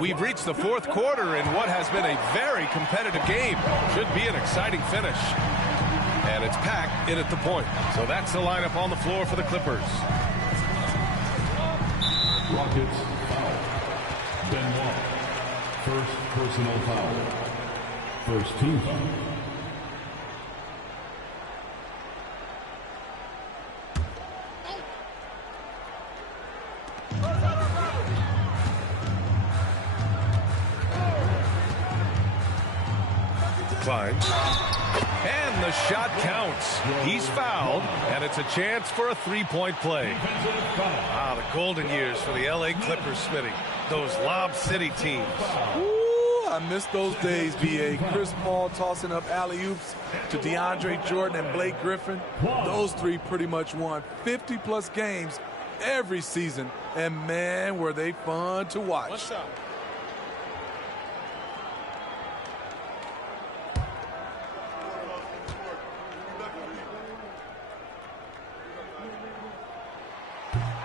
We've reached the fourth quarter in what has been a very competitive game. Should be an exciting finish. And it's packed in at the point. So that's the lineup on the floor for the Clippers. Rockets foul. Benoit. First personal foul. First team foul. Klein. And the shot counts. He's fouled, and it's a chance for a three-point play. Ah, the golden years for the L.A. Clippers, Smitty. Those Lob City teams. Ooh, I miss those days, B.A. Chris Paul tossing up alley-oops to DeAndre Jordan and Blake Griffin. Those three pretty much won 50-plus games every season, and man, were they fun to watch. What's up?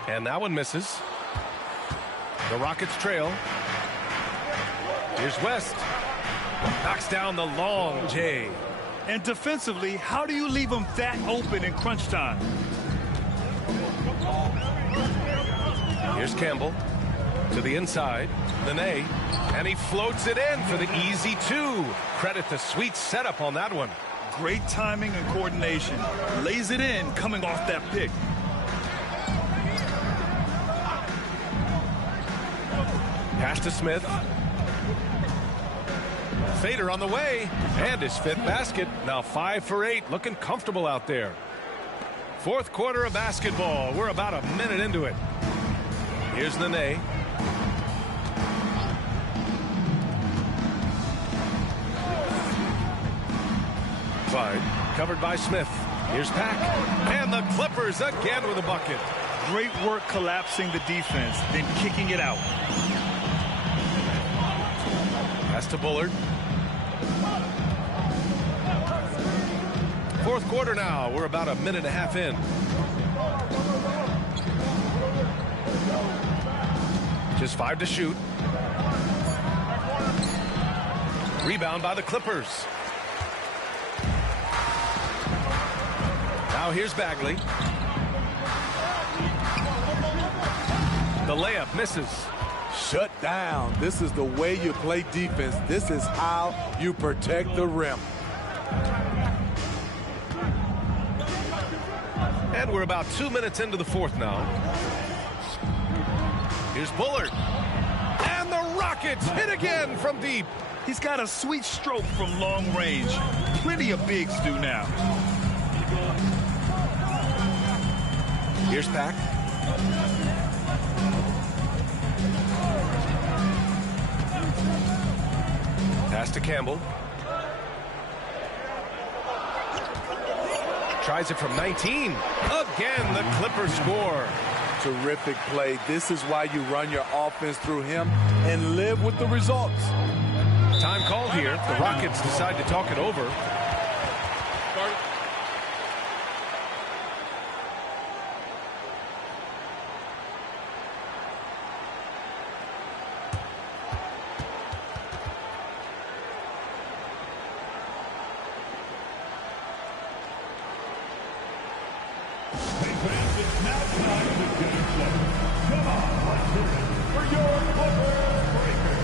And that one misses. The Rockets trail. Here's West. Knocks down the long J. And defensively, how do you leave them that open in crunch time? Here's Campbell to the inside. Nene. And he floats it in for the easy 2. Credit the sweet setup on that one. Great timing and coordination. Lays it in coming off that pick. Pass to Smith. Fader on the way. And his 5th basket. Now 5 for 8. Looking comfortable out there. Fourth quarter of basketball. We're about a minute into it. Here's Nene. Klein. Covered by Smith. Here's Pack. And the Clippers again with a bucket. Great work collapsing the defense, then kicking it out. Pass to Bullard. Fourth quarter now. We're about a minute and a half in. Just 5 to shoot. Rebound by the Clippers. Now here's Bagley. The layup misses. Shut down. This is the way you play defense. This is how you protect the rim. And we're about 2 minutes into the fourth now. Here's Bullard. And the Rockets hit again from deep. He's got a sweet stroke from long range. Plenty of bigs do now. Here's Pack. Pass to Campbell. Tries it from 19. Again, the Clippers score. Terrific play. This is why you run your offense through him and live with the results. Time called here. The Rockets decide to talk it over. for your Clipper Breaker.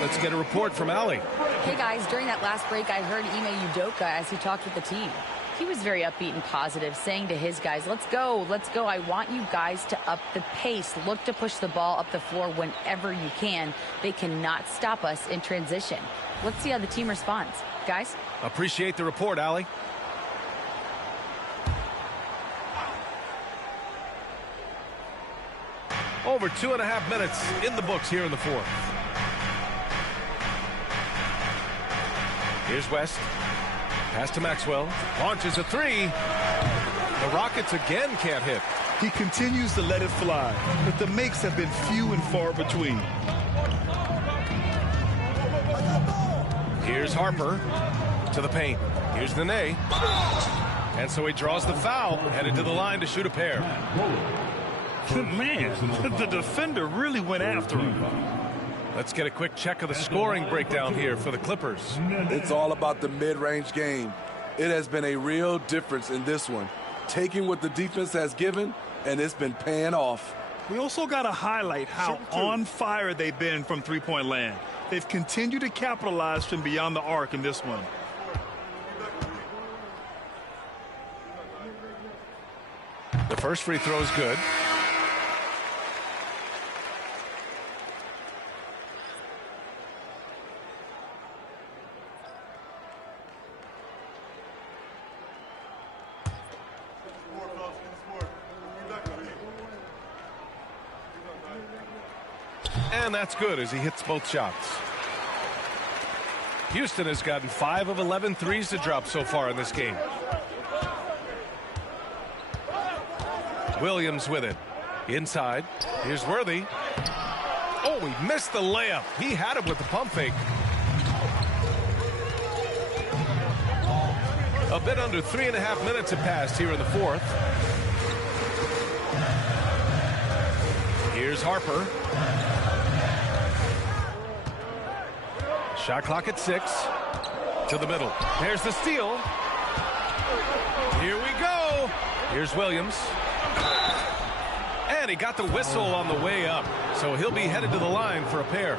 Let's get a report from Allie. Hey guys, during that last break, I heard Ime Udoka as he talked with the team. He was very upbeat and positive, saying to his guys, let's go. I want you guys to up the pace. Look to push the ball up the floor whenever you can. They cannot stop us in transition. Let's see how the team responds. Guys? Appreciate the report, Allie. Over 2.5 minutes in the books here in the fourth. Here's West. Pass to Maxwell. Launches a three. The Rockets again can't hit. He continues to let it fly, but the makes have been few and far between. Here's Harper to the paint. Here's Nene. And so he draws the foul, headed to the line to shoot a pair. Man, the defender really went after him. Let's get a quick check of the scoring breakdown here for the Clippers. It's all about the mid-range game. It has been a real difference in this one. Taking what the defense has given, and it's been paying off. We also got to highlight how on fire they've been from three-point land. They've continued to capitalize from beyond the arc in this one. The first free throw is good. And that's good as he hits both shots. Houston has gotten 5 of 11 threes to drop so far in this game. Williams with it. Inside. Here's Worthy. Oh, he missed the layup. He had him with the pump fake. A bit under 3.5 minutes have passed here in the fourth. Here's Harper. Shot clock at 6. To the middle. There's the steal. Here we go. Here's Williams. And he got the whistle on the way up. So he'll be headed to the line for a pair.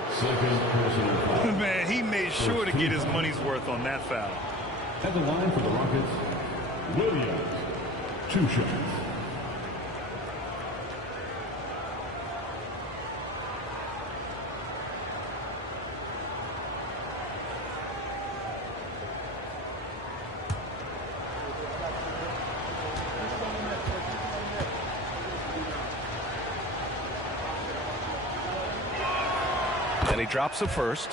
Man, he made sure to get his money's worth on that foul. At the line for the Rockets, Williams. 2 shots. And he drops the first.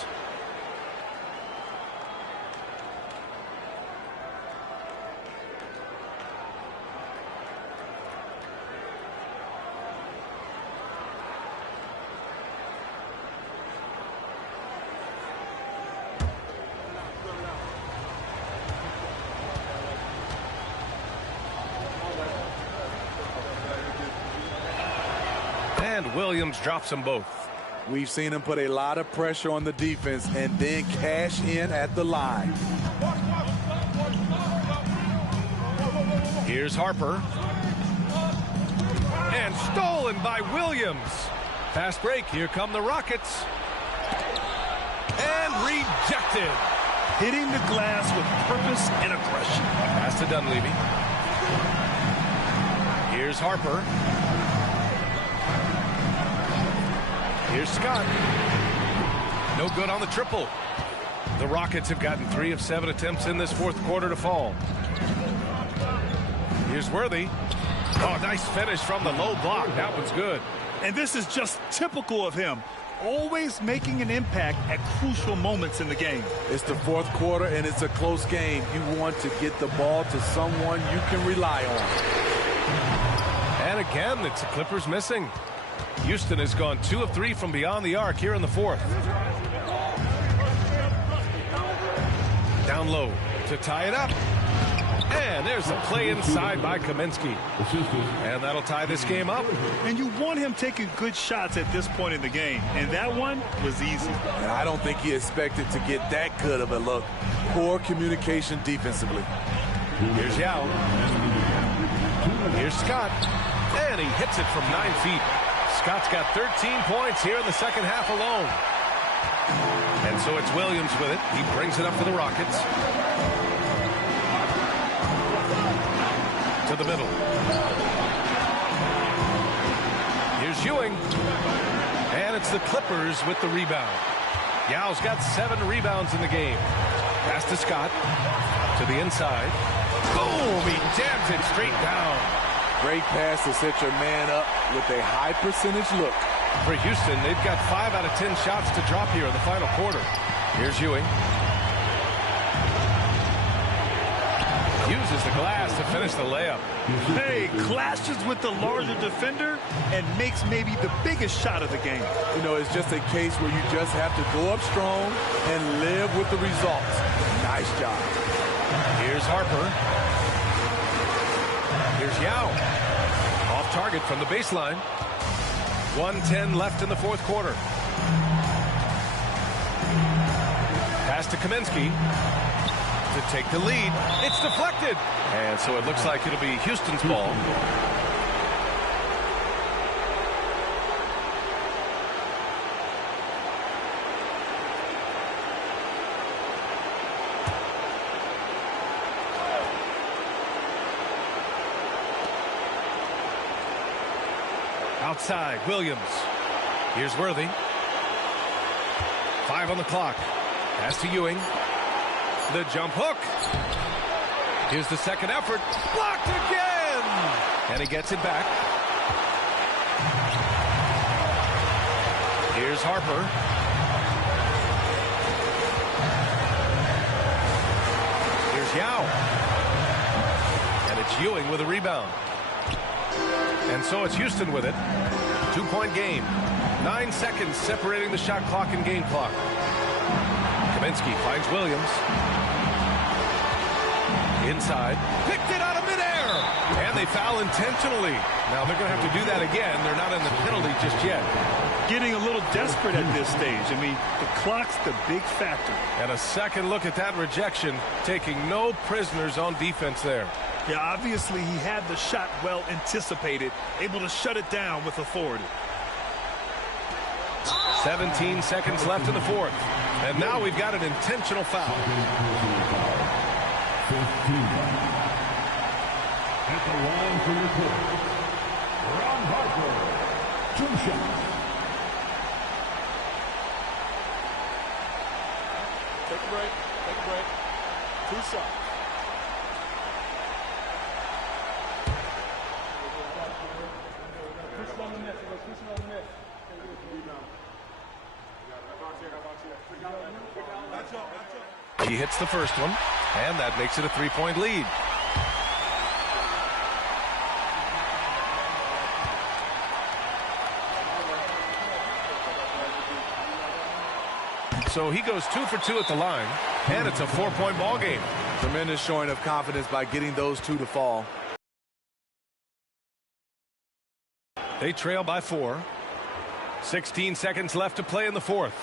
And Williams drops them both. We've seen him put a lot of pressure on the defense and then cash in at the line. Here's Harper. And stolen by Williams. Fast break. Here come the Rockets. And rejected. hitting the glass with purpose and aggression. Pass to Dunleavy. Here's Harper. Here's Scott. No good on the triple. The Rockets have gotten 3 of 7 attempts in this fourth quarter to fall. Here's Worthy. Oh, nice finish from the low block. That one's good. And this is just typical of him. Always making an impact at crucial moments in the game. It's the fourth quarter, and it's a close game. You want to get the ball to someone you can rely on. And again, it's the Clippers missing. Houston has gone 2 of 3 from beyond the arc here in the fourth. Down low to tie it up. And there's a play inside by Kaminsky. And that'll tie this game up. And you want him taking good shots at this point in the game. And that one was easy. And I don't think he expected to get that good of a look. Poor communication defensively. Here's Yao. Here's Scott. And he hits it from 9 feet. Scott's got 13 points here in the second half alone. And so it's Williams with it. He brings it up for the Rockets. To the middle. Here's Ewing. And it's the Clippers with the rebound. Yao's got 7 rebounds in the game. Pass to Scott. To the inside. Boom! He jams it straight down. Great pass to set your man up with a high percentage look. For Houston, they've got 5 out of 10 shots to drop here in the final quarter. Here's Ewing. Uses the glass to finish the layup. Hey, clashes with the larger defender and makes maybe the biggest shot of the game. You know, it's just a case where you just have to go up strong and live with the results. Nice job. Here's Harper. Here's Yao. Off target from the baseline. 1:10 left in the fourth quarter. Pass to Kaminsky to take the lead. It's deflected. And so it looks like it'll be Houston's ball. Outside, Williams. Here's Worthy. 5 on the clock. Pass to Ewing. The jump hook. Here's the second effort. Blocked again! And he gets it back. Here's Harper. Here's Yao. And it's Ewing with a rebound. And so it's Houston with it. 2-point game. 9 seconds separating the shot clock and game clock. Kaminsky finds Williams. Inside. Picked it out of midair. And they foul intentionally. Now they're going to have to do that again. They're not in the penalty just yet. Getting a little desperate at this stage. I mean, the clock's the big factor. And a second look at that rejection. Taking no prisoners on defense there. Yeah, obviously he had the shot well anticipated, able to shut it down with authority. 17 seconds left in the fourth. And now we've got an intentional foul. 15. At the line for your court, Ron Harper, 2 shots. Take a break. Take a break. 2 shots. He hits the first one, and that makes it a 3-point lead. So he goes 2 for 2 at the line, and it's a 4-point ball game. Tremendous showing of confidence by getting those 2 to fall. They trail by 4. 16 seconds left to play in the fourth.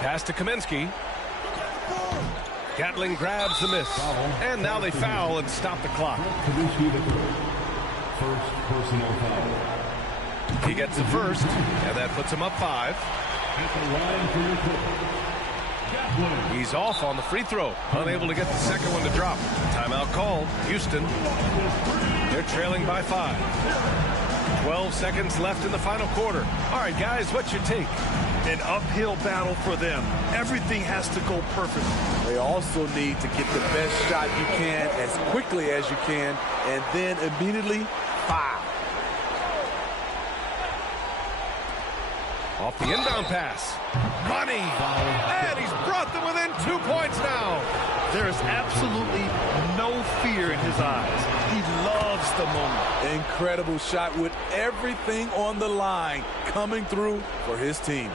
Pass to Kaminsky. Gatling grabs the miss. And now they foul and stop the clock. First personal foul. He gets the first, and that puts him up 5. At the line for your quarter. He's off on the free throw. Unable to get the second one to drop. Timeout called. Houston. They're trailing by 5. 12 seconds left in the final quarter. All right, guys, what's your take? An uphill battle for them. Everything has to go perfectly. They also need to get the best shot you can as quickly as you can, and then immediately foul. Off the inbound pass. Money. And he's brought them within 2 points now. There is absolutely no fear in his eyes. He loves the moment. Incredible shot with everything on the line coming through for his team.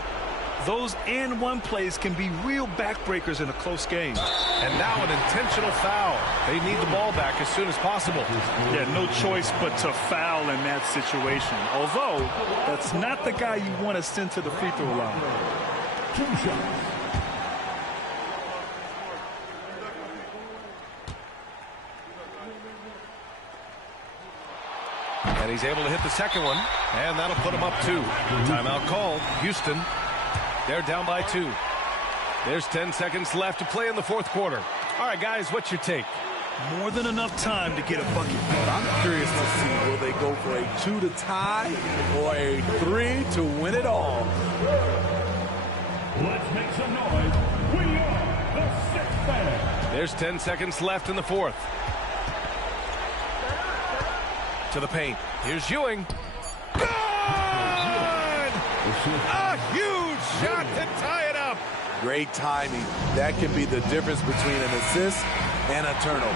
Those and one plays can be real backbreakers in a close game. And now an intentional foul. They need the ball back as soon as possible. Yeah, no choice but to foul in that situation. Although, that's not the guy you want to send to the free throw line. 2 shots. And he's able to hit the second one. And that'll put him up 2. Timeout called. Houston. They're down by 2. There's 10 seconds left to play in the fourth quarter. All right, guys, what's your take? More than enough time to get a bucket. I'm curious to see, will they go for a 2 to tie or a 3 to win it all? Let's make some noise. We are the 6th man. There's 10 seconds left in the fourth. To the paint. Here's Ewing. Good! A huge shot to tie it up. Great timing. That can be the difference between an assist and a turnover.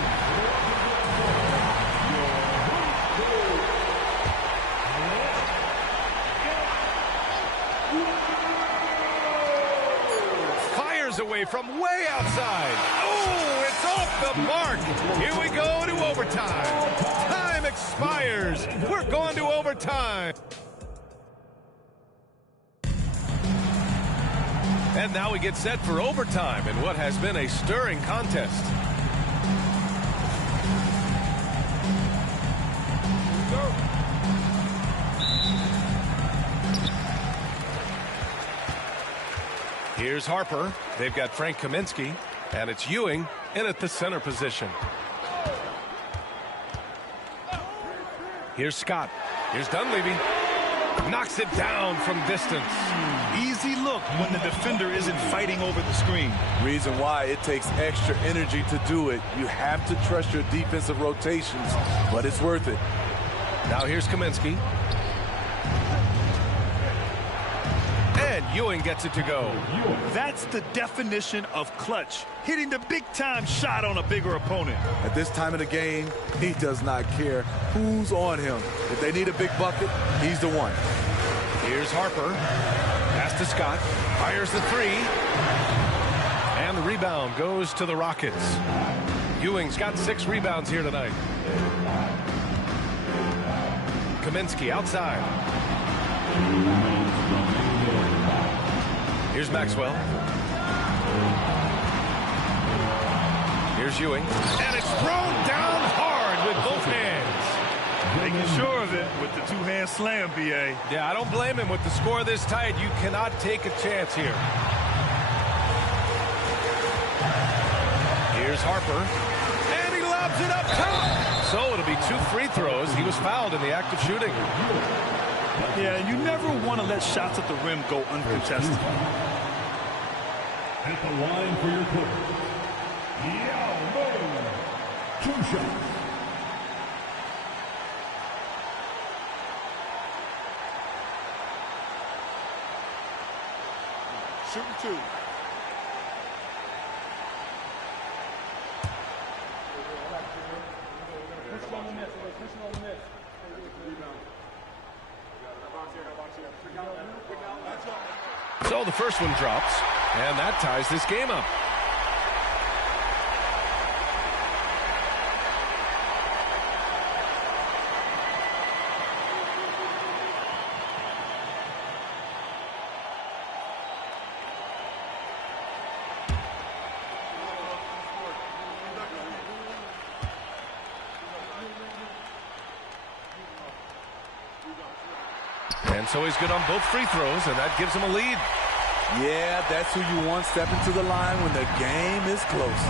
Fires away from way outside. Oh, it's off the mark. Here we go to overtime. Time expires. We're going to overtime. And now we get set for overtime in what has been a stirring contest. Here's Harper. They've got Frank Kaminsky, and it's Ewing in at the center position. Here's Scott. Here's Dunleavy. Knocks it down from distance. Easy look when the defender isn't fighting over the screen. Reason why it takes extra energy to do it. You have to trust your defensive rotations, but it's worth it. Now here's Kaminsky. And Ewing gets it to go. That's the definition of clutch. Hitting the big-time shot on a bigger opponent. At this time of the game, he does not care who's on him. If they need a big bucket, he's the one. Here's Harper. Pass to Scott. Fires the 3. And the rebound goes to the Rockets. Ewing's got 6 rebounds here tonight. Kaminsky outside. Here's Maxwell. Here's Ewing. And it's thrown down hard with both hands. Making sure of it with the two-hand slam, B.A. Yeah, I don't blame him. With the score this tight, you cannot take a chance here. Here's Harper. And he lobs it up top. So it'll be 2 free throws. He was fouled in the act of shooting. Yeah, you never want to let shots at the rim go uncontested. At the line for your quarter. Yao Ming. 2 shots. Shooting 2. So the first one drops, and that ties this game up. And so he's good on both free throws, and that gives him a lead. Yeah, that's who you want stepping to the line when the game is close.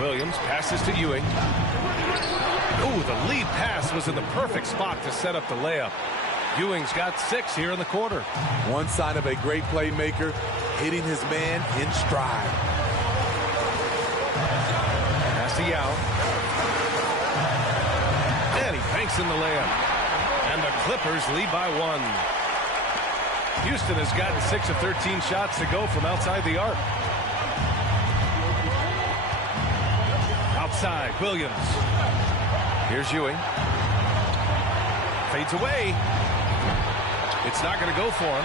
Williams passes to Ewing. Ooh, the lead pass was in the perfect spot to set up the layup. Ewing's got 6 here in the quarter. One sign of a great playmaker, hitting his man in stride. Pass to Yao. And he banks in the layup. And the Clippers lead by 1. Houston has gotten 6 of 13 shots to go from outside the arc. Outside, Williams. Here's Ewing. Fades away. It's not going to go for him.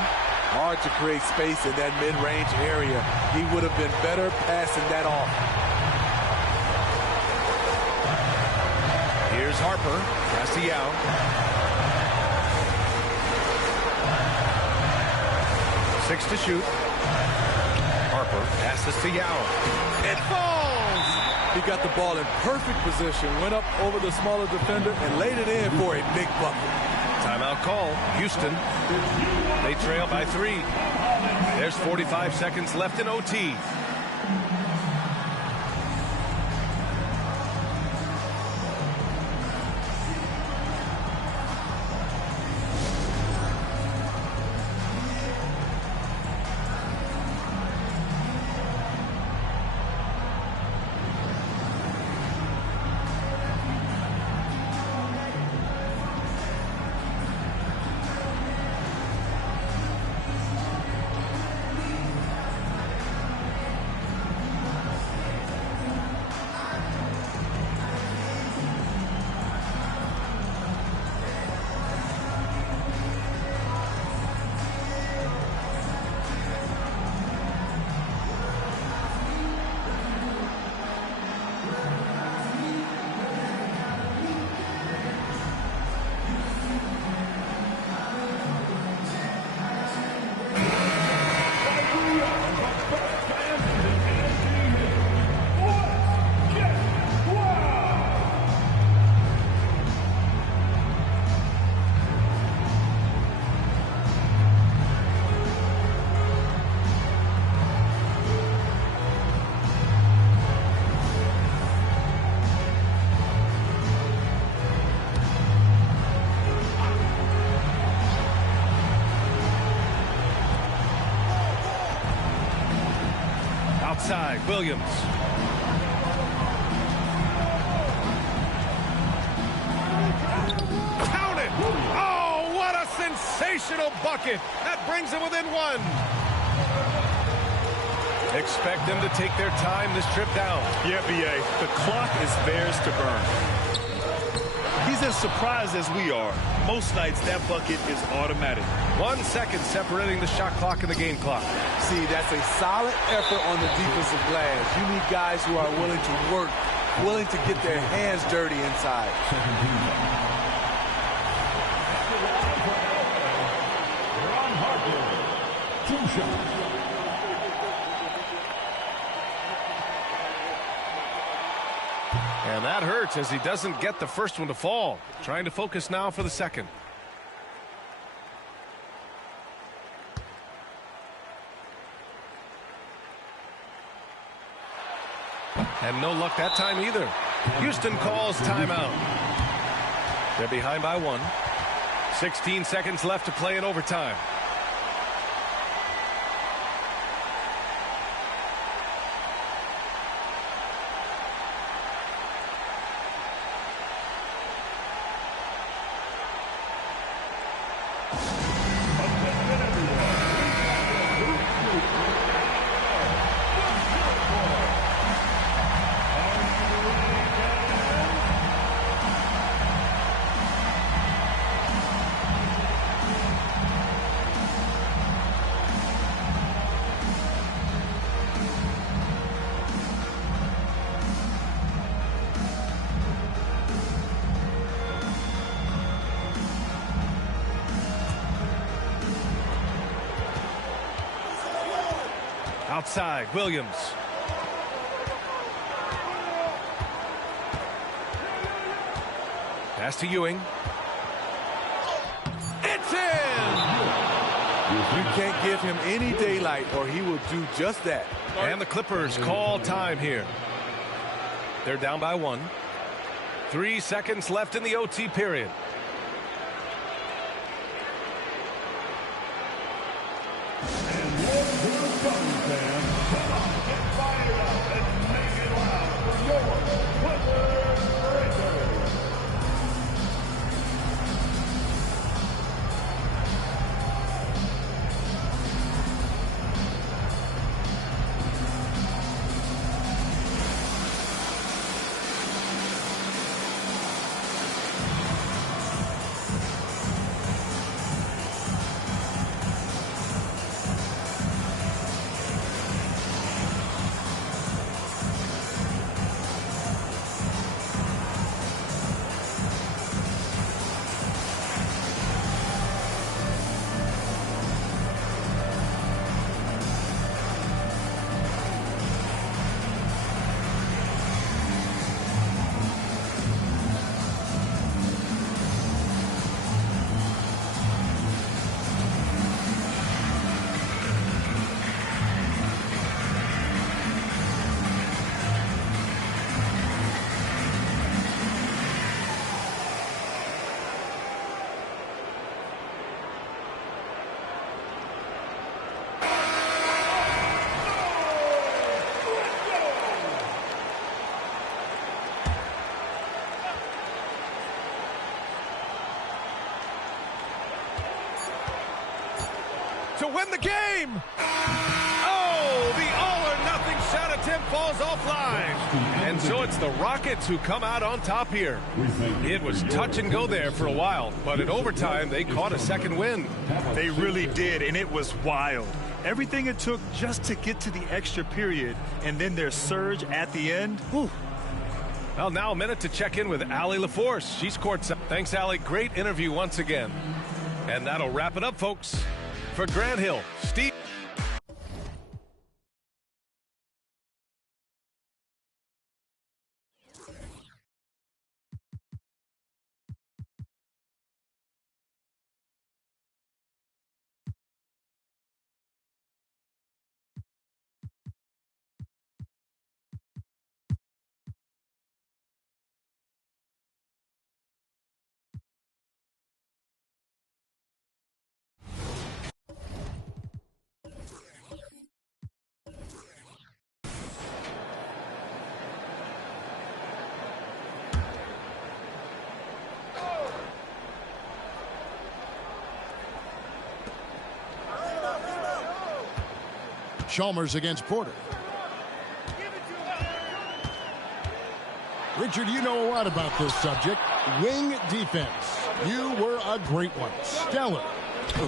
Hard to create space in that mid-range area. He would have been better passing that off. Here's Harper. Pass to Yao. Six to shoot. Harper passes to Yao. It falls! He got the ball in perfect position, went up over the smaller defender, and laid it in for a big bucket. Timeout call. Houston. They trail by 3. There's 45 seconds left in OT. Outside, Williams. Count it! Oh, what a sensational bucket! That brings them within 1. Expect them to take their time this trip down. Yeah, B.A., the clock is theirs to burn. He's as surprised as we are. Most nights, that bucket is automatic. 1 second separating the shot clock and the game clock. See, that's a solid effort on the defensive glass. You need guys who are willing to work, willing to get their hands dirty inside. Ron Harper, 2 shots. And that hurts as he doesn't get the first one to fall. Trying to focus now for the second. And no luck that time either. Houston calls timeout. They're behind by 1. 16 seconds left to play in overtime. Outside, Williams. Pass to Ewing. It's in! You can't give him any daylight or he will do just that. And the Clippers call time here. They're down by 1. 3 seconds left in the OT period. To win the game! Oh, the all-or-nothing shot attempt falls offline. And so it's the Rockets who come out on top here. It was touch and go there for a while, but in overtime, they caught a second win. They really did, and it was wild. Everything it took just to get to the extra period, and then their surge at the end. Whew. Well, now a minute to check in with Allie LaForce. She scored some. Thanks, Allie. Great interview once again. And that'll wrap it up, folks. For Grant Hill, Steve. Chalmers against Porter. Richard, you know a lot about this subject. Wing defense. You were a great one. Stellar.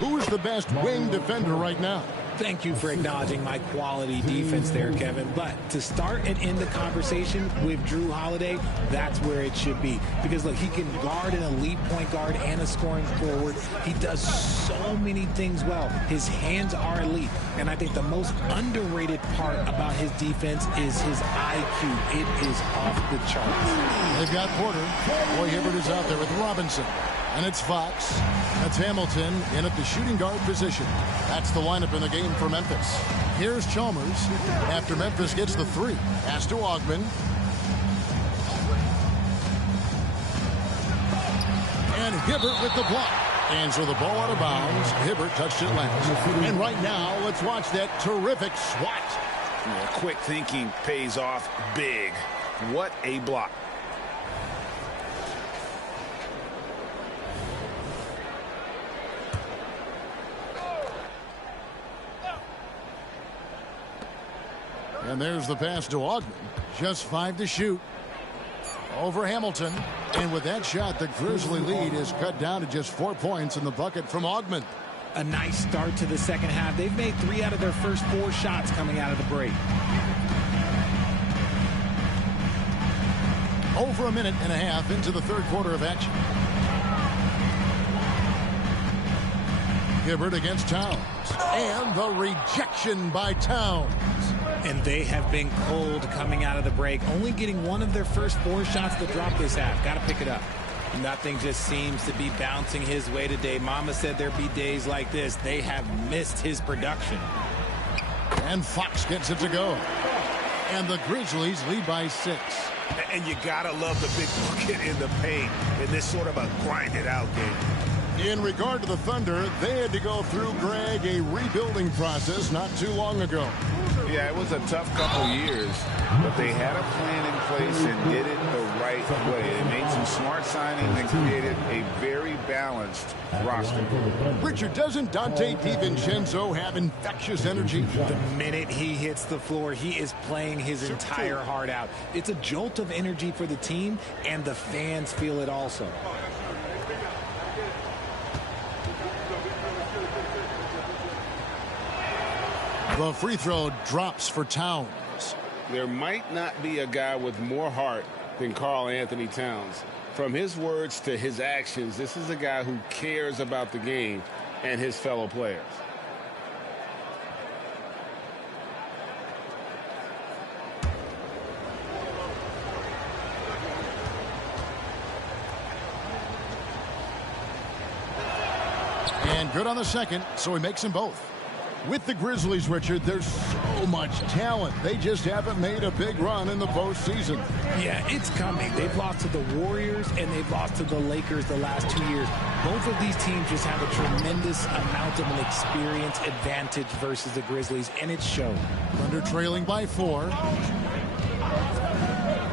Who is the best wing defender right now? Thank you for acknowledging my quality defense there, Kevin. But to start and end the conversation with Drew Holiday, that's where it should be. Because, look, he can guard an elite point guard and a scoring forward. He does so many things well. His hands are elite. And I think the most underrated part about his defense is his IQ. It is off the charts. They've got Porter. Roy Hibbert is out there with Robinson. And it's Fox. That's Hamilton in at the shooting guard position. That's the lineup in the game for Memphis. Here's Chalmers after Memphis gets the 3. Pass to Ogman. And Hibbert with the block. And so the ball out of bounds. Hibbert touched it last. And right now, let's watch that terrific swat. Yeah, quick thinking pays off big. What a block. And there's the pass to Ogman. Just 5 to shoot. Over Hamilton. And with that shot, the Grizzly lead is cut down to just 4 points in the bucket from Ogman. A nice start to the second half. They've made 3 out of their first 4 shots coming out of the break. Over a minute and a half into the third quarter of action. Hibbert against Towns. And the rejection by Towns. And they have been cold coming out of the break. Only getting 1 of their first 4 shots to drop this half. Got to pick it up. Nothing just seems to be bouncing his way today. Mama said there'd be days like this. They have missed his production. And Fox gets it to go. And the Grizzlies lead by 6. And you gotta love the big bucket in the paint in this sort of a grind-it-out game. In regard to the Thunder, they had to go through, Greg, a rebuilding process not too long ago. Yeah, it was a tough couple years, but they had a plan in place and did it the right way. They made some smart signings and created a very balanced roster. Richard, doesn't Dante DiVincenzo have infectious energy? The minute he hits the floor, he is playing his entire heart out. It's a jolt of energy for the team, and the fans feel it also. The free throw drops for Towns. There might not be a guy with more heart than Karl Anthony Towns. From his words to his actions, this is a guy who cares about the game and his fellow players. And good on the second, so he makes them both. With the Grizzlies, Richard, there's so much talent. They just haven't made a big run in the postseason. Yeah, it's coming. They've lost to the Warriors and they've lost to the Lakers the last 2 years. Both of these teams just have a tremendous amount of an experience advantage versus the Grizzlies, and it showed. Thunder trailing by 4.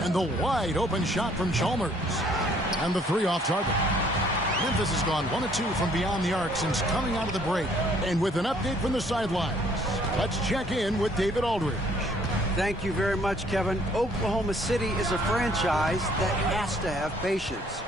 And the wide open shot from Chalmers. And the 3 off target. Memphis has gone 1 of 2 from beyond the arc since coming out of the break. And with an update from the sidelines, let's check in with David Aldridge. Thank you very much, Kevin. Oklahoma City is a franchise that has to have patience.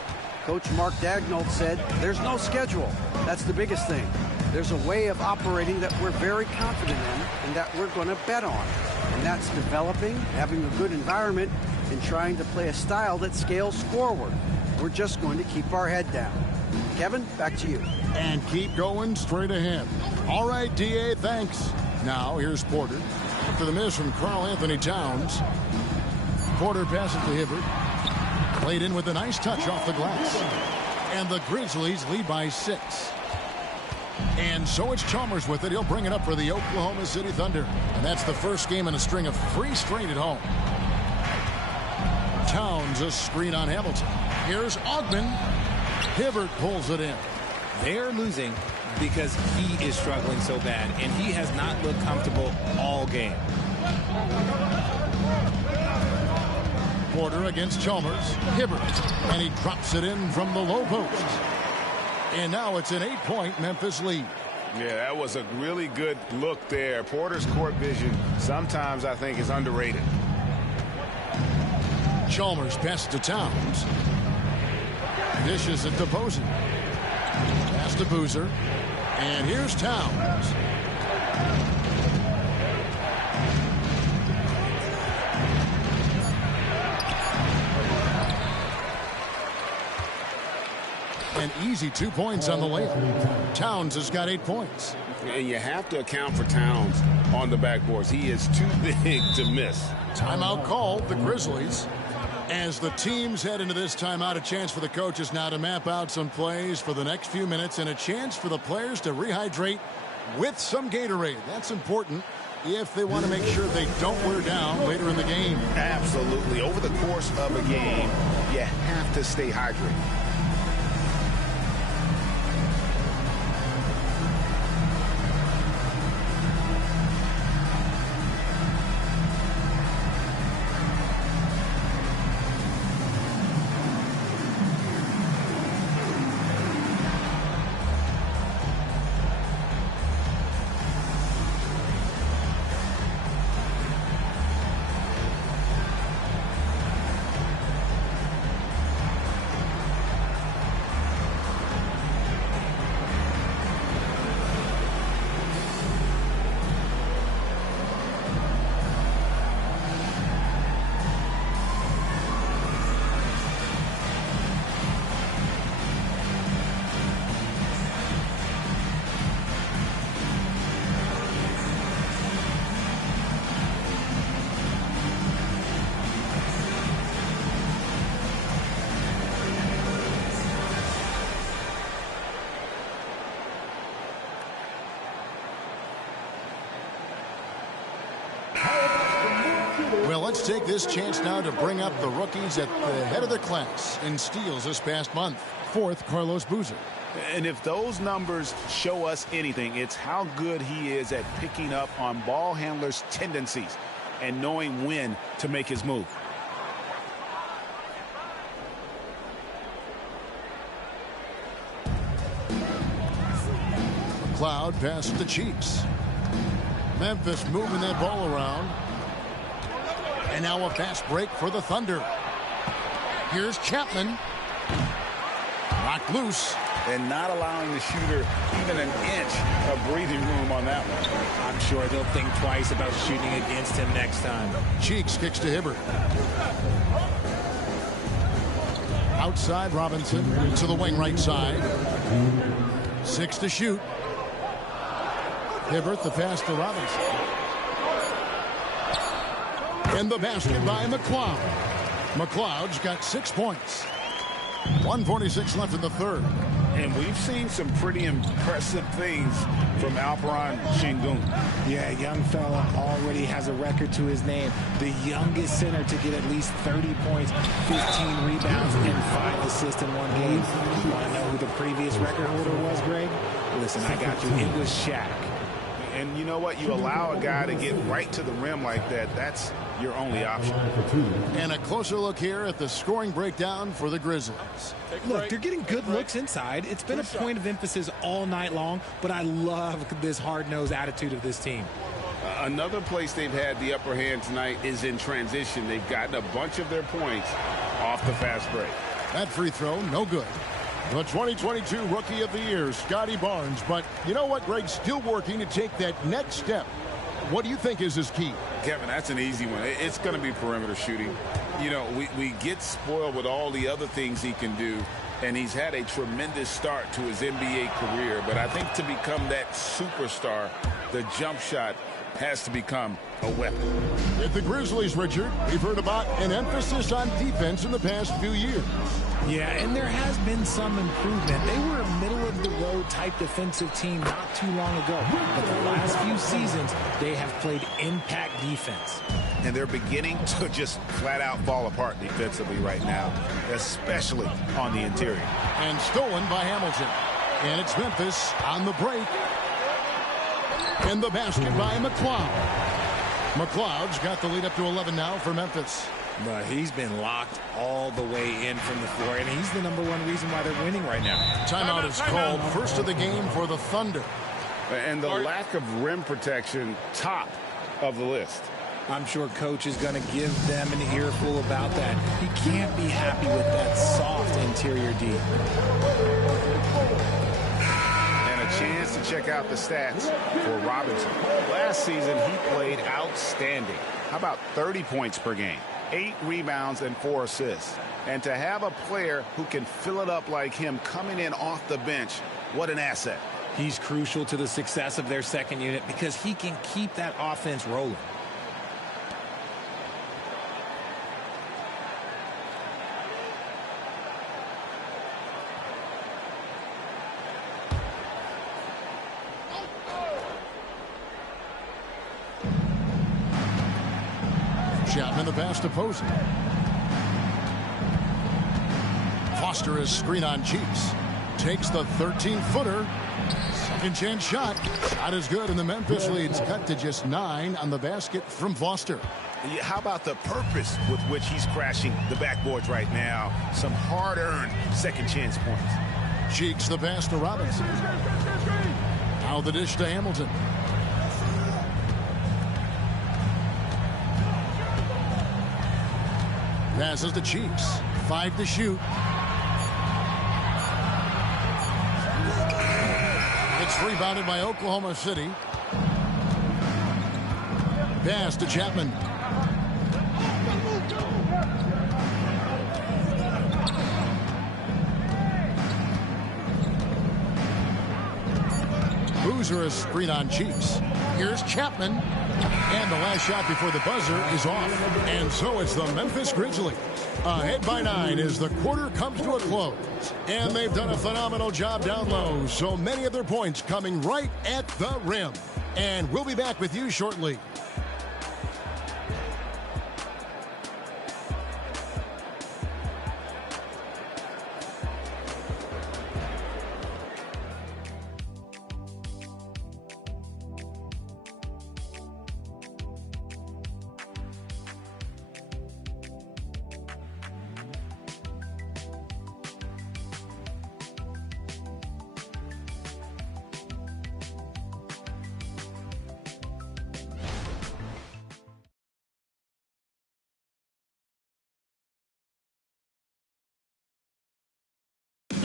Coach Mark Daigneault said there's no schedule. That's the biggest thing. There's a way of operating that we're very confident in and that we're going to bet on. And that's developing, having a good environment, and trying to play a style that scales forward. We're just going to keep our head down. Kevin, back to you. And keep going straight ahead. All right, D.A., thanks. Now, here's Porter. After the miss from Karl Anthony Towns. Porter passes to Hibbert. Played in with a nice touch off the glass. And the Grizzlies lead by 6. And so it's Chalmers with it. He'll bring it up for the Oklahoma City Thunder. And that's the first game in a string of 3 straight at home. Towns, a screen on Hamilton. Here's Ogden. Hibbert pulls it in. They're losing because he is struggling so bad, and he has not looked comfortable all game. Porter against Chalmers. Hibbert. And he drops it in from the low post. And now it's an 8-point Memphis lead. Yeah, that was a really good look there. Porter's court vision sometimes I think is underrated. Chalmers passes to Towns. Dishes it to Posey. Pass to Boozer. And here's Towns. An easy 2 points on the layup. Towns has got 8 points. And you have to account for Towns on the backboards. He is too big to miss. Timeout called, the Grizzlies. As the teams head into this timeout, a chance for the coaches now to map out some plays for the next few minutes and a chance for the players to rehydrate with some Gatorade. That's important if they want to make sure they don't wear down later in the game. Absolutely. Over the course of a game, you have to stay hydrated. Well, let's take this chance now to bring up the rookies at the head of the class in steals this past month. Fourth, Carlos Boozer. And if those numbers show us anything, it's how good he is at picking up on ball handlers' tendencies and knowing when to make his move. McLeod passes the Cheeks. Memphis moving that ball around. And now a fast break for the Thunder. Here's Chapman. Knocked loose. And not allowing the shooter even an inch of breathing room on that one. I'm sure they'll think twice about shooting against him next time. Cheeks kicks to Hibbert. Outside Robinson to the wing right side. 6 to shoot. Hibbert the pass to Robinson. And the basket by McLeod. McLeod's got 6 points. 1:46 left in the third. And we've seen some pretty impressive things from Alperen Şengün. Yeah, young fella already has a record to his name. The youngest center to get at least 30 points, 15 rebounds, and 5 assists in one game. You want to know who the previous record holder was, Greg? Listen, I got you. It was Shaq. And you know what? You allow a guy to get right to the rim like that. That's your only option. And a closer look here at the scoring breakdown for the Grizzlies. Look, they're getting good looks inside. It's been a point of emphasis all night long, but I love this hard-nosed attitude of this team. Another place they've had the upper hand tonight is in transition. They've gotten a bunch of their points off the fast break. That free throw, no good. The 2022 Rookie of the Year, Scotty Barnes. But you know what, Greg? Still working to take that next step. What do you think is his key? Kevin, that's an easy one. It's going to be perimeter shooting. You know, we get spoiled with all the other things he can do, and he's had a tremendous start to his NBA career. But I think to become that superstar, the jump shot has to become a weapon. With the Grizzlies, Richard, we've heard about an emphasis on defense in the past few years. Yeah, and there has been some improvement. They were a middle-of-the-road type defensive team not too long ago. But the last few seasons, they have played impact defense. And they're beginning to just flat-out fall apart defensively right now, especially on the interior. And stolen by Hamilton. And it's Memphis on the break. And the basket by McLeod. McLeod's got the lead up to 11 now for Memphis. But he's been locked all the way in from the floor, and he's the #1 reason why they're winning right now. Timeout is called. First of the game for the Thunder. And the lack of rim protection, top of the list. I'm sure Coach is going to give them an earful about that. He can't be happy with that soft interior D. And a chance to check out the stats for Robinson. Last season, he played outstanding. How about 30 points per game? 8 rebounds and 4 assists. And to have a player who can fill it up like him coming in off the bench, what an asset. He's crucial to the success of their second unit because he can keep that offense rolling. Chapman the pass to Posey. Foster is screen on Cheeks. Takes the 13-footer. Second chance shot. Shot is good, and the Memphis lead's cut to just 9 on the basket from Foster. How about the purpose with which he's crashing the backboards right now? Some hard-earned second chance points. Cheeks the pass to Robinson. Now the dish to Hamilton. Passes to Cheeks. 5 to shoot. It's rebounded by Oklahoma City. Pass to Chapman. Boozer is screen on Cheeks. Here's Chapman. And the last shot before the buzzer is off. And so it's the Memphis Grizzlies ahead by 9 as the quarter comes to a close. And they've done a phenomenal job down low. So many of their points coming right at the rim. And we'll be back with you shortly.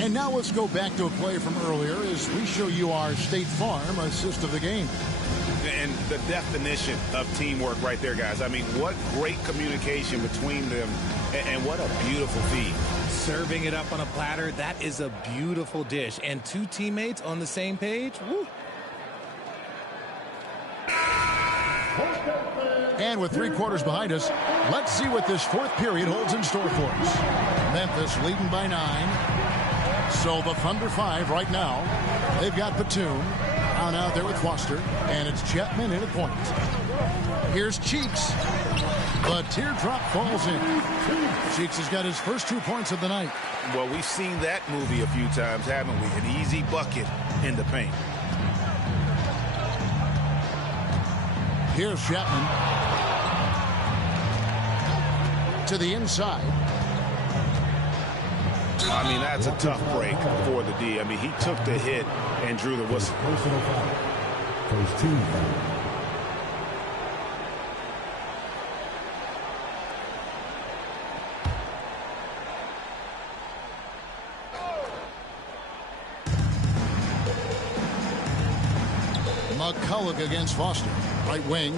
And now let's go back to a play from earlier as we show you our State Farm assist of the game. And the definition of teamwork right there, guys. I mean, what great communication between them, and what a beautiful feed. Serving it up on a platter, that is a beautiful dish. And two teammates on the same page, woo. And with 3 quarters behind us, let's see what this fourth period holds in store for us. Memphis leading by 9. So the Thunder 5 right now. They've got Batum on out there with Foster, and it's Chapman in at point. Here's Cheeks. The teardrop falls in. Cheeks has got his first 2 points of the night. Well, we've seen that movie a few times, haven't we? An easy bucket in the paint. Here's Chapman to the inside. I mean, that's a tough break for the D. I mean, he took the hit and drew the whistle. First team. McCulloch against Foster. Right wing.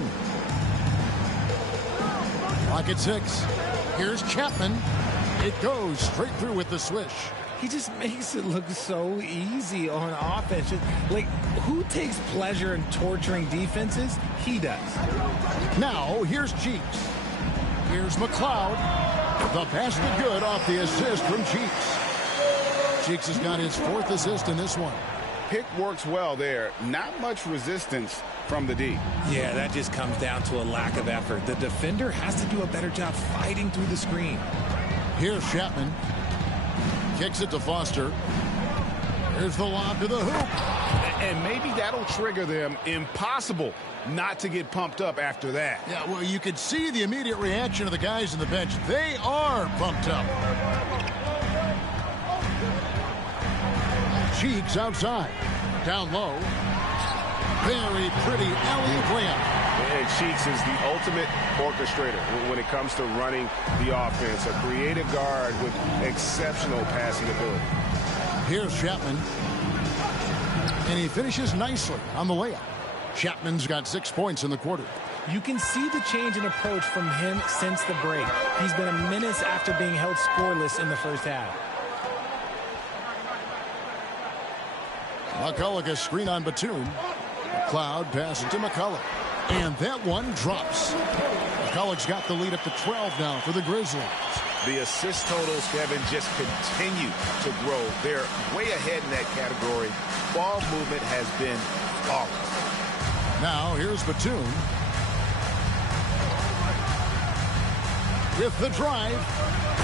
Clock at 6. Here's Chapman. It goes straight through with the swish. He just makes it look so easy on offense. Like, who takes pleasure in torturing defenses? He does. Now, here's Cheeks. Here's McLeod. The basket good off the assist from Cheeks. Cheeks has got his 4th assist in this one. Pick works well there. Not much resistance from the D. Yeah, that just comes down to a lack of effort. The defender has to do a better job fighting through the screen. Here's Chapman. Kicks it to Foster. Here's the lob to the hoop. And maybe that'll trigger them. Impossible not to get pumped up after that. Yeah, well, you could see the immediate reaction of the guys on the bench. They are pumped up. Cheeks outside. Down low. Very pretty alley-oop layup. And Cheeks is the ultimate orchestrator when it comes to running the offense. A creative guard with exceptional passing ability. Here's Chapman. And he finishes nicely on the layup. Chapman's got 6 points in the quarter. You can see the change in approach from him since the break. He's been a menace after being held scoreless in the first half. McCulloch a screen on Batum. McLeod passes to McCulloch. And that one drops. McCulloch's got the lead up to 12 now for the Grizzlies. The assist totals, Kevin, just continue to grow. They're way ahead in that category. Ball movement has been flawless. Now here's Batum. With the drive.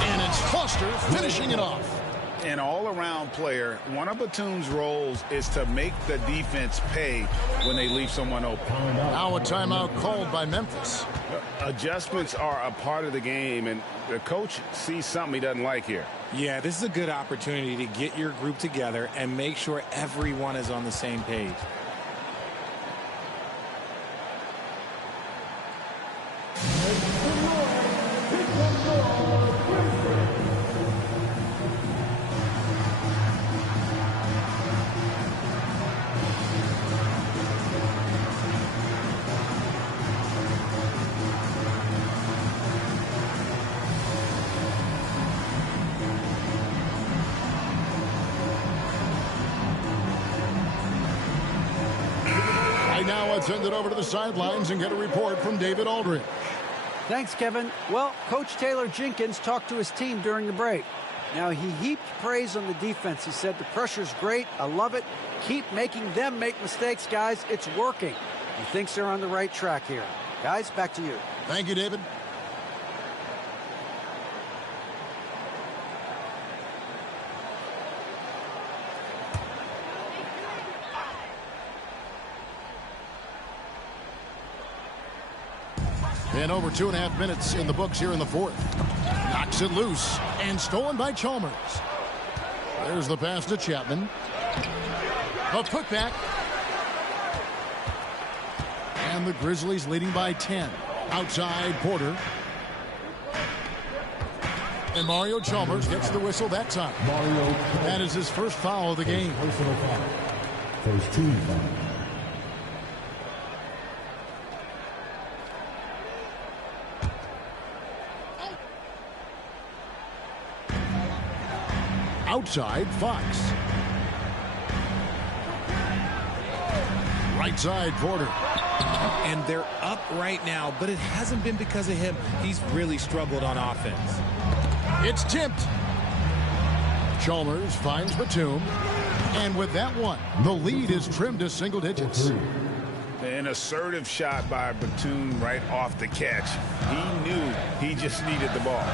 And it's Foster finishing it off. An all-around player. One of Batum's roles is to make the defense pay when they leave someone open. Now a timeout called by Memphis. Adjustments are a part of the game, and the coach sees something he doesn't like here. Yeah, this is a good opportunity to get your group together and make sure everyone is on the same page. Now let's send it over to the sidelines and get a report from David Aldridge. Thanks, Kevin. Well, Coach Taylor Jenkins talked to his team during the break. Now, he heaped praise on the defense. He said, the pressure's great. I love it. Keep making them make mistakes, guys. It's working. He thinks they're on the right track here. Guys, back to you. Thank you, David. And over 2.5 minutes in the books here in the fourth. Knocks it loose and stolen by Chalmers. There's the pass to Chapman. A putback. And the Grizzlies leading by 10. Outside Porter. And Mario Chalmers gets the whistle that time. That is his first foul of the game. Personal foul. First team foul. Outside, Fox. Right side, Porter. And they're up right now, but it hasn't been because of him. He's really struggled on offense. It's tipped. Chalmers finds Batum. And with that one, the lead is trimmed to single digits. An assertive shot by Batum right off the catch. He knew he just needed the ball.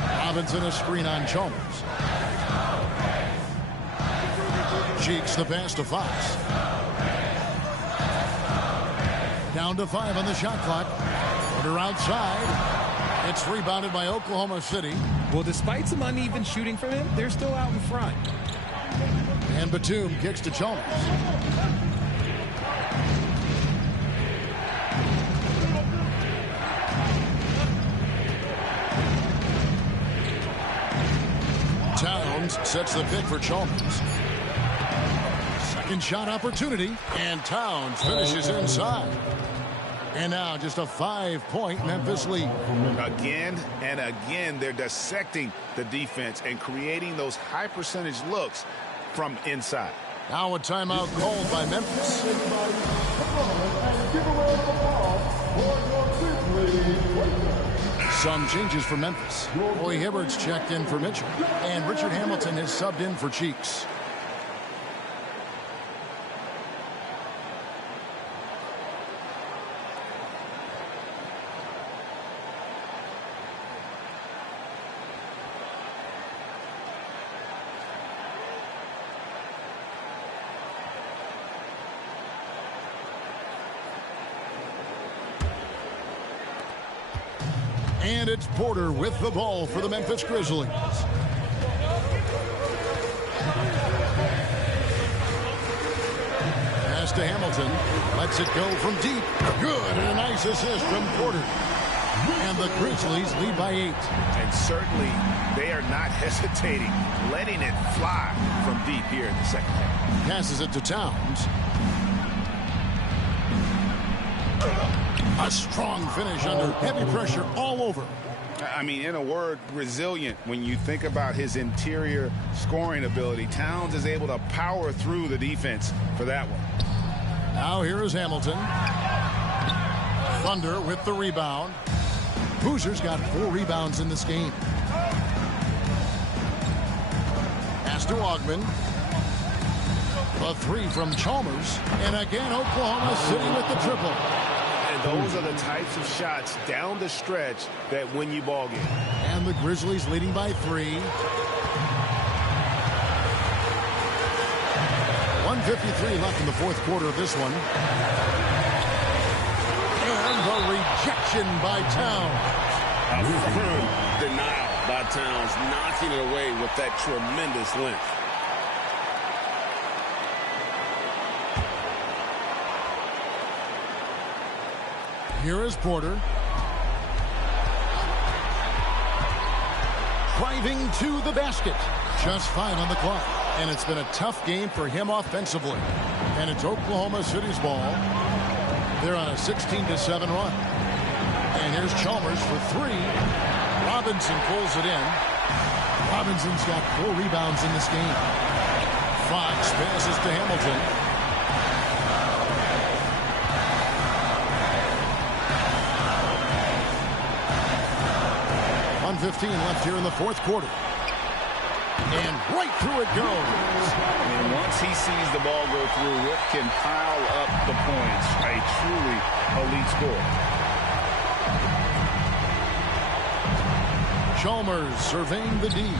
Robinson a screen on Chalmers. Cheeks the pass to Fox. Down to 5 on the shot clock. Porter outside. It's rebounded by Oklahoma City. Well, despite some uneven shooting from him, they're still out in front. And Batum kicks to Chalmers. Towns sets the pick for Chalmers. Second shot opportunity, and Towns finishes inside. And now just a 5-point Memphis lead. Again and again, they're dissecting the defense and creating those high percentage looks from inside. Now a timeout called by Memphis. Some changes for Memphis. Roy Hibbert's checked in for Mitchell. And Richard Hamilton has subbed in for Cheeks. And it's Porter with the ball for the Memphis Grizzlies. Pass to Hamilton. Lets it go from deep. Good, and a nice assist from Porter. And the Grizzlies lead by 8. And certainly they are not hesitating, letting it fly from deep here in the second half. Passes it to Towns. A strong finish under heavy pressure all over. I mean, in a word, resilient. When you think about his interior scoring ability, Towns is able to power through the defense for that one. Now here is Hamilton. Thunder with the rebound. Hoosiers got 4 rebounds in this game. Pass to Ogman. A 3 from Chalmers. And again, Oklahoma City with the triple. Those are the types of shots down the stretch that win you ball game. And the Grizzlies leading by 3. 1:53 left in the fourth quarter of this one. And the rejection by Towns. A firm denial by Towns, knocking it away with that tremendous length. Here is Porter. Driving to the basket. Just 5 on the clock. And it's been a tough game for him offensively. And it's Oklahoma City's ball. They're on a 16-7 run. And here's Chalmers for 3. Robinson pulls it in. Robinson's got 4 rebounds in this game. Fox passes to Hamilton. 1:15 left here in the fourth quarter. And right through it goes. And once he sees the ball go through, Rick can pile up the points. A truly elite score. Chalmers surveying the D.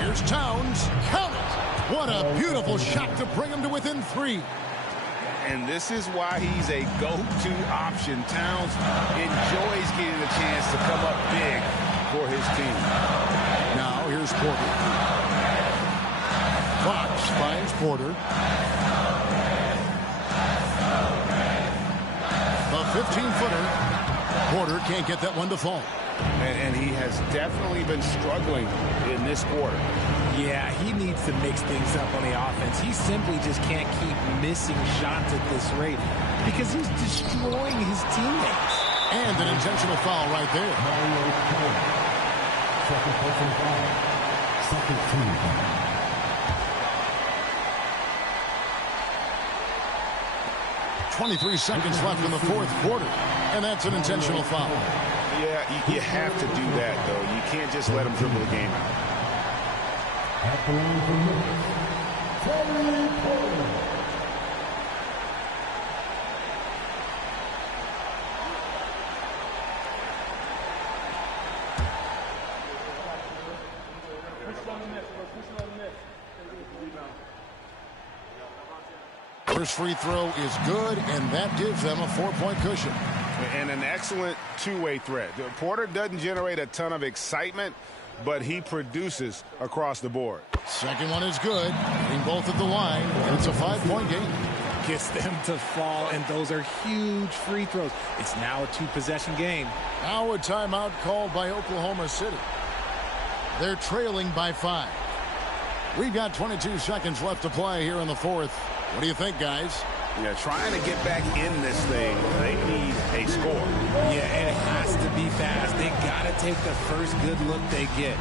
Here's Towns. Count it! What a beautiful shot to bring him to within 3. And this is why he's a go-to option. Towns enjoys getting the chance to come up big for his team. Now here's Porter. Fox finds Porter. The 15-footer. Porter can't get that one to fall. And he has definitely been struggling in this quarter. Yeah, he needs to mix things up on the offense. He simply just can't keep missing shots at this rate because he's destroying his teammates. And an intentional foul right there. Second personal foul. Second team foul. .23 seconds left in the fourth quarter, and that's an intentional foul. Yeah, you have to do that, though. You can't just let him dribble the game out. At the line for Memphis, Terry Porter. First free throw is good, and that gives them a 4-point cushion. And an excellent two-way threat. Porter doesn't generate a ton of excitement, but he produces across the board. Second one is good. Hitting both at the line, and it's a 5-point game. Gets them to fall, and those are huge free throws. It's now a 2-possession game. Now a timeout called by Oklahoma City. They're trailing by 5. We've got 22 seconds left to play here in the fourth. What do you think, guys? Yeah, trying to get back in this thing, they need a score. Yeah, and it has to be fast. They got to take the first good look they get.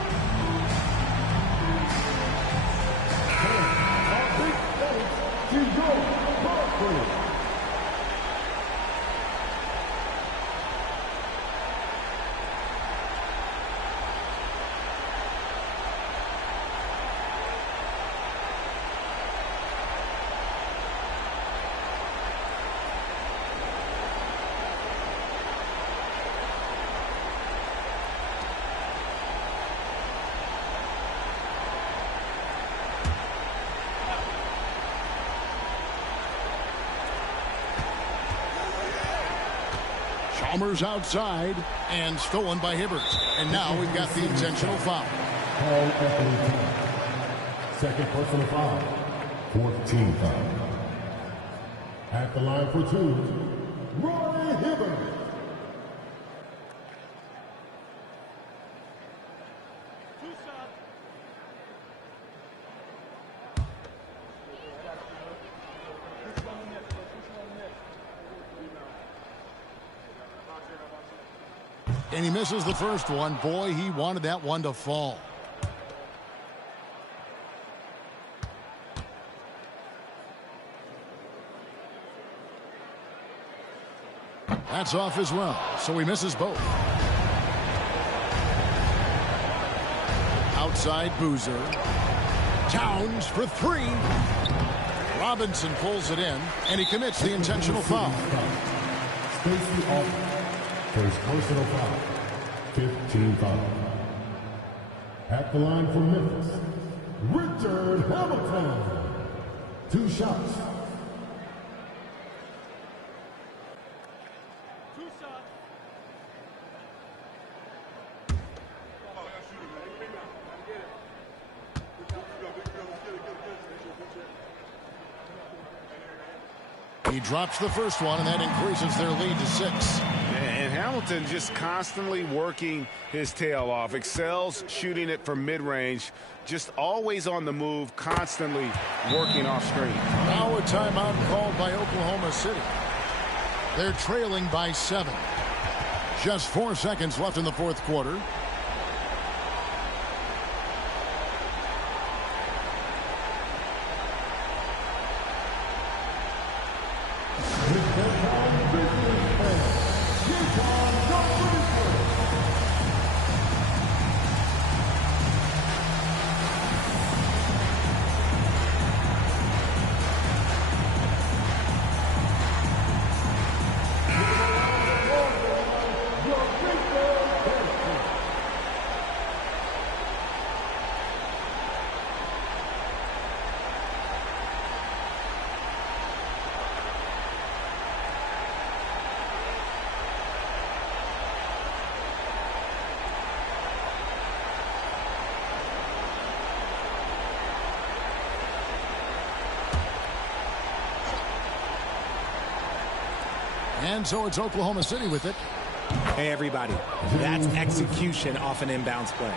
Chalmers outside and stolen by Hibbert. And now we've got the intentional foul. Second personal foul. 14 foul. At the line for 2, Roy Hibbert. And he misses the first one. Boy, he wanted that one to fall. That's off as well, so he misses both. Outside Boozer. Towns for 3. Robinson pulls it in, and he commits the intentional foul. Stacey Alton. First personal foul. 15 foul. At the line for Memphis, Richard Hamilton. 2 shots. He drops the first one, and that increases their lead to 6. And Hamilton just constantly working his tail off. Excels shooting it from mid-range. Just always on the move, constantly working off screen. Now a timeout called by Oklahoma City. They're trailing by 7. Just 4 seconds left in the fourth quarter. And so it's Oklahoma City with it. Hey, everybody. That's execution off an inbounds play.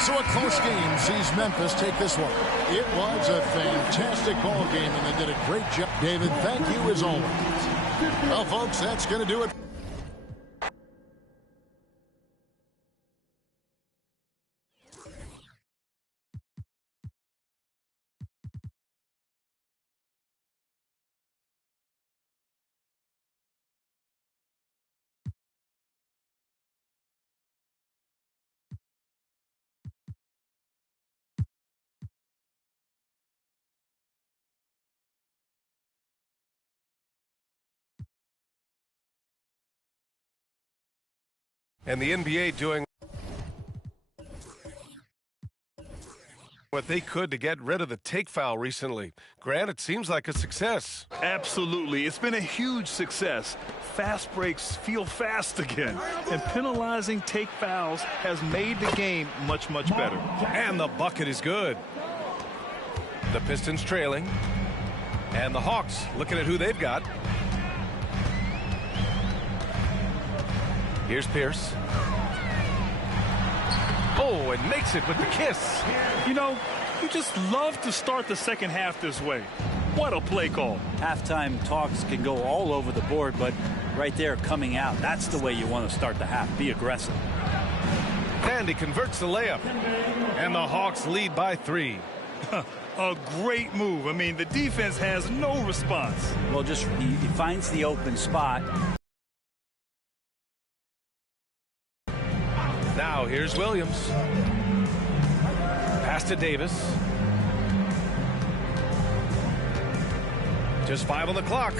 So a close game sees Memphis take this one. It was a fantastic ball game, and they did a great job. David, thank you as always. Well, folks, that's going to do it. And the NBA doing what they could to get rid of the take foul recently. Grant, it seems like a success. Absolutely. It's been a huge success. Fast breaks feel fast again. And penalizing take fouls has made the game much, much better. And the bucket is good. The Pistons trailing. And the Hawks looking at who they've got. Here's Pierce. Oh, and makes it with the kiss. You know, you just love to start the second half this way. What a play call. Halftime talks can go all over the board, but right there coming out, that's the way you want to start the half. Be aggressive. And he converts the layup. And the Hawks lead by 3. A great move. I mean, the defense has no response. Well, just he finds the open spot. Now here's Williams. Pass to Davis. Just 5 on the clock.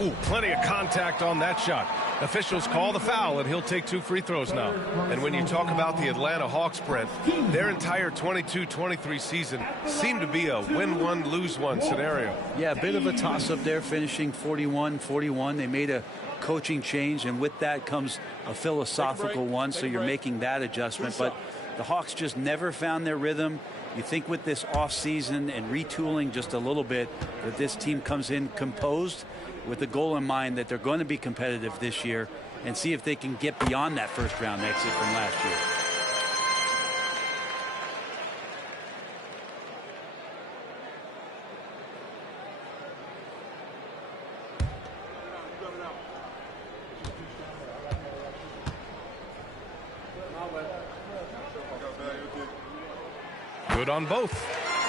Oh, plenty of contact on that shot. Officials call the foul, and he'll take 2 free throws now. And when you talk about the Atlanta Hawks, Brent, their entire 22-23 season seemed to be a win one, lose one scenario. Yeah, a bit of a toss-up there, finishing 41-41. They made a coaching change, and with that comes a philosophical one, so you're making that adjustment. But the Hawks just never found their rhythm. You think with this offseason and retooling just a little bit that this team comes in composed with the goal in mind that they're going to be competitive this year and see if they can get beyond that first round exit from last year. Good on both.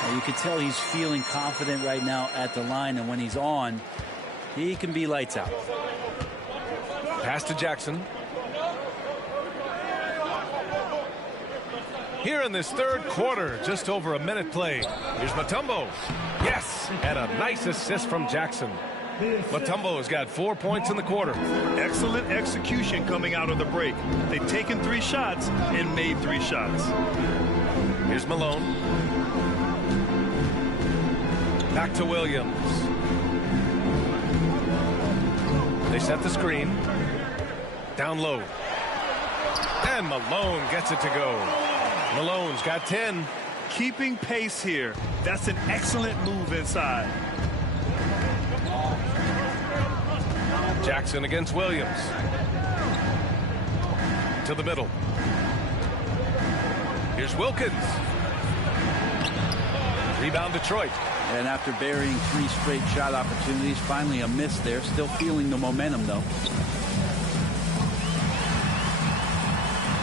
Well, you can tell he's feeling confident right now at the line, and when he's on, he can be lights out. Pass to Jackson. Here in this third quarter, just over a minute play. Here's Mutombo. Yes, and a nice assist from Jackson. Mutombo has got 4 points in the quarter. Excellent execution coming out of the break. They've taken 3 shots and made 3 shots. Here's Malone. Back to Williams. They set the screen. Down low. And Malone gets it to go. Malone's got 10. Keeping pace here. That's an excellent move inside. Jackson against Williams. To the middle. Here's Wilkins. Rebound Detroit. And after burying 3 straight shot opportunities, finally a miss there. Still feeling the momentum, though.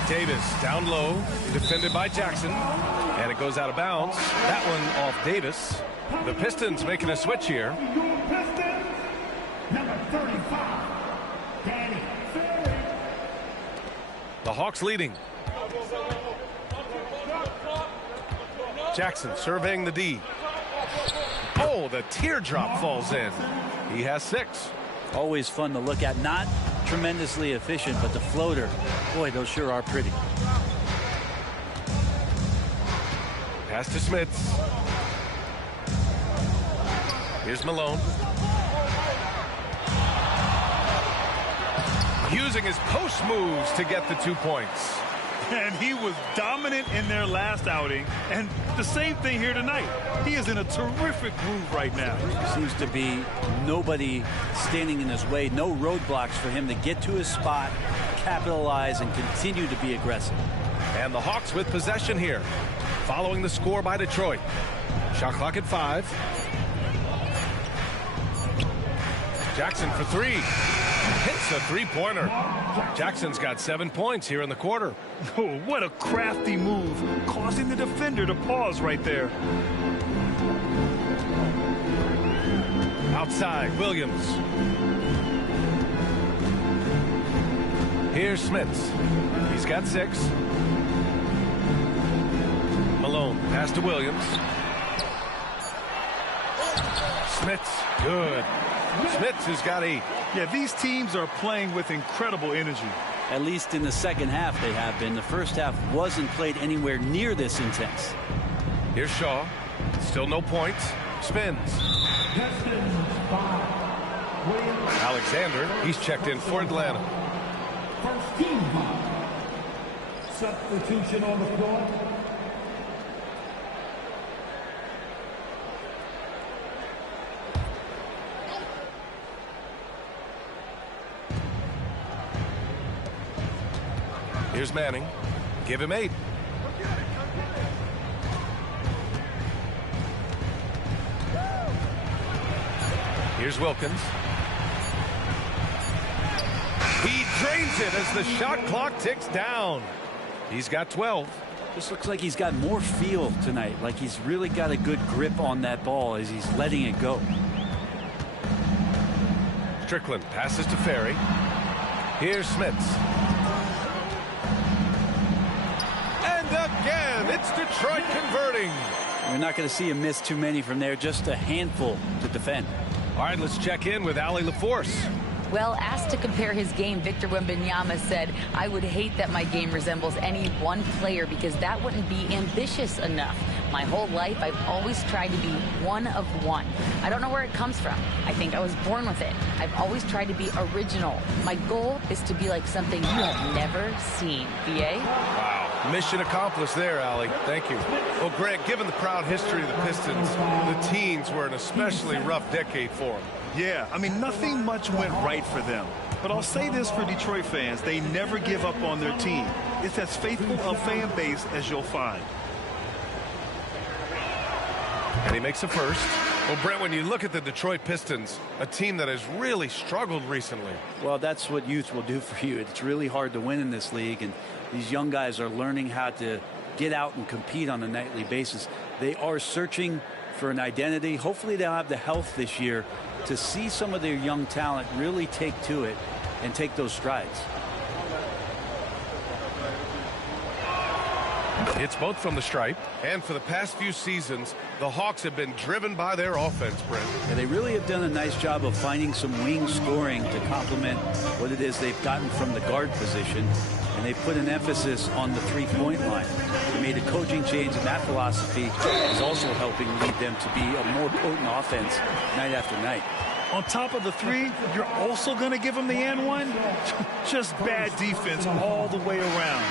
Davis down low, defended by Jackson, and it goes out of bounds. That one off Davis. The Pistons making a switch here. Number 35, Danny. The Hawks leading. Jackson surveying the D. Oh, the teardrop falls in. He has 6. Always fun to look at. Not tremendously efficient, but the floater, boy, those sure are pretty. Pass to Smits. Here's Malone. Using his post moves to get the 2 points. And he was dominant in their last outing. And the same thing here tonight. He is in a terrific groove right now. Seems to be nobody standing in his way. No roadblocks for him to get to his spot, capitalize, and continue to be aggressive. And the Hawks with possession here, following the score by Detroit. Shot clock at 5. Jackson for 3. Hits a three-pointer. Jackson's got 7 points here in the quarter. Oh, what a crafty move, causing the defender to pause right there. Outside, Williams. Here's Smits. He's got 6. Malone, pass to Williams. Smits, good. Smits has got 8. Yeah, these teams are playing with incredible energy. At least in the second half they have been. The first half wasn't played anywhere near this intense. Here's Shaw. Still no points. Spins. Alexander, he's checked in for Atlanta. First team foul. Substitution on the floor. Here's Manning. Give him 8. Here's Wilkins. He drains it as the shot clock ticks down. He's got 12. This looks like he's got more feel tonight, like he's really got a good grip on that ball as he's letting it go. Strickland passes to Ferry. Here's Smits. And again, it's Detroit converting. You're not going to see him miss too many from there, just a handful to defend. All right, let's check in with Ali LaForce. Well, asked to compare his game, Victor Wembanyama said, "I would hate that my game resembles any one player because that wouldn't be ambitious enough. My whole life, I've always tried to be one of one. I don't know where it comes from. I think I was born with it. I've always tried to be original. My goal is to be like something you have never seen." BA? Wow. Mission accomplished there, Ali. Thank you. Well, Grant, given the proud history of the Pistons, the teens were an especially rough decade for them. Yeah, I mean, nothing much went right for them. But I'll say this for Detroit fans, they never give up on their team. It's as faithful a fan base as you'll find. And he makes a first. Well, Brent, when you look at the Detroit Pistons, a team that has really struggled recently. Well, that's what youth will do for you. It's really hard to win in this league, and these young guys are learning how to get out and compete on a nightly basis. They are searching for an identity. Hopefully they'll have the health this year to see some of their young talent really take to it and take those strides. It's both from the stripe, and for the past few seasons, the Hawks have been driven by their offense, Brent. And they really have done a nice job of finding some wing scoring to complement what it is they've gotten from the guard position, and they put an emphasis on the three-point line. They made a coaching change, and that philosophy is also helping lead them to be a more potent offense night after night. On top of the 3, you're also going to give them the and 1? Just bad defense all the way around.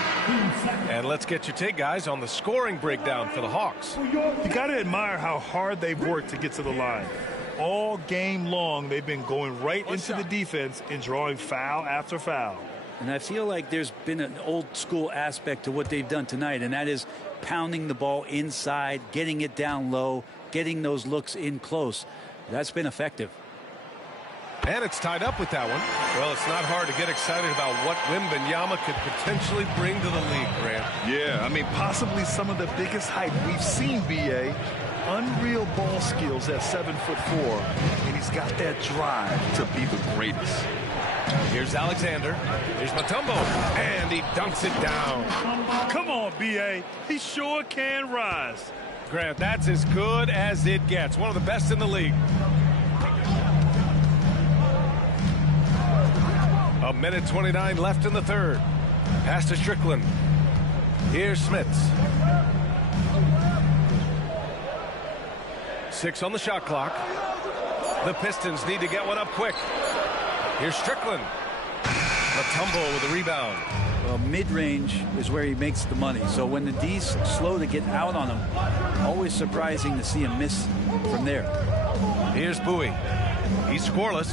And let's get your take, guys, on the scoring breakdown for the Hawks. You got to admire how hard they've worked to get to the line. All game long, they've been going right into the defense and drawing foul after foul. And I feel like there's been an old school aspect to what they've done tonight, and that is pounding the ball inside, getting it down low, getting those looks in close. That's been effective. And it's tied up with that one. Well, it's not hard to get excited about what Wembanyama could potentially bring to the league, Grant. Yeah, I mean, possibly some of the biggest hype we've seen, BA. Unreal ball skills at 7'4", and he's got that drive to be the greatest. Here's Alexander. Here's Mutombo, and he dunks it down. Come on, BA. He sure can rise. Grant, that's as good as it gets. One of the best in the league. A minute 29 left in the third. Pass to Strickland. Here's Smits. 6 on the shot clock. The Pistons need to get one up quick. Here's Strickland. Mutombo with a rebound. mid-range is where he makes the money. So when the D's slow to get out on him, always surprising to see him miss from there. Here's Bowie. He's scoreless.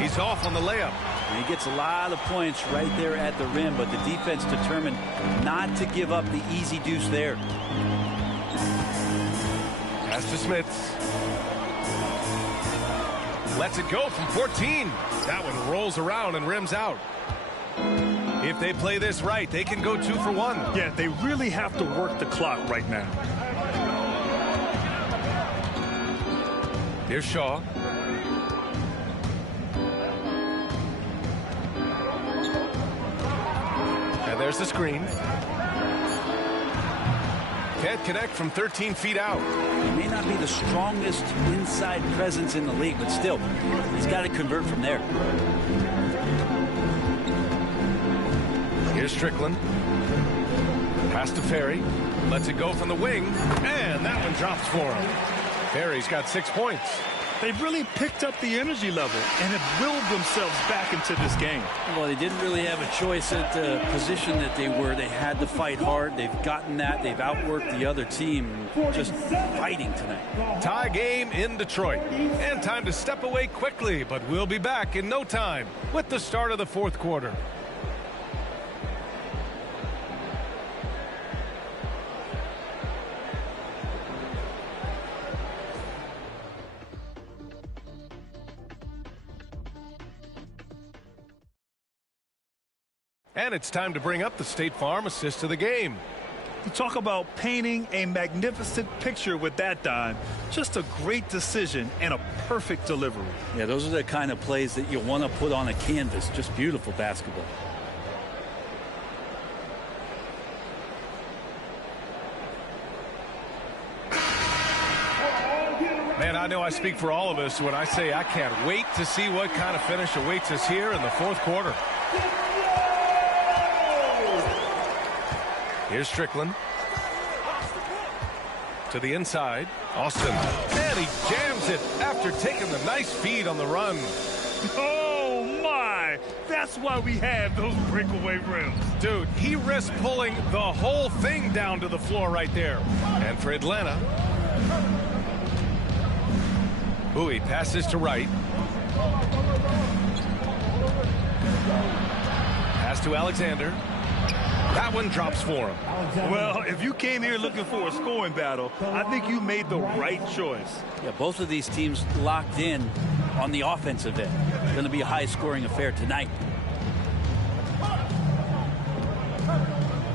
He's off on the layup. And he gets a lot of points right there at the rim, but the defense determined not to give up the easy deuce there. Pass to Smith. Lets it go from 14. That one rolls around and rims out. If they play this right, they can go 2 for 1. Yeah, they really have to work the clock right now. Here's Shaw. And there's the screen. Can't connect from 13 feet out. He may not be the strongest inside presence in the league, but still, he's got to convert from there. Here's Strickland. Pass to Ferry. Lets it go from the wing. And that one drops for him. Ferry's got 6 points. They've really picked up the energy level and have willed themselves back into this game. Well, they didn't really have a choice at the position that they were. They had to fight hard. They've gotten that. They've outworked the other team. Just fighting tonight. Tie game in Detroit. And time to step away quickly, but we'll be back in no time with the start of the 4th quarter. And it's time to bring up the State Farm assist to the game. You talk about painting a magnificent picture with that, Don. Just a great decision and a perfect delivery. Yeah, those are the kind of plays that you want to put on a canvas. Just beautiful basketball. Man, I know I speak for all of us when I say I can't wait to see what kind of finish awaits us here in the 4th quarter. Here's Strickland. To the inside. Austin. And he jams it after taking the nice feed on the run. Oh, my. That's why we have those breakaway rims. Dude, he risked pulling the whole thing down to the floor right there. And for Atlanta. Bowie passes to Wright. Pass to Alexander. That one drops for him. Well, if you came here looking for a scoring battle, I think you made the right choice. Yeah, both of these teams locked in on the offensive end. Going to be a high-scoring affair tonight.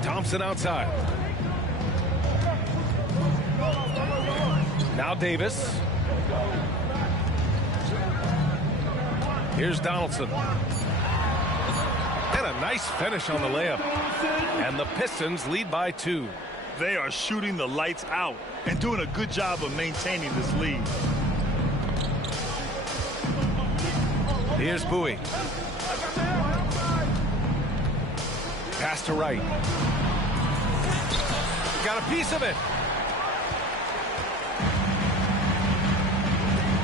Thompson outside. Now Davis. Here's Donaldson. And a nice finish on the layup. And the Pistons lead by 2. They are shooting the lights out and doing a good job of maintaining this lead. Here's Bowie. Pass to Wright. Got a piece of it.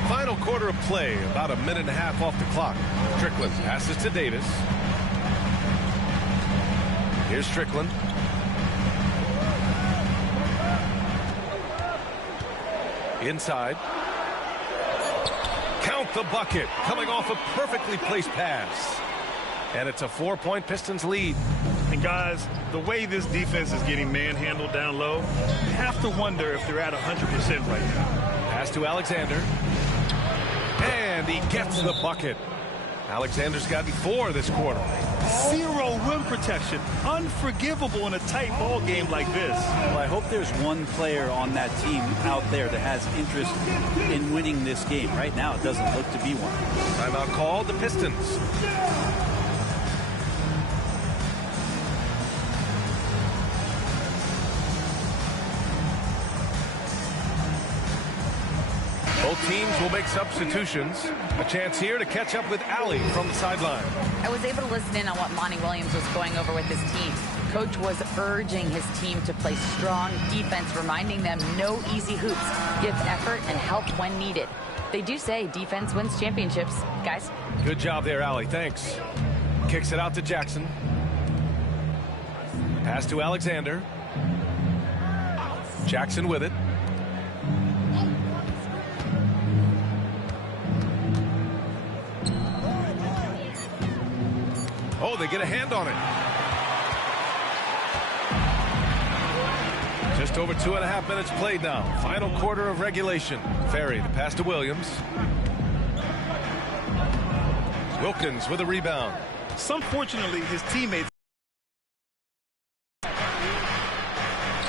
Final quarter of play, about a minute and a half off the clock. Strickland passes to Davis. Here's Strickland. Inside. Count the bucket. Coming off a perfectly placed pass. And it's a 4-point Pistons lead. And guys, the way this defense is getting manhandled down low, you have to wonder if they're at 100% right now. Pass to Alexander. And he gets the bucket. Alexander's gotten 4 this quarter. 0 rim protection. Unforgivable in a tight ball game like this. Well, I hope there's one player on that team out there that has interest in winning this game. Right now, it doesn't look to be one. Timeout called the Pistons. Both teams will make substitutions. A chance here to catch up with Allie from the sideline. I was able to listen in on what Monty Williams was going over with his team. Coach was urging his team to play strong defense, reminding them no easy hoops. Give effort and help when needed. They do say defense wins championships, guys. Good job there, Allie. Thanks. Kicks it out to Jackson. Pass to Alexander. Jackson with it. Oh, they get a hand on it. Just over 2.5 minutes played now. Final quarter of regulation. Ferry, the pass to Williams. Wilkins with a rebound. Unfortunately, his teammates.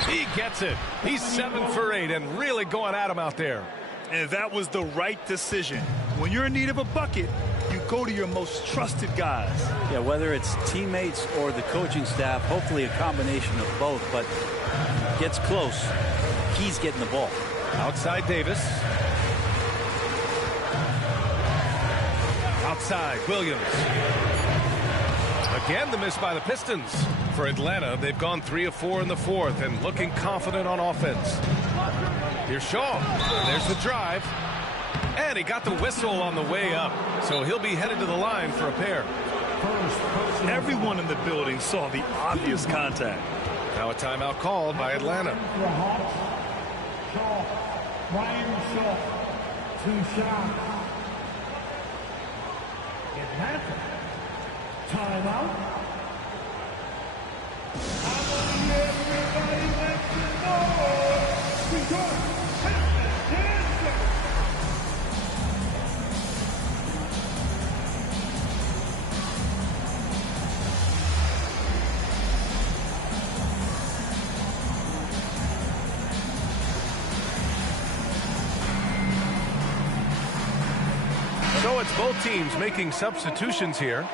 He gets it. He's 7 for 8 and really going at him out there. And that was the right decision. When you're in need of a bucket, you go to your most trusted guys. Yeah, whether it's teammates or the coaching staff, hopefully a combination of both, but gets close. He's getting the ball. Outside Davis. Outside Williams. Again, the miss by the Pistons. For Atlanta, they've gone 3 of 4 in the fourth and looking confident on offense. Here's Shaw. There's the drive. And he got the whistle on the way up. So he'll be headed to the line for a pair. Everyone in the building saw the obvious contact. Now a timeout called by Atlanta. Ryan Shaw, 2 shots. Atlanta, timeout. I want everybody wants to know because So it's both teams making substitutions here.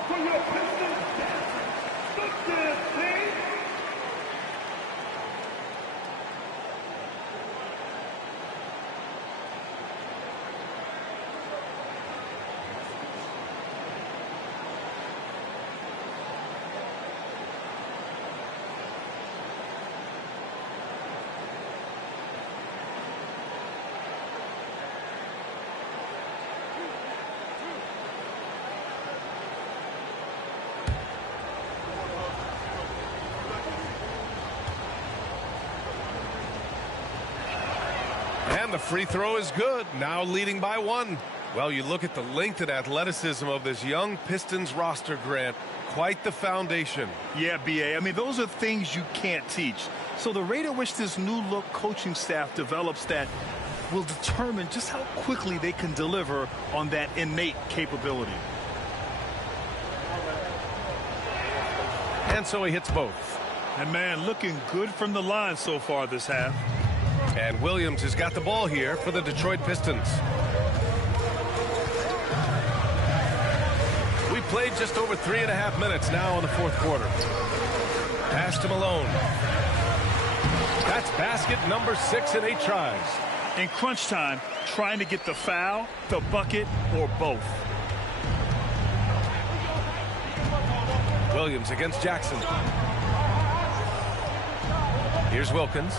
And the free throw is good. Now leading by 1. Well, you look at the length and athleticism of this young Pistons roster, Grant. Quite the foundation. Yeah, B.A. I mean, those are things you can't teach. So the rate at which this new look coaching staff develops that will determine just how quickly they can deliver on that innate capability. And so he hits both. And man, looking good from the line so far this half. And Williams has got the ball here for the Detroit Pistons. We played just over 3.5 minutes now in the fourth quarter. Pass to Malone. That's basket number 6 in 8 tries. In crunch time, trying to get the foul, the bucket, or both. Williams against Jackson. Here's Wilkins.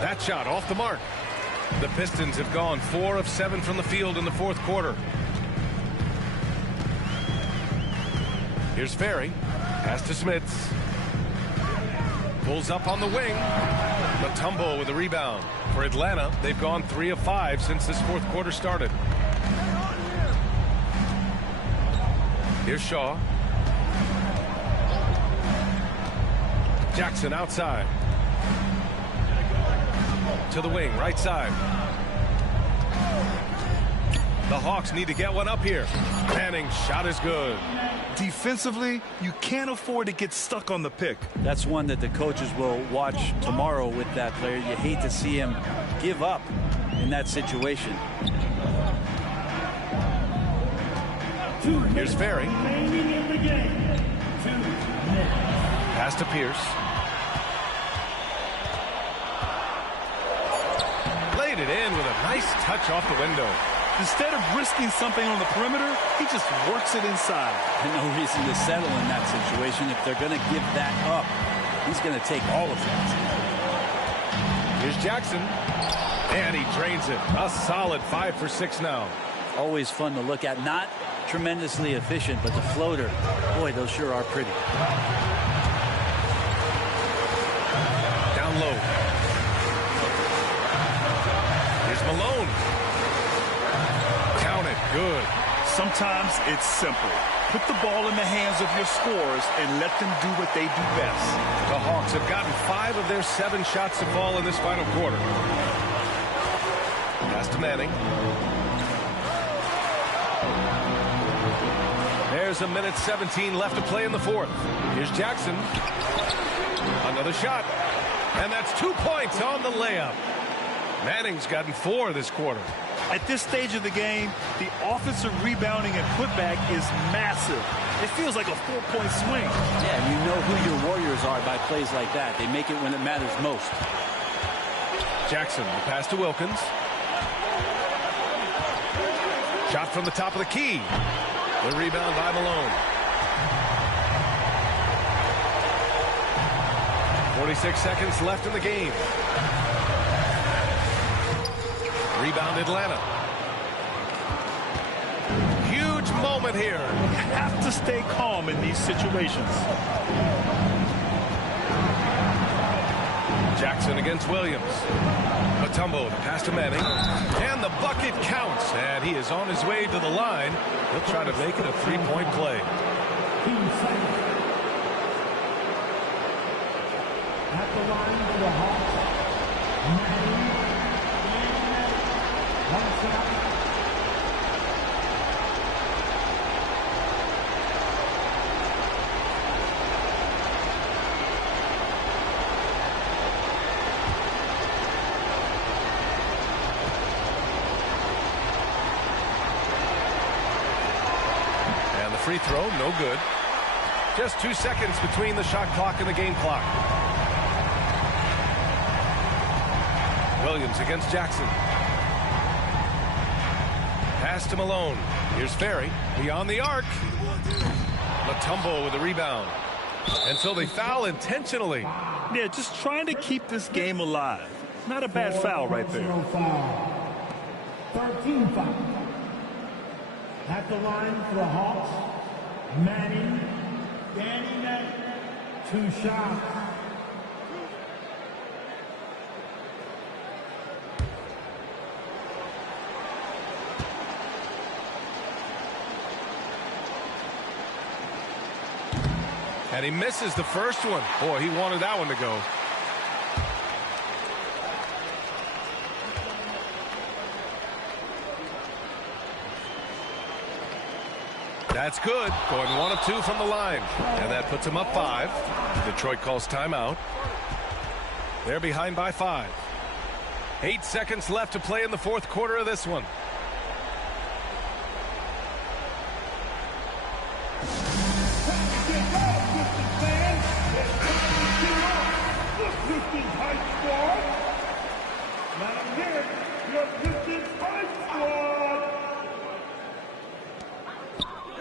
That shot off the mark. The Pistons have gone 4 of 7 from the field in the fourth quarter. Here's Ferry. Pass to Smits. Pulls up on the wing. Mutombo with a rebound. For Atlanta, they've gone 3 of 5 since this fourth quarter started. Here's Shaw. Jackson outside. To the wing, right side. The Hawks need to get one up here. Manning's shot is good. Defensively, you can't afford to get stuck on the pick. That's one that the coaches will watch tomorrow with that player. You hate to see him give up in that situation. Here's Ferry. Pass to Pierce. Laid it in with a nice touch off the window. Instead of risking something on the perimeter, he just works it inside. And no reason to settle in that situation. If they're going to give that up, he's going to take all of that. Here's Jackson. And he drains it. A solid 5 for 6 now. Always fun to look at. Not tremendously efficient, but the floater, boy, those sure are pretty. Down low. Here's Malone. Count it. Good. Sometimes it's simple. Put the ball in the hands of your scorers and let them do what they do best. The Hawks have gotten 5 of their 7 shots to fall in this final quarter. Pass to Manning. There's a minute 17 left to play in the fourth. Here's Jackson. Another shot. And that's 2 points on the layup. Manning's gotten 4 this quarter. At this stage of the game, the offensive rebounding and putback is massive. It feels like a 4-point swing. Yeah, and you know who your Warriors are by plays like that. They make it when it matters most. Jackson, the pass to Wilkins. Shot from the top of the key. The rebound by Malone. 46 seconds left in the game. Rebound Atlanta. Huge moment here. You have to stay calm in these situations. Jackson against Williams. Mutombo, the pass to Manning. And the bucket counts. And he is on his way to the line. He'll try to make it a 3-point play. At the line for the Hawks, Manning. And the free throw, no good. Just 2 seconds between the shot clock and the game clock. Williams against Jackson. Pass to Malone. Here's Ferry beyond the arc. Mutombo with the rebound. And so they foul intentionally. Yeah, just trying to keep this game alive. Not a bad foul right there. 13 foul. At the line for the Hawks, Manning. Danny Manning. 2 shots. And he misses the first one. Boy, he wanted that one to go. That's good. Going 1 of 2 from the line. And that puts him up 5. Detroit calls timeout. They're behind by 5. 8 seconds left to play in the fourth quarter of this one.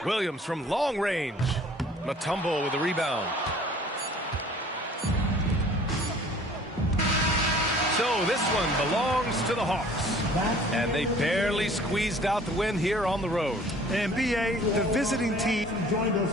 Williams from long range. Mutombo with the rebound. So this one belongs to the Hawks. And they barely squeezed out the win here on the road. And BA, the visiting team joined us